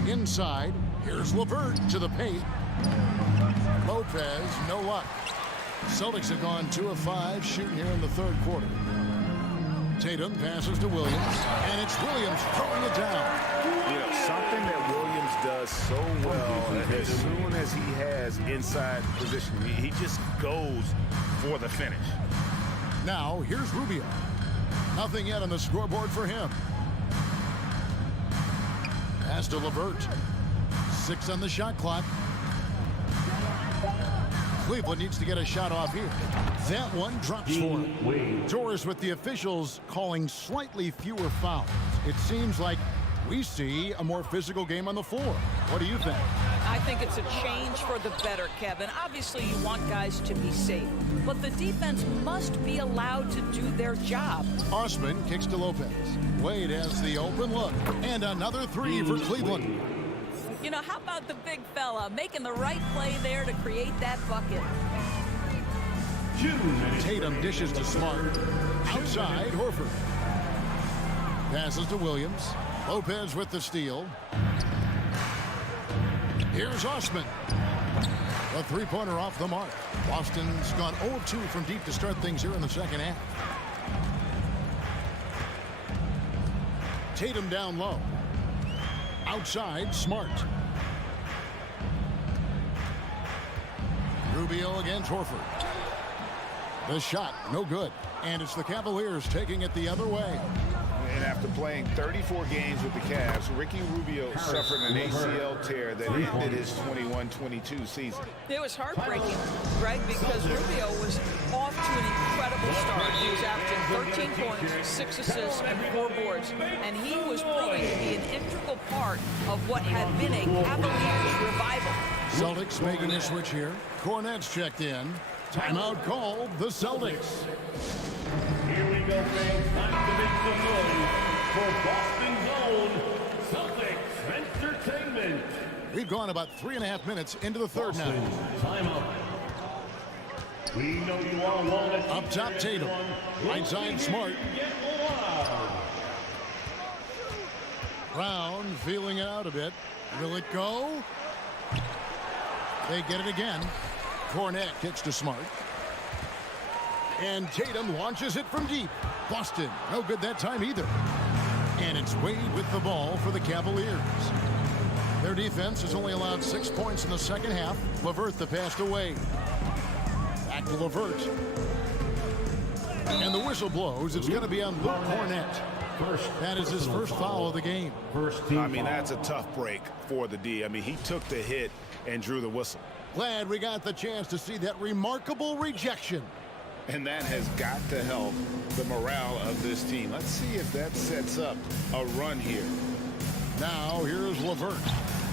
Inside, here's LeVert to the paint. Lopez, no luck. Celtics have gone 2 of 5 shooting here in the third quarter. Tatum passes to Williams, and it's Williams throwing it down. You know, something that Williams does so well as soon as he has inside position, he just goes for the finish. Now, here's Rubio. Nothing yet on the scoreboard for him. Pass to LeVert. 6 on the shot clock. Cleveland needs to get a shot off here. That one drops for him. Doris with the officials calling slightly fewer fouls. It seems like we see a more physical game on the floor. What do you think? I think it's a change for the better, Kevin. Obviously, you want guys to be safe, but the defense must be allowed to do their job. Osman kicks to Lopez. Wade has the open look. And another 3 for Cleveland. You know, how about the big fella making the right play there to create that bucket? Tatum dishes to Smart. Outside, Horford. Passes to Williams. Lopez with the steal. Here's Osman. A three-pointer off the mark. Boston's gone 0-2 from deep to start things here in the second half. Tatum down low. Outside, Smart. Rubio against Horford. The shot, no good. And it's the Cavaliers taking it the other way. And after playing 34 games with the Cavs, Ricky Rubio suffered an ACL tear that ended his 21-22 season. It was heartbreaking, Greg, because Rubio was off to an incredible start. He was averaging 13 points, 6 assists, and 4 boards. And he was proving to be an integral part of what had been a Cavaliers revival. Celtics making a switch here. Cornet's checked in. Timeout called the Celtics. Here we go, fans. Time to make some noise for Boston's own Celtics Entertainment. We've gone about 3.5 minutes into the third now. Timeout. We know you all want to up top, Tatum. Right side, Smart. Brown feeling it out a bit. Will it go? They get it again. Cornet kicks to Smart. And Tatum launches it from deep. Boston, no good that time either. And it's Wade with the ball for the Cavaliers. Their defense has only allowed 6 points in the second half. LeVert the pass to Wade. Back to LeVert. And the whistle blows. It's going to be on Luke Cornet. That is his first foul of the game. I mean, that's a tough break for the D. I mean, he took the hit and drew the whistle. Glad we got the chance to see that remarkable rejection. And that has got to help the morale of this team. Let's see if that sets up a run here. Now, here's LeVert.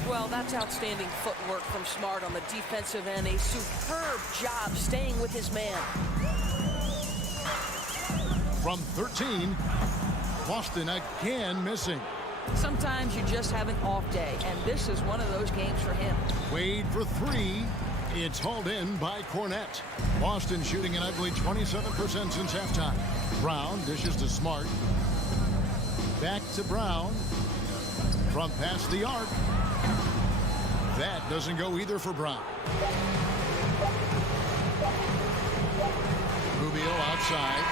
Well, that's outstanding footwork from Smart on the defensive end. A superb job staying with his man. From 13, Boston again missing. Sometimes you just have an off day, and this is one of those games for him. Wade for 3. It's hauled in by Cornet. Boston shooting an ugly 27% since halftime. Brown dishes to Smart. Back to Brown. From past the arc. That doesn't go either for Brown. Rubio outside.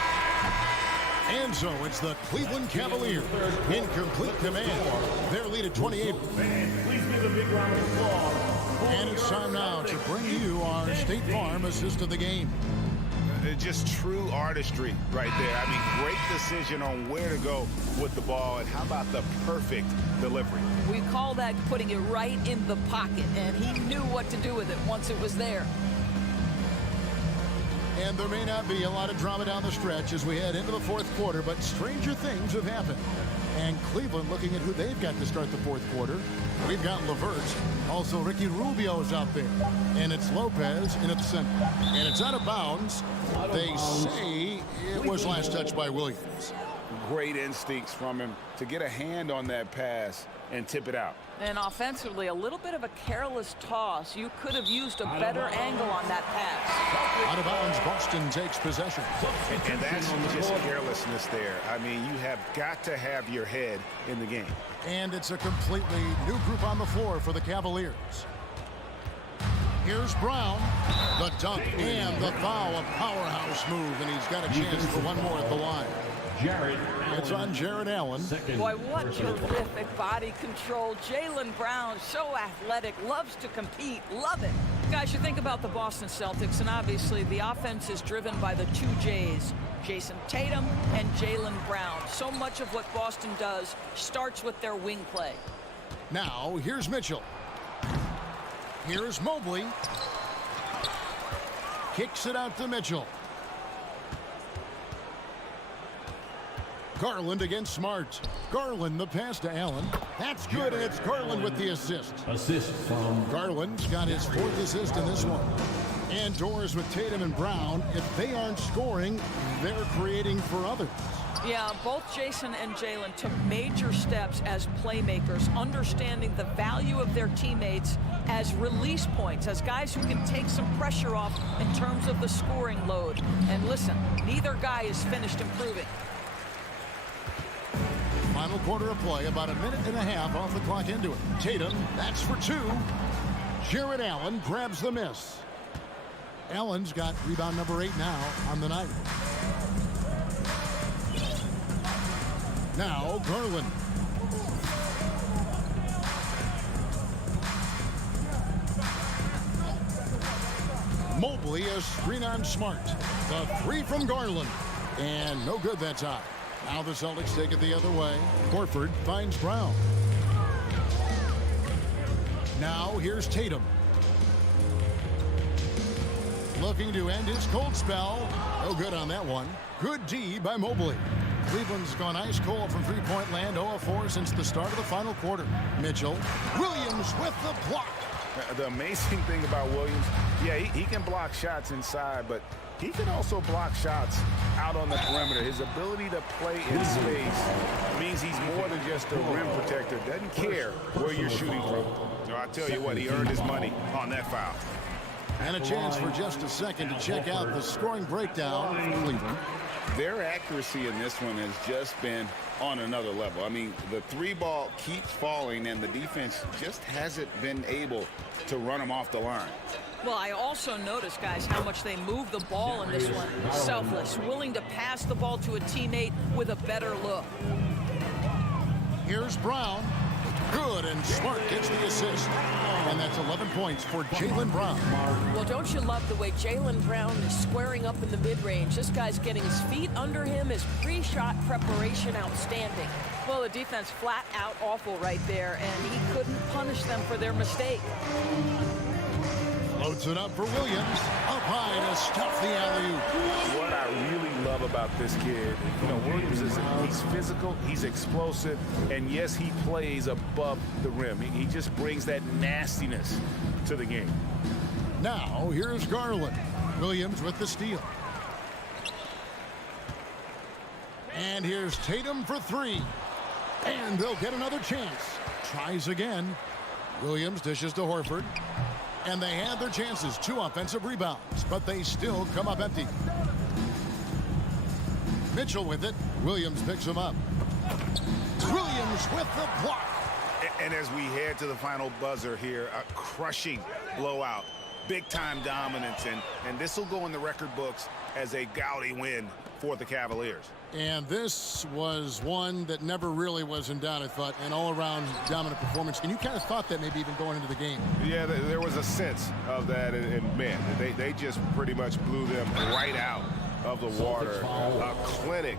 And so it's the Cleveland Cavaliers in complete command. Their lead at 28. Please give a big round of applause. And it's time now to bring you our State Farm assist of the game. Just true artistry right there. I mean, great decision on where to go with the ball, and how about the perfect delivery? We call that putting it right in the pocket, and he knew what to do with it once it was there. And there may not be a lot of drama down the stretch as we head into the fourth quarter, but stranger things have happened. And Cleveland looking at who they've got to start the fourth quarter. We've got LeVert. Also, Ricky Rubio's out there. And it's Lopez in at the center. And it's out of bounds. They say it was last touched by Williams. Great instincts from him to get a hand on that pass and tip it out. And offensively, a little bit of a careless toss. You could have used a better angle on that pass. Out of bounds, Boston takes possession. And that's just carelessness there. I mean, you have got to have your head in the game. And it's a completely new group on the floor for the Cavaliers. Here's Brown, the dunk and the foul, a powerhouse move, and he's got a chance for one more at the line. It's on Jared Allen. Boy, what terrific body control. Jaylen Brown, so athletic, loves to compete, love it. Guys, you think about the Boston Celtics, and obviously the offense is driven by the two J's, Jason Tatum and Jaylen Brown. So much of what Boston does starts with their wing play. Now, here's Mitchell. Here's Mobley. Kicks it out to Mitchell. Garland against Smart. Garland the pass to Allen. That's good, and it's Garland with the assist. From Garland's got his 4th assist in this one. And doors with Tatum and Brown. If they aren't scoring, they're creating for others. Yeah, both Jason and Jaylen took major steps as playmakers, understanding the value of their teammates as release points, as guys who can take some pressure off in terms of the scoring load. And listen, neither guy is finished improving. Final quarter of play, about a minute and a half off the clock into it. Tatum, that's for 2. Jared Allen grabs the miss. Allen's got rebound number 8 now on the night. Now Garland. Mobley, a screen on Smart. The 3 from Garland. And no good that time. Now the Celtics take it the other way. Horford finds Brown. Now here's Tatum. Looking to end his cold spell. No good on that one. Good D by Mobley. Cleveland's gone ice cold from three-point land, 0 of 4 since the start of the final quarter. Mitchell. Williams with the block. The amazing thing about Williams, yeah, he can block shots inside, but he can also block shots out on the perimeter. His ability to play in space means he's more than just a rim protector. Doesn't care where you're shooting from. So I tell you what, he earned his money on that foul. And a chance for just a second to check out the scoring breakdown for Cleveland. Their accuracy in this one has just been on another level. I mean, the 3-ball keeps falling, and the defense just hasn't been able to run them off the line. Well, I also noticed, guys, how much they move the ball in this one. Selfless, willing to pass the ball to a teammate with a better look. Here's Brown. Good, and Smart gets the assist. And that's 11 points for Jaylen Brown. Well, don't you love the way Jaylen Brown is squaring up in the mid-range? This guy's getting his feet under him. His pre-shot preparation outstanding. Well, the defense flat out awful right there, and he couldn't punish them for their mistake. Loads it up for Williams. Up high to stuff the alley-oop. What I really love about this kid, Williams he's physical, he's explosive, and yes, he plays above the rim. He just brings that nastiness to the game. Now, here's Garland. Williams with the steal. And here's Tatum for 3. And they'll get another chance. Tries again. Williams dishes to Horford. And they had their chances. 2 offensive rebounds, but they still come up empty. Mitchell with it. Williams picks him up. Williams with the block. And as we head to the final buzzer here, a crushing blowout. Big-time dominance, and this will go in the record books as a gaudy win for the Cavaliers. And this was one that never really was in doubt, I thought, an all-around dominant performance. And you kind of thought that maybe even going into the game. Yeah, there was a sense of that, and man, they just pretty much blew them right out of the water. A clinic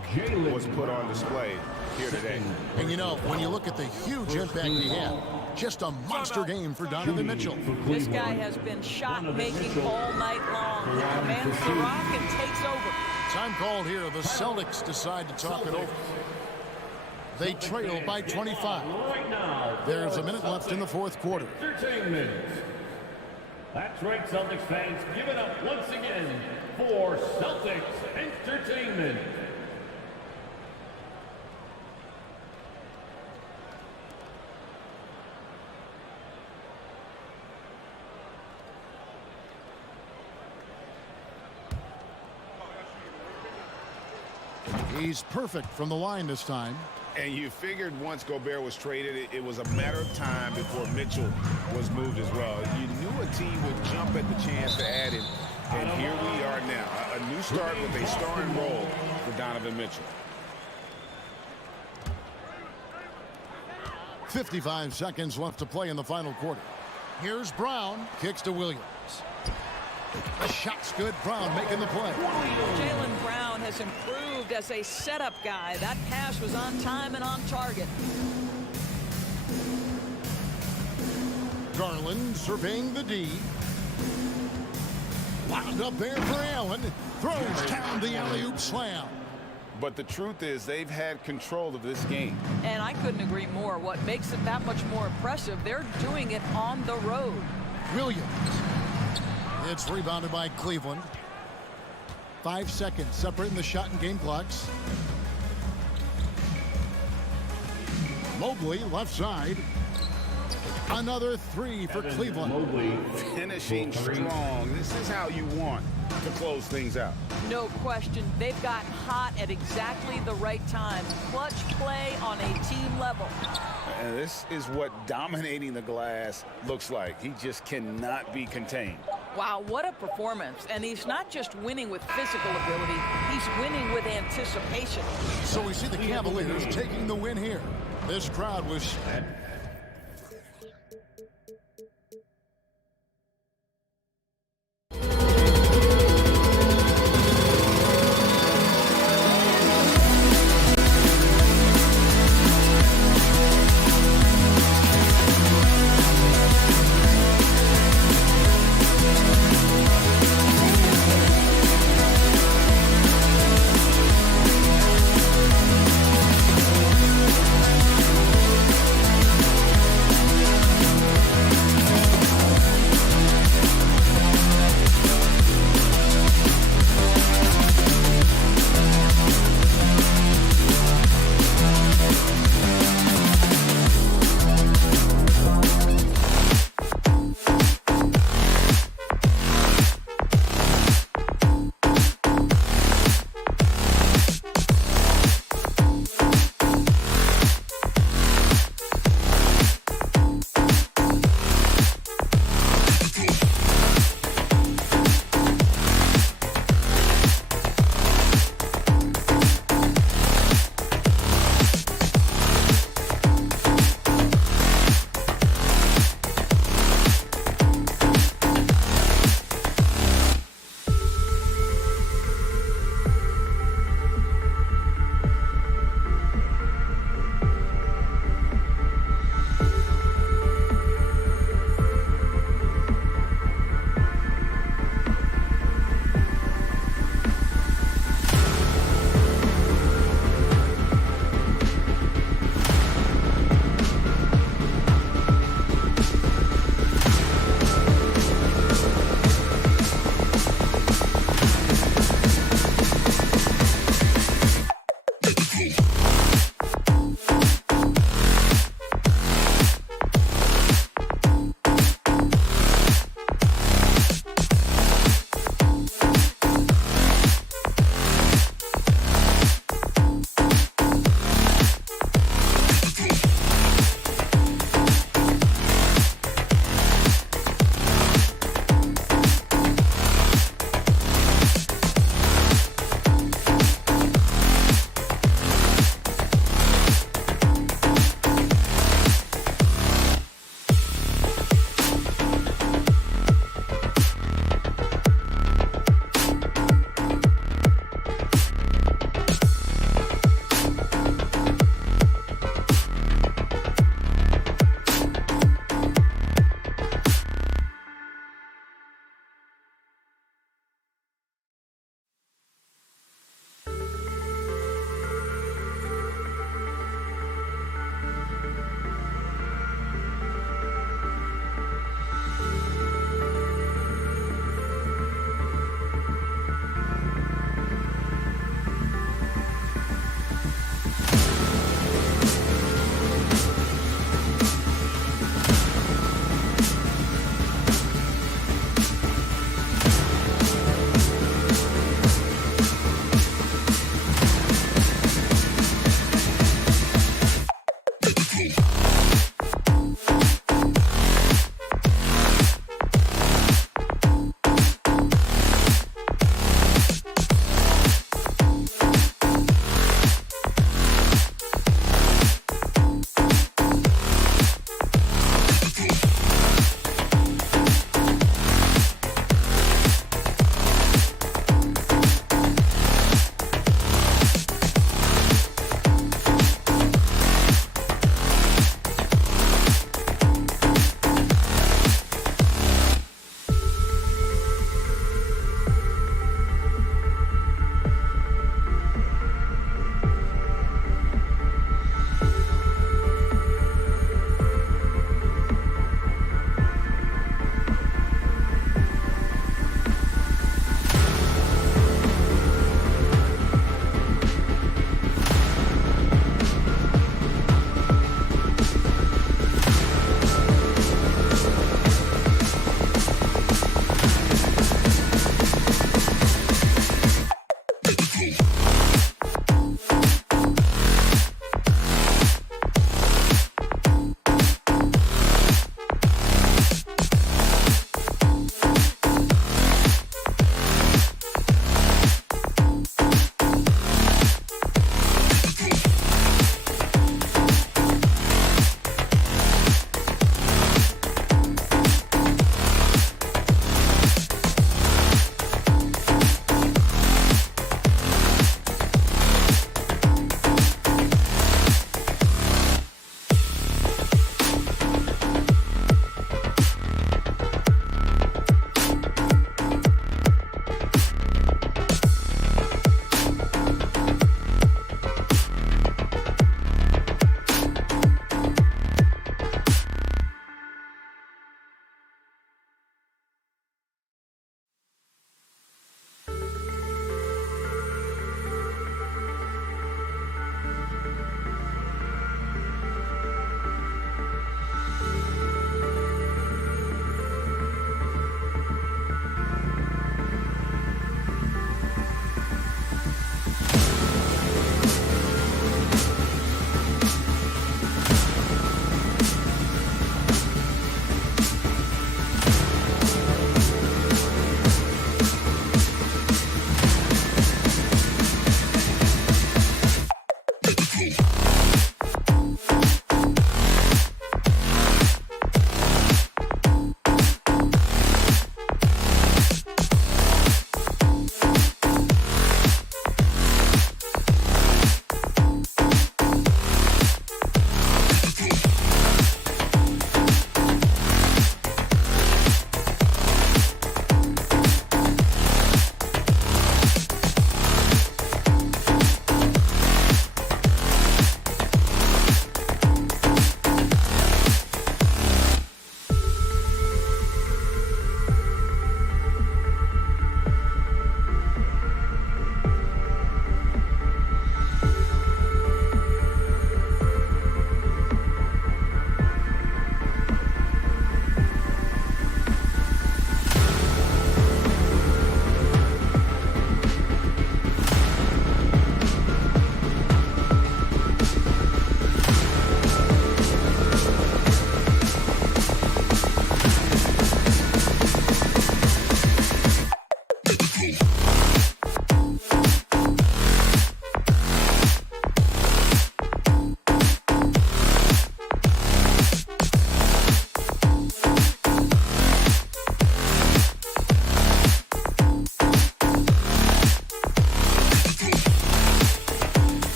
was put on display here today. And when you look at the huge impact he had, just a monster game for Donovan Mitchell. This guy has been shot-making all night long. He commands the rock and takes over. Time called here. The Celtics decide to talk it over. They trail by 25. There's a minute left in the 4th quarter. Entertainment. That's right, Celtics fans. Give it up once again for Celtics Entertainment. He's perfect from the line this time. And you figured once Gobert was traded, it was a matter of time before Mitchell was moved as well. You knew a team would jump at the chance to add him. And here we are now. A new start with a starring role for Donovan Mitchell. 55 seconds left to play in the final quarter. Here's Brown. Kicks to Williams. The shot's good. Brown making the play. Jaylen Brown has improved as a setup guy. That pass was on time and on target. Garland surveying the D. Wound up there for Allen. Throws down the alley-oop slam. But the truth is they've had control of this game. And I couldn't agree more. What makes it that much more impressive, they're doing it on the road. Williams. It's rebounded by Cleveland. 5 seconds separating the shot and game clocks. Mobley left side. Another three for Cleveland. Mobley finishing strong. This is how you want to close things out. No question. They've gotten hot at exactly the right time. Clutch play on a team level. And this is what dominating the glass looks like. He just cannot be contained. Wow, what a performance. And he's not just winning with physical ability, he's winning with anticipation. So we see the Cavaliers taking the win here. This crowd was...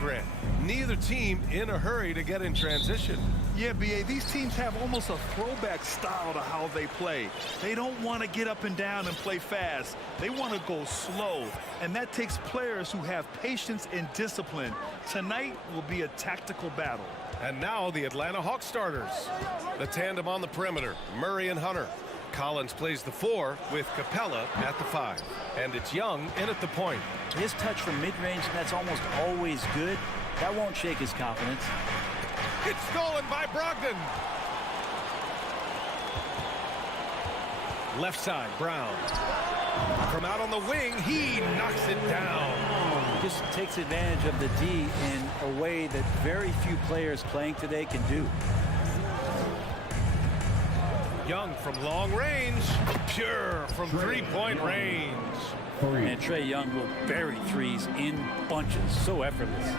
Grant. Neither team in a hurry to get in transition. Yeah, B.A., these teams have almost a throwback style to how they play. They don't want to get up and down and play fast. They want to go slow, and that takes players who have patience and discipline. Tonight will be a tactical battle. And now the Atlanta Hawks starters. The tandem on the perimeter, Murray and Hunter. Collins plays the 4 with Capella at the 5. And it's Young in at the point. His touch from mid-range, that's almost always good. That won't shake his confidence. It's stolen by Brogdon. Left side, Brown. From out on the wing, he knocks it down. Just takes advantage of the D in a way that very few players playing today can do. Young from long range, pure from three-point range. And Trae Young will bury threes in bunches, so effortless.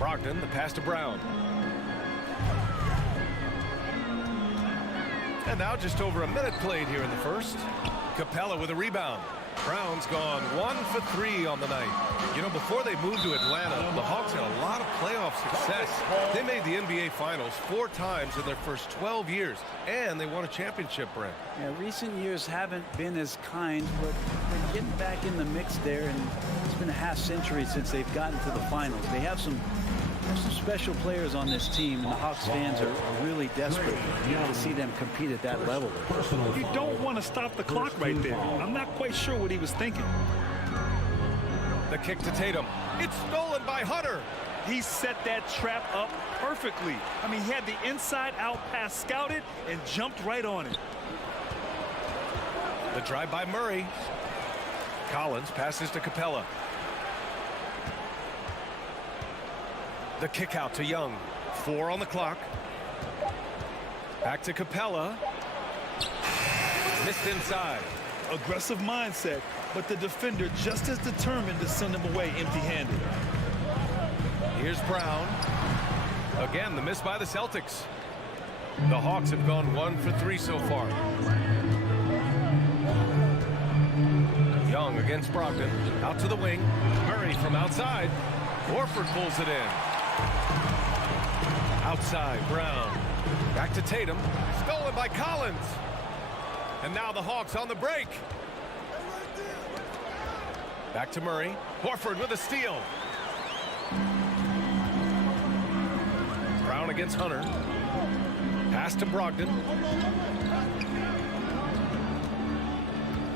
Brogdon, the pass to Brown. And now just over a minute played here in the first. Capella with a rebound. Brown's gone 1 for 3 on the night. You know, before they moved to Atlanta, the Hawks had a lot of playoff success. They made the NBA Finals 4 times in their first 12 years, and they won a championship, Brent. Yeah, recent years haven't been as kind, but they're getting back in the mix there, and it's been a half century since they've gotten to the finals. They have some special players on this team, and the Hawks fans are really desperate to see them compete at that level. You don't want to stop the clock right there. I'm not quite sure what he was thinking. The kick to Tatum. It's stolen by Hunter. He set that trap up perfectly. I mean, he had the inside-out pass scouted and jumped right on it. The drive by Murray. Collins passes to Capella. The kick out to Young. 4 on the clock. Back to Capella. Missed inside. Aggressive mindset, but the defender just as determined to send him away empty-handed. Here's Brown. Again, the miss by the Celtics. The Hawks have gone 1 for 3 so far. Young against Brogdon. Out to the wing. Murray from outside. Horford pulls it in. Outside, Brown. Back to Tatum. Stolen by Collins. And now the Hawks on the break. Back to Murray. Horford with a steal. Brown against Hunter. Pass to Brogdon.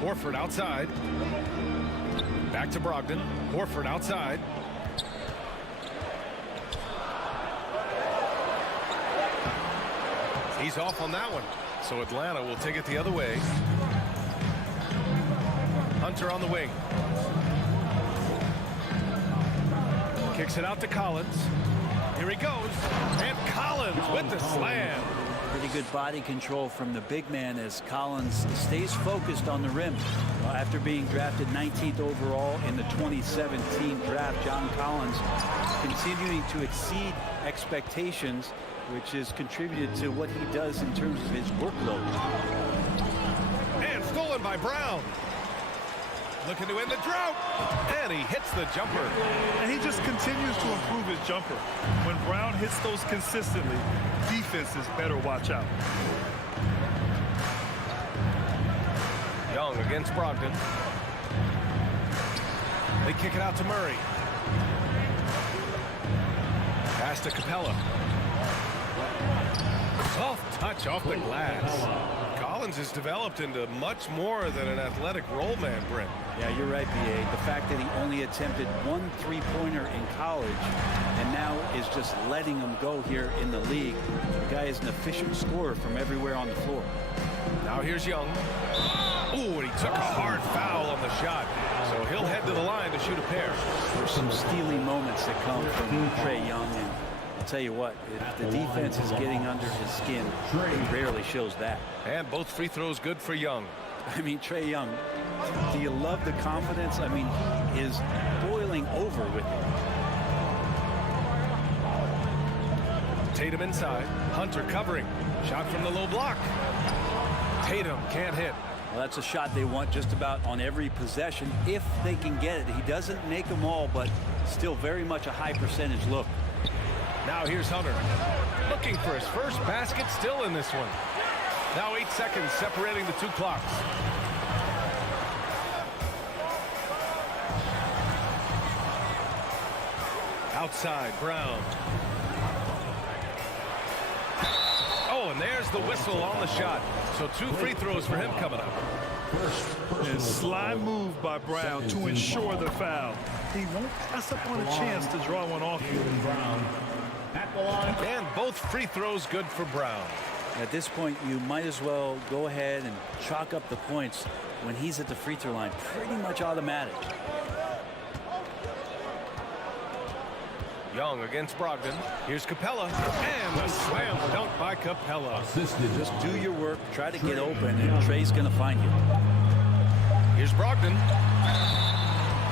Horford outside. Back to Brogdon. Horford outside. He's off on that one. So Atlanta will take it the other way. Hunter on the wing. Kicks it out to Collins. Here he goes. And Collins with the slam. Pretty good body control from the big man as Collins stays focused on the rim. After being drafted 19th overall in the 2017 draft, John Collins continuing to exceed expectations, which has contributed to what he does in terms of his workload. And stolen by Brown. Looking to end the drought. And he hits the jumper. And he just continues to improve his jumper. When Brown hits those consistently, defenses better watch out. Young against Brogdon. They kick it out to Murray. Pass to Capella. Soft touch off the glass. Collins has developed into much more than an athletic roll man, Brent. Yeah, you're right, B.A. The fact that he only attempted 1 3-pointer in college and now is just letting him go here in the league. The guy is an efficient scorer from everywhere on the floor. Now here's Young. Ooh, and he took a hard foul on the shot. So he'll head to the line to shoot a pair. There's some steely moments that come from Trae Young, and I'll tell you what, if the defense is getting under his skin, he rarely shows that. And both free throws good for Young. I mean, Trae Young, do you love the confidence? I mean, he is boiling over with it. Tatum inside. Hunter covering. Shot from the low block. Tatum can't hit. Well, that's a shot they want just about on every possession if they can get it. He doesn't make them all, but still very much a high percentage look. Now here's Hunter. Looking for his first basket, still in this one. Now 8 seconds separating the two clocks. Outside, Brown. Oh, and there's the whistle on the shot. So 2 free throws for him coming up. And sly move by Brown to ensure the foul. He won't pass up on a chance to draw one off you. And both free throws good for Brown. At this point, you might as well go ahead and chalk up the points when he's at the free throw line. Pretty much automatic. Young against Brogdon. Here's Capella. And a slam dunk by Capella. Just do your work. Try to get open, and Trey's going to find you. Here's Brogdon.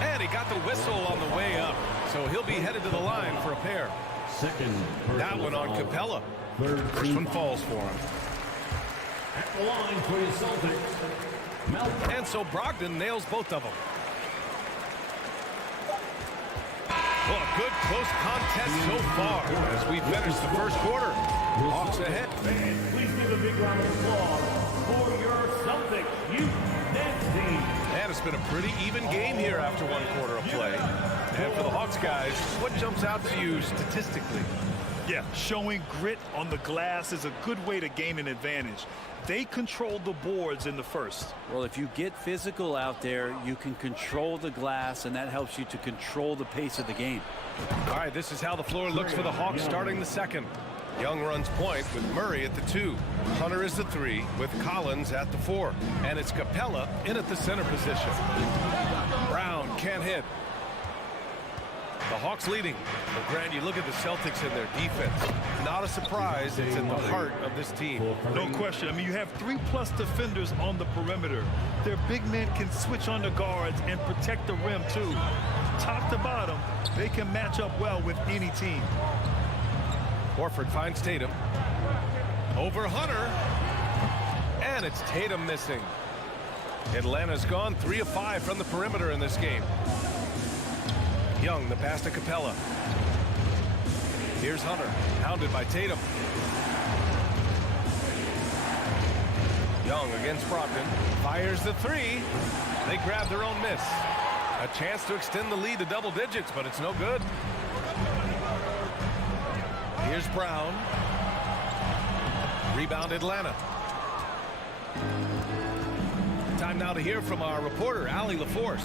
And he got the whistle on the way up. So he'll be headed to the line for a pair. That one on Capella. First one falls for him. At the line for the Celtics. And so Brogdon nails both of them. Well, good close contest so far as we finish the first quarter. Hawks ahead. Fans, please give a big round of applause for your Celtics youth dance team. And it's been a pretty even game here after one quarter of play. And for the Hawks guys, what jumps out to you statistically? Yeah, showing grit on the glass is a good way to gain an advantage. They controlled the boards in the first. Well, if you get physical out there, you can control the glass, and that helps you to control the pace of the game. All right, this is how the floor looks for the Hawks starting the second. Young runs point with Murray at the 2. Hunter is the 3 with Collins at the 4. And it's Capella in at the center position. Brown can't hit. The Hawks leading. Well, Grant, you look at the Celtics and their defense. Not a surprise. It's in the heart of this team. No question. I mean, you have 3+ defenders on the perimeter. Their big men can switch on the guards and protect the rim, too. Top to bottom, they can match up well with any team. Horford finds Tatum. Over Hunter. And it's Tatum missing. Atlanta's gone 3 of 5 from the perimeter in this game. Young, the pass to Capella. Here's Hunter, hounded by Tatum. Young against Brogdon. Fires the 3. They grab their own miss. A chance to extend the lead to double digits, but it's no good. Here's Brown. Rebound Atlanta. Time now to hear from our reporter, Allie LaForce.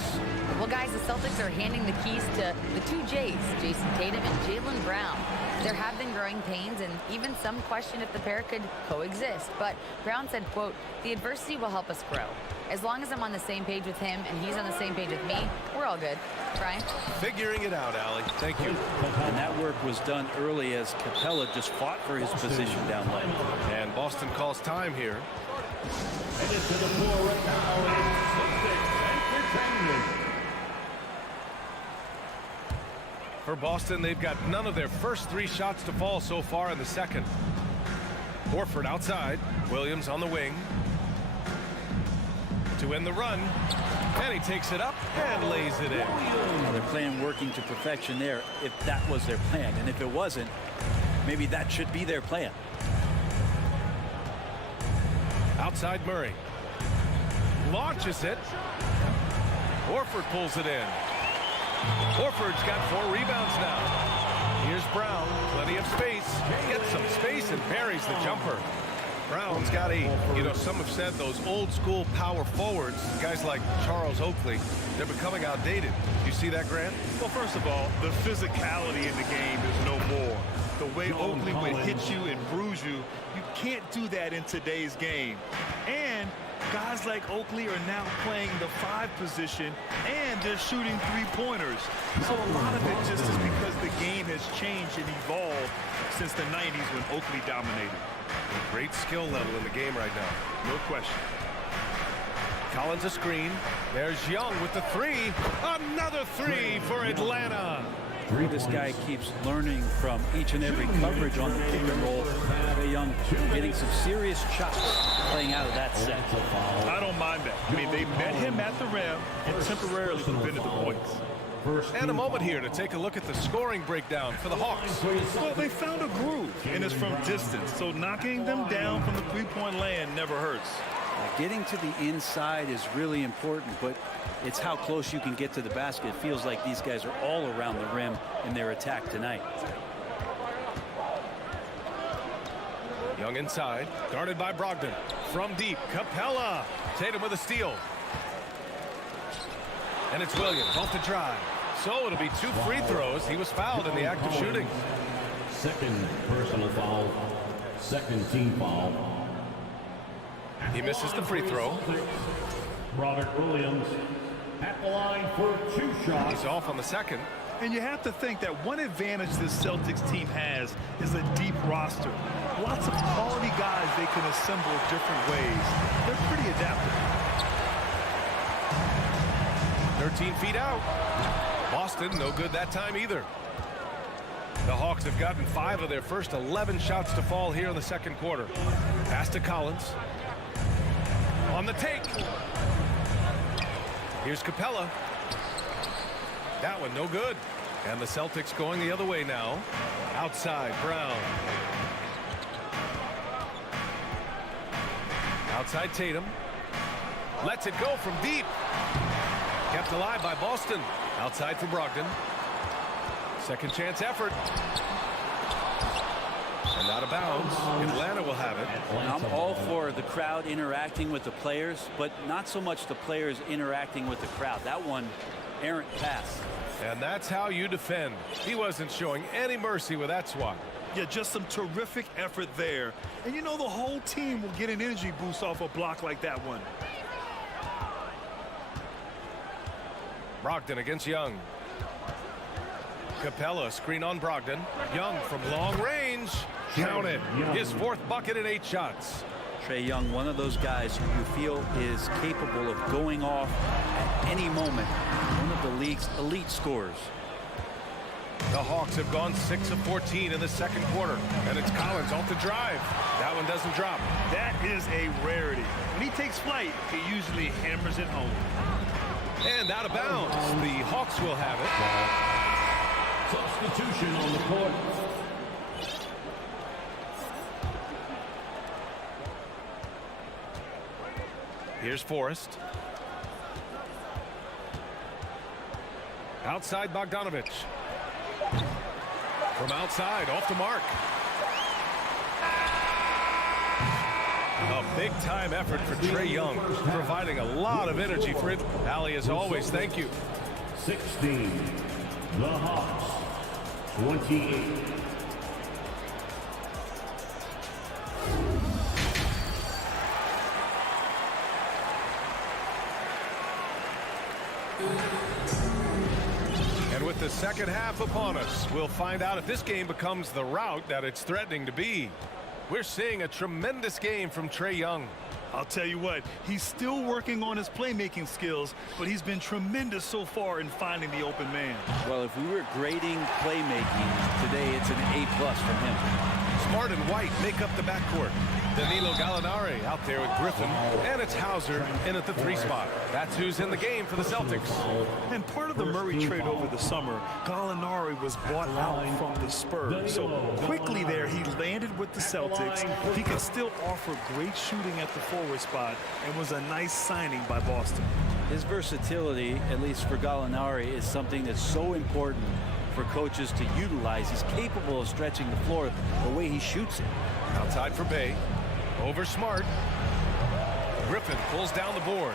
Well, guys, the Celtics are handing the keys to the 2 J's, Jason Tatum and Jaylen Brown. There have been growing pains and even some question if the pair could coexist. But Brown said, quote, "The adversity will help us grow. As long as I'm on the same page with him and he's on the same page with me, we're all good." Brian? Figuring it out, Allie. Thank you. And that work was done early as Capella just fought for his position down low. And Boston calls time here. Headed to the floor right now is Celtics Entertainment. For Boston, they've got none of their first 3 shots to fall so far in the second. Horford outside. Williams on the wing. To end the run. And he takes it up and lays it in. Now they're playing working to perfection there if that was their plan. And if it wasn't, maybe that should be their plan. Outside Murray. Launches it. Horford pulls it in. Horford's got 4 rebounds now. Here's Brown. Plenty of space. Gets some space and buries the jumper. Brown's got 8. You know, some have said those old school power forwards, guys like Charles Oakley, they're becoming outdated. You see that, Grant? Well, first of all, the physicality in the game is no more. The way Oakley would hit you and bruise you, you can't do that in today's game. And guys like Oakley are now playing the 5 position, and they're shooting 3-pointers. So a lot of it just is because the game has changed and evolved since the 90s when Oakley dominated. Great skill level in the game right now. No question. Collins a screen. There's Young with the 3. Another 3 for Atlanta. This guy keeps learning from each and every coverage on the pick and roll. Young getting some serious shots. playing out of that set. I don't mind that. I mean, they met him at the rim and temporarily prevented the points. And a moment here to take a look at the scoring breakdown for the Hawks. Well, they found a groove, and it's from distance, so knocking them down from the three-point land never hurts. Getting to the inside is really important, but it's how close you can get to the basket. It feels like these guys are all around the rim in their attack tonight. Young inside, guarded by Brogdon. From deep, Capella. Tatum with a steal. And it's Williams off the drive. So it'll be 2 free throws. He was fouled in the act of shooting. Second personal foul. Second team foul. He misses the free throw. Robert Williams at the line for 2 shots. He's off on the second. And you have to think that one advantage this Celtics team has is a deep roster. Lots of quality guys they can assemble different ways. They're pretty adaptable. 13 feet out. Boston, no good that time either. The Hawks have gotten 5 of their first 11 shots to fall here in the second quarter. Pass to Collins. On the take. Here's Capella. That one no good. And the Celtics going the other way now. Outside, Brown. Outside Tatum. Lets it go from deep. Kept alive by Boston. Outside for Brogdon. Second chance effort. And out of bounds. Atlanta will have it. I'm all for the crowd interacting with the players, but not so much the players interacting with the crowd. That one, errant pass. And that's how you defend. He wasn't showing any mercy with that swat. Yeah, just some terrific effort there. And you know the whole team will get an energy boost off a block like that one. Brogdon against Young. Capella screen on Brogdon. Young from long range. Count it. His 4th bucket in 8 shots. Trae Young, one of those guys who you feel is capable of going off at any moment. One of the league's elite scorers. The Hawks have gone 6 of 14 in the second quarter. And it's Collins off the drive. That one doesn't drop. That is a rarity. When he takes flight, he usually hammers it home. And out of bounds. The Hawks will have it. Substitution on the court. Here's Forrest. Outside Bogdanovich. From outside, off the mark. A big-time effort for Trae Young, providing a lot of energy for it. Allie, as always, thank you. 16. The Hawks. 28. And with the second half upon us, we'll find out if this game becomes the rout that it's threatening to be. We're seeing a tremendous game from Trae Young. I'll tell you what, he's still working on his playmaking skills, but he's been tremendous so far in finding the open man. Well, if we were grading playmaking today, it's an A+ from him. Smart and White make up the backcourt. Danilo Gallinari out there with Griffin, and it's Hauser in at the 3 spot. That's who's in the game for the Celtics. And part of the Murray trade over the summer, Gallinari was bought out from the Spurs. So quickly there, he landed with the Celtics. He can still offer great shooting at the forward spot and was a nice signing by Boston. His versatility, at least for Gallinari, is something that's so important for coaches to utilize. He's capable of stretching the floor the way he shoots it. Outside for Bay. Over Smart. Griffin pulls down the board.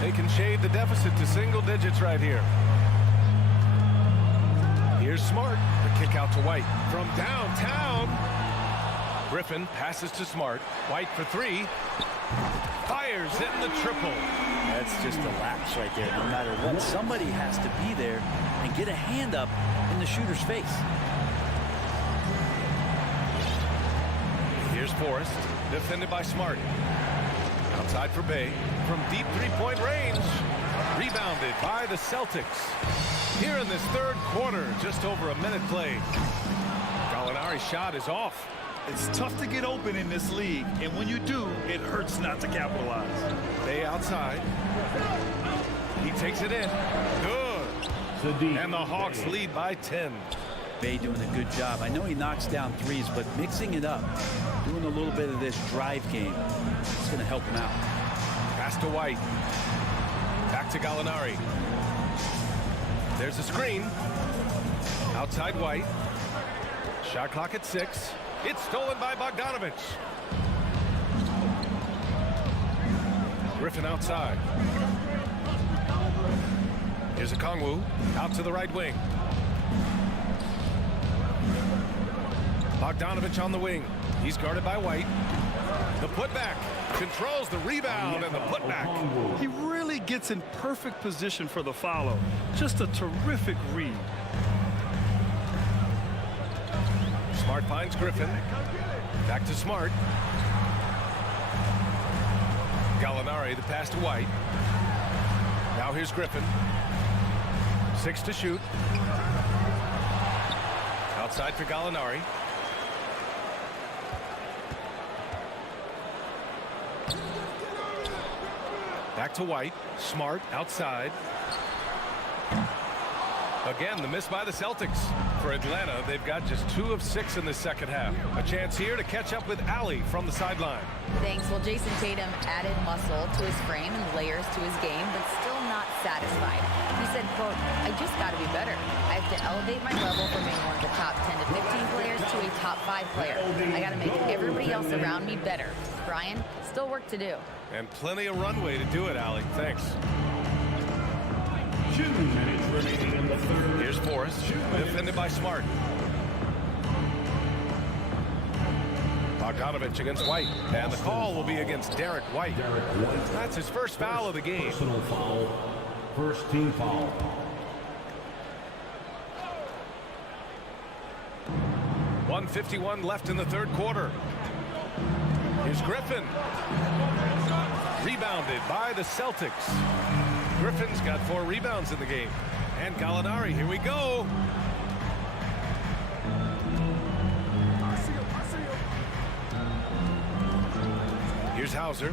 They can shade the deficit to single digits right here. Here's Smart. The kick out to White. From downtown. Griffin passes to Smart. White for 3. Fires in the triple. That's just a lapse right there. No matter what, somebody has to be there and get a hand up in the shooter's face. Here's Forrest, defended by Smart. Outside for Bay, from deep 3-point range. Rebounded by the Celtics. Here in this third quarter, just over a minute played. Gallinari's shot is off. It's tough to get open in this league, and when you do, it hurts not to capitalize. Bay outside. He takes it in. Good. And the Hawks lead by 10. Bay doing a good job. I know he knocks down threes, but mixing it up, doing a little bit of this drive game, it's going to help him out. Pass to White. Back to Gallinari. There's a screen. Outside White. Shot clock at 6. It's stolen by Bogdanovich. Griffin outside. Here's a Kongwu out to the right wing. Bogdanovich on the wing. He's guarded by White. The putback controls the rebound and the putback. He really gets in perfect position for the follow. Just a terrific read. Smart finds Griffin. Back to Smart. Gallinari, the pass to White. Now here's Griffin. 6 to shoot. Outside for Gallinari. Back to White. Smart outside. Again, the miss by the Celtics. For Atlanta, they've got just 2 of 6 in the second half. A chance here to catch up with Allie from the sideline. Thanks. Well, Jason Tatum added muscle to his frame and layers to his game, but still not satisfied. He said, quote, I just got to be better. I have to elevate my level from being one of the top 10 to 15 players to a top 5 player. I got to make everybody else around me better. Brian, still work to do. And plenty of runway to do it, Allie. Thanks. 2 minutes remaining in the third. Here's Forrest, defended by Smart. Bogdanovich against White, and the call will be against Derek White. That's his first foul of the game. Personal foul. First team foul. .151 left in the third quarter. Here's Griffin. Rebounded by the Celtics. Griffin's got 4 rebounds in the game. And Gallinari, here we go. Here's Hauser.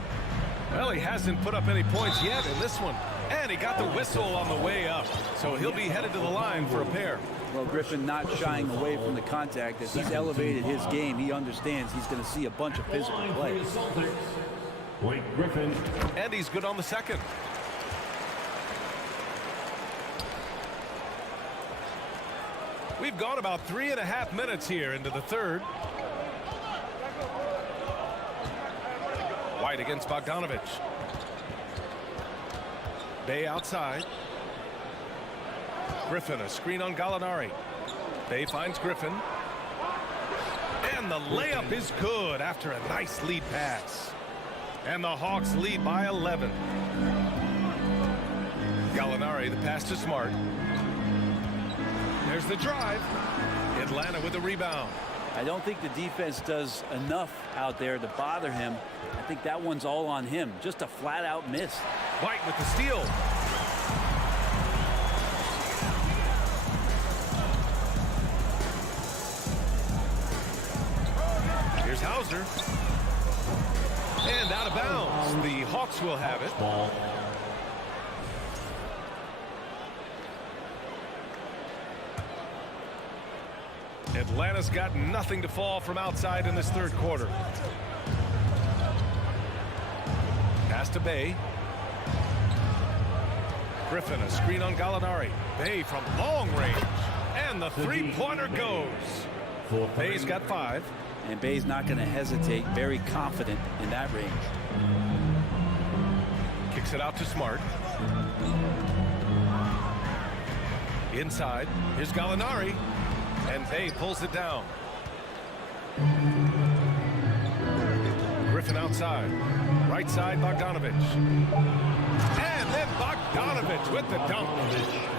Well, he hasn't put up any points yet in this one. And he got the whistle on the way up. So he'll be headed to the line for a pair. Well, Griffin not shying away from the contact. As he's elevated his game, he understands he's going to see a bunch of physical play. Blake Griffin. And he's good on the second. We've gone about 3.5 minutes here into the third. White against Bogdanovich. Bay outside. Griffin, a screen on Gallinari. Bay finds Griffin. And the layup is good after a nice lead pass. And the Hawks lead by 11. Gallinari, the pass to Smart. There's the drive. Atlanta with the rebound. I don't think the defense does enough out there to bother him. I think that one's all on him. Just a flat-out miss. White with the steal. Here's Hauser. And out of bounds. The Hawks will have it. Ball. Atlanta's got nothing to fall from outside in this third quarter. Pass to Bay. Griffin, a screen on Gallinari. Bay from long range. And the three-pointer goes. Bay's got 5. And Bay's not going to hesitate. Very confident in that range. Kicks it out to Smart. Inside. Here's Gallinari. And Bay pulls it down. Griffin outside. Right side, Bogdanovich. And then Bogdanovich with the dunk.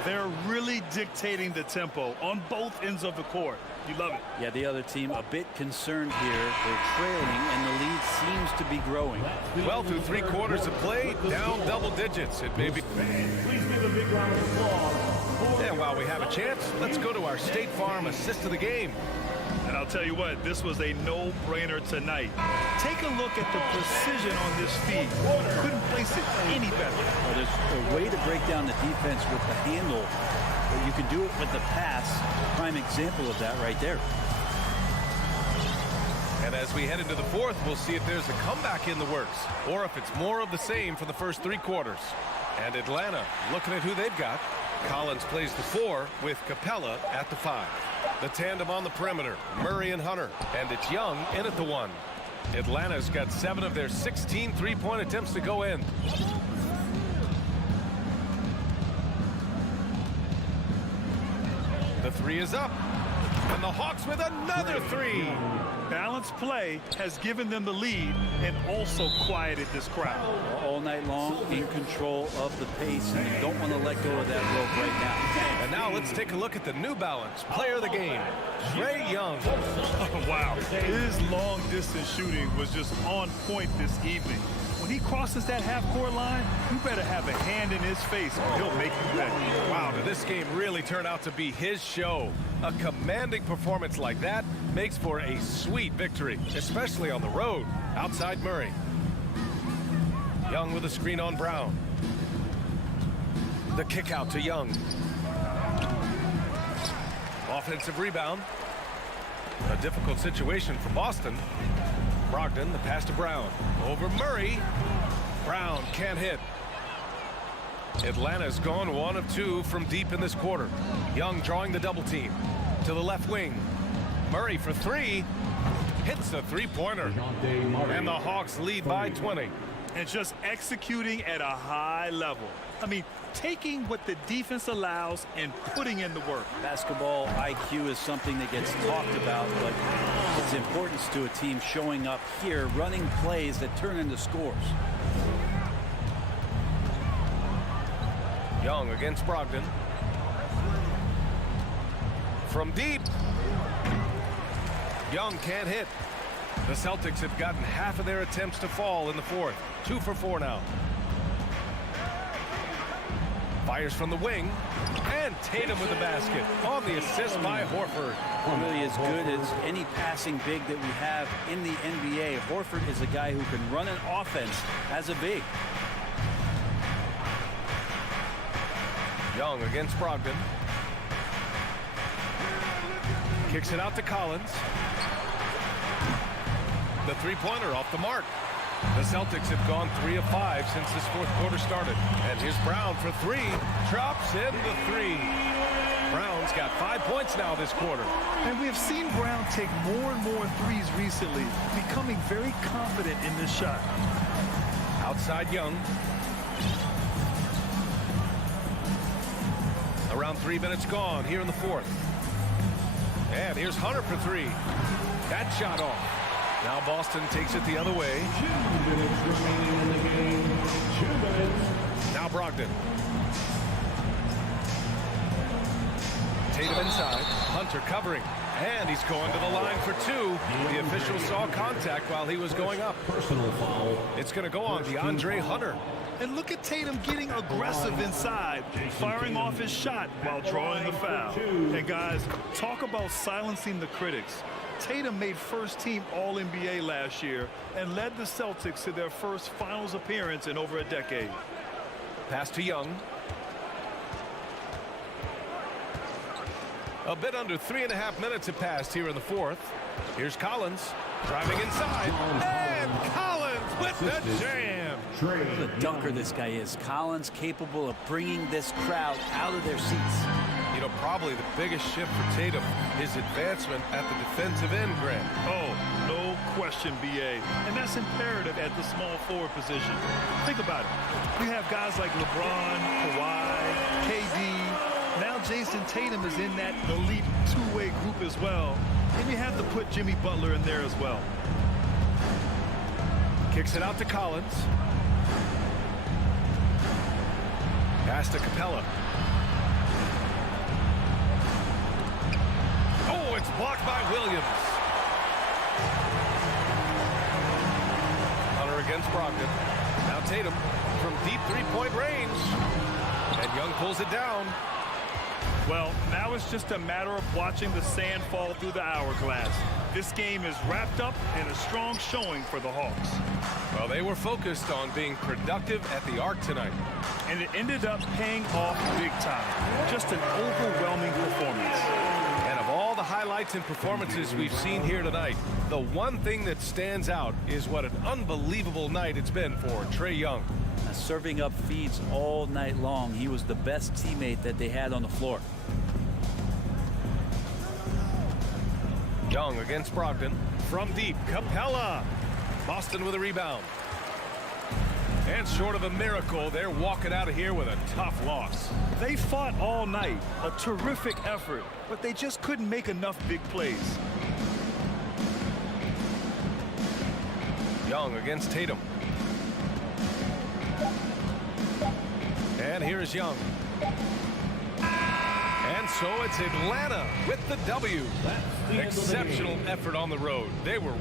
They're really dictating the tempo on both ends of the court. You love it. Yeah, the other team a bit concerned here. They're trailing, and the lead seems to be growing. Well, through 3 quarters of play, down double digits. It may be. Please give a big round of applause. And while we have a chance, let's go to our State Farm assist of the game. And And I'll tell you what, this was a no-brainer tonight. Take a look at the precision on this feed. Couldn't place it any better. Well, there's a way to break down the defense with the handle, but you can do it with the pass. Prime example of that right there. And as we head into the fourth, we'll see if there's a comeback in the works or if it's more of the same for the first 3 quarters. And Atlanta looking at who they've got. Collins plays the 4 with Capella at the 5. The tandem on the perimeter, Murray and Hunter. And it's Young in at the 1. Atlanta's got 7 of their 16 3-point attempts to go in. The 3 is up. And the Hawks with another 3. Balanced play has given them the lead and also quieted this crowd. All night long, in control of the pace, and you don't want to let go of that rope right now. And now let's take a look at the New Balance player of the game, Trae Young. Oh, wow. His long-distance shooting was just on point this evening. When he crosses that half-court line, you better have a hand in his face or he'll make you bet. Wow, did this game really turn out to be his show? A commanding performance like that makes for a sweet victory, especially on the road. Outside Murray. Young with a screen on Brown. The kick out to Young. Offensive rebound. A difficult situation for Boston. Brogdon, the pass to Brown. Over Murray. Brown can't hit. Atlanta's gone 1 of 2 from deep in this quarter. Young drawing the double team. To the left wing. Murray for 3. Hits a 3-pointer. And the Hawks lead by 20. And just executing at a high level. I mean, taking what the defense allows and putting in the work. Basketball IQ is something that gets talked about, but its importance to a team showing up here, running plays that turn into scores. Young against Brogdon. From deep. Young can't hit. The Celtics have gotten half of their attempts to fall in the fourth. 2 for 4 now. Fires from the wing. And Tatum with the basket on the assist by Horford. Really as good as any passing big that we have in the NBA. Horford is a guy who can run an offense as a big. Young against Brogdon. Kicks it out to Collins. The 3-pointer off the mark. The Celtics have gone 3 of 5 since this fourth quarter started. And here's Brown for 3. Drops in the 3. Brown's got 5 points now this quarter. And we have seen Brown take more and more threes recently, becoming very confident in this shot. Outside Young. Around 3 minutes gone here in the fourth. And here's Hunter for 3. That shot off. Now Boston takes it the other way. 2 minutes remaining in the game. 2 minutes. Now Brogdon. Tatum inside. Hunter covering. And he's going to the line for 2. The official saw contact while he was going up. Personal foul. It's going to go on DeAndre Hunter. And look at Tatum getting aggressive inside, firing off his shot while drawing the foul. And guys, talk about silencing the critics. Tatum made first-team All-NBA last year and led the Celtics to their first finals appearance in over a decade. Pass to Young. A bit under 3.5 minutes have passed here in the fourth. Here's Collins driving inside. And Collins with the jam. What a dunker this guy is. Collins capable of bringing this crowd out of their seats. You know, probably the biggest shift for Tatum is advancement at the defensive end, Grant. Oh, no question, B.A. And that's imperative at the small forward position. Think about it. You have guys like LeBron, Kawhi, KD. Now Jason Tatum is in that elite two-way group as well. And you have to put Jimmy Butler in there as well. Kicks it out to Collins. Pass to Capella. Oh, it's blocked by Williams. Hunter against Brogdon. Now Tatum from deep three-point range. And Young pulls it down. Well, now it's just a matter of watching the sand fall through the hourglass. This game is wrapped up in a strong showing for the Hawks. Well, they were focused on being productive at the arc tonight. And it ended up paying off big time. Just an overwhelming performance. And of all the highlights and performances we've seen here tonight, the one thing that stands out is what an unbelievable night it's been for Trae Young. Serving up feeds all night long. He was the best teammate that they had on the floor. Young against Brogdon. From deep, Capella. Boston with a rebound. And short of a miracle, they're walking out of here with a tough loss. They fought all night. A terrific effort, but they just couldn't make enough big plays. Young against Tatum. And here's Young. And so it's Atlanta with the W. Exceptional effort on the road. They were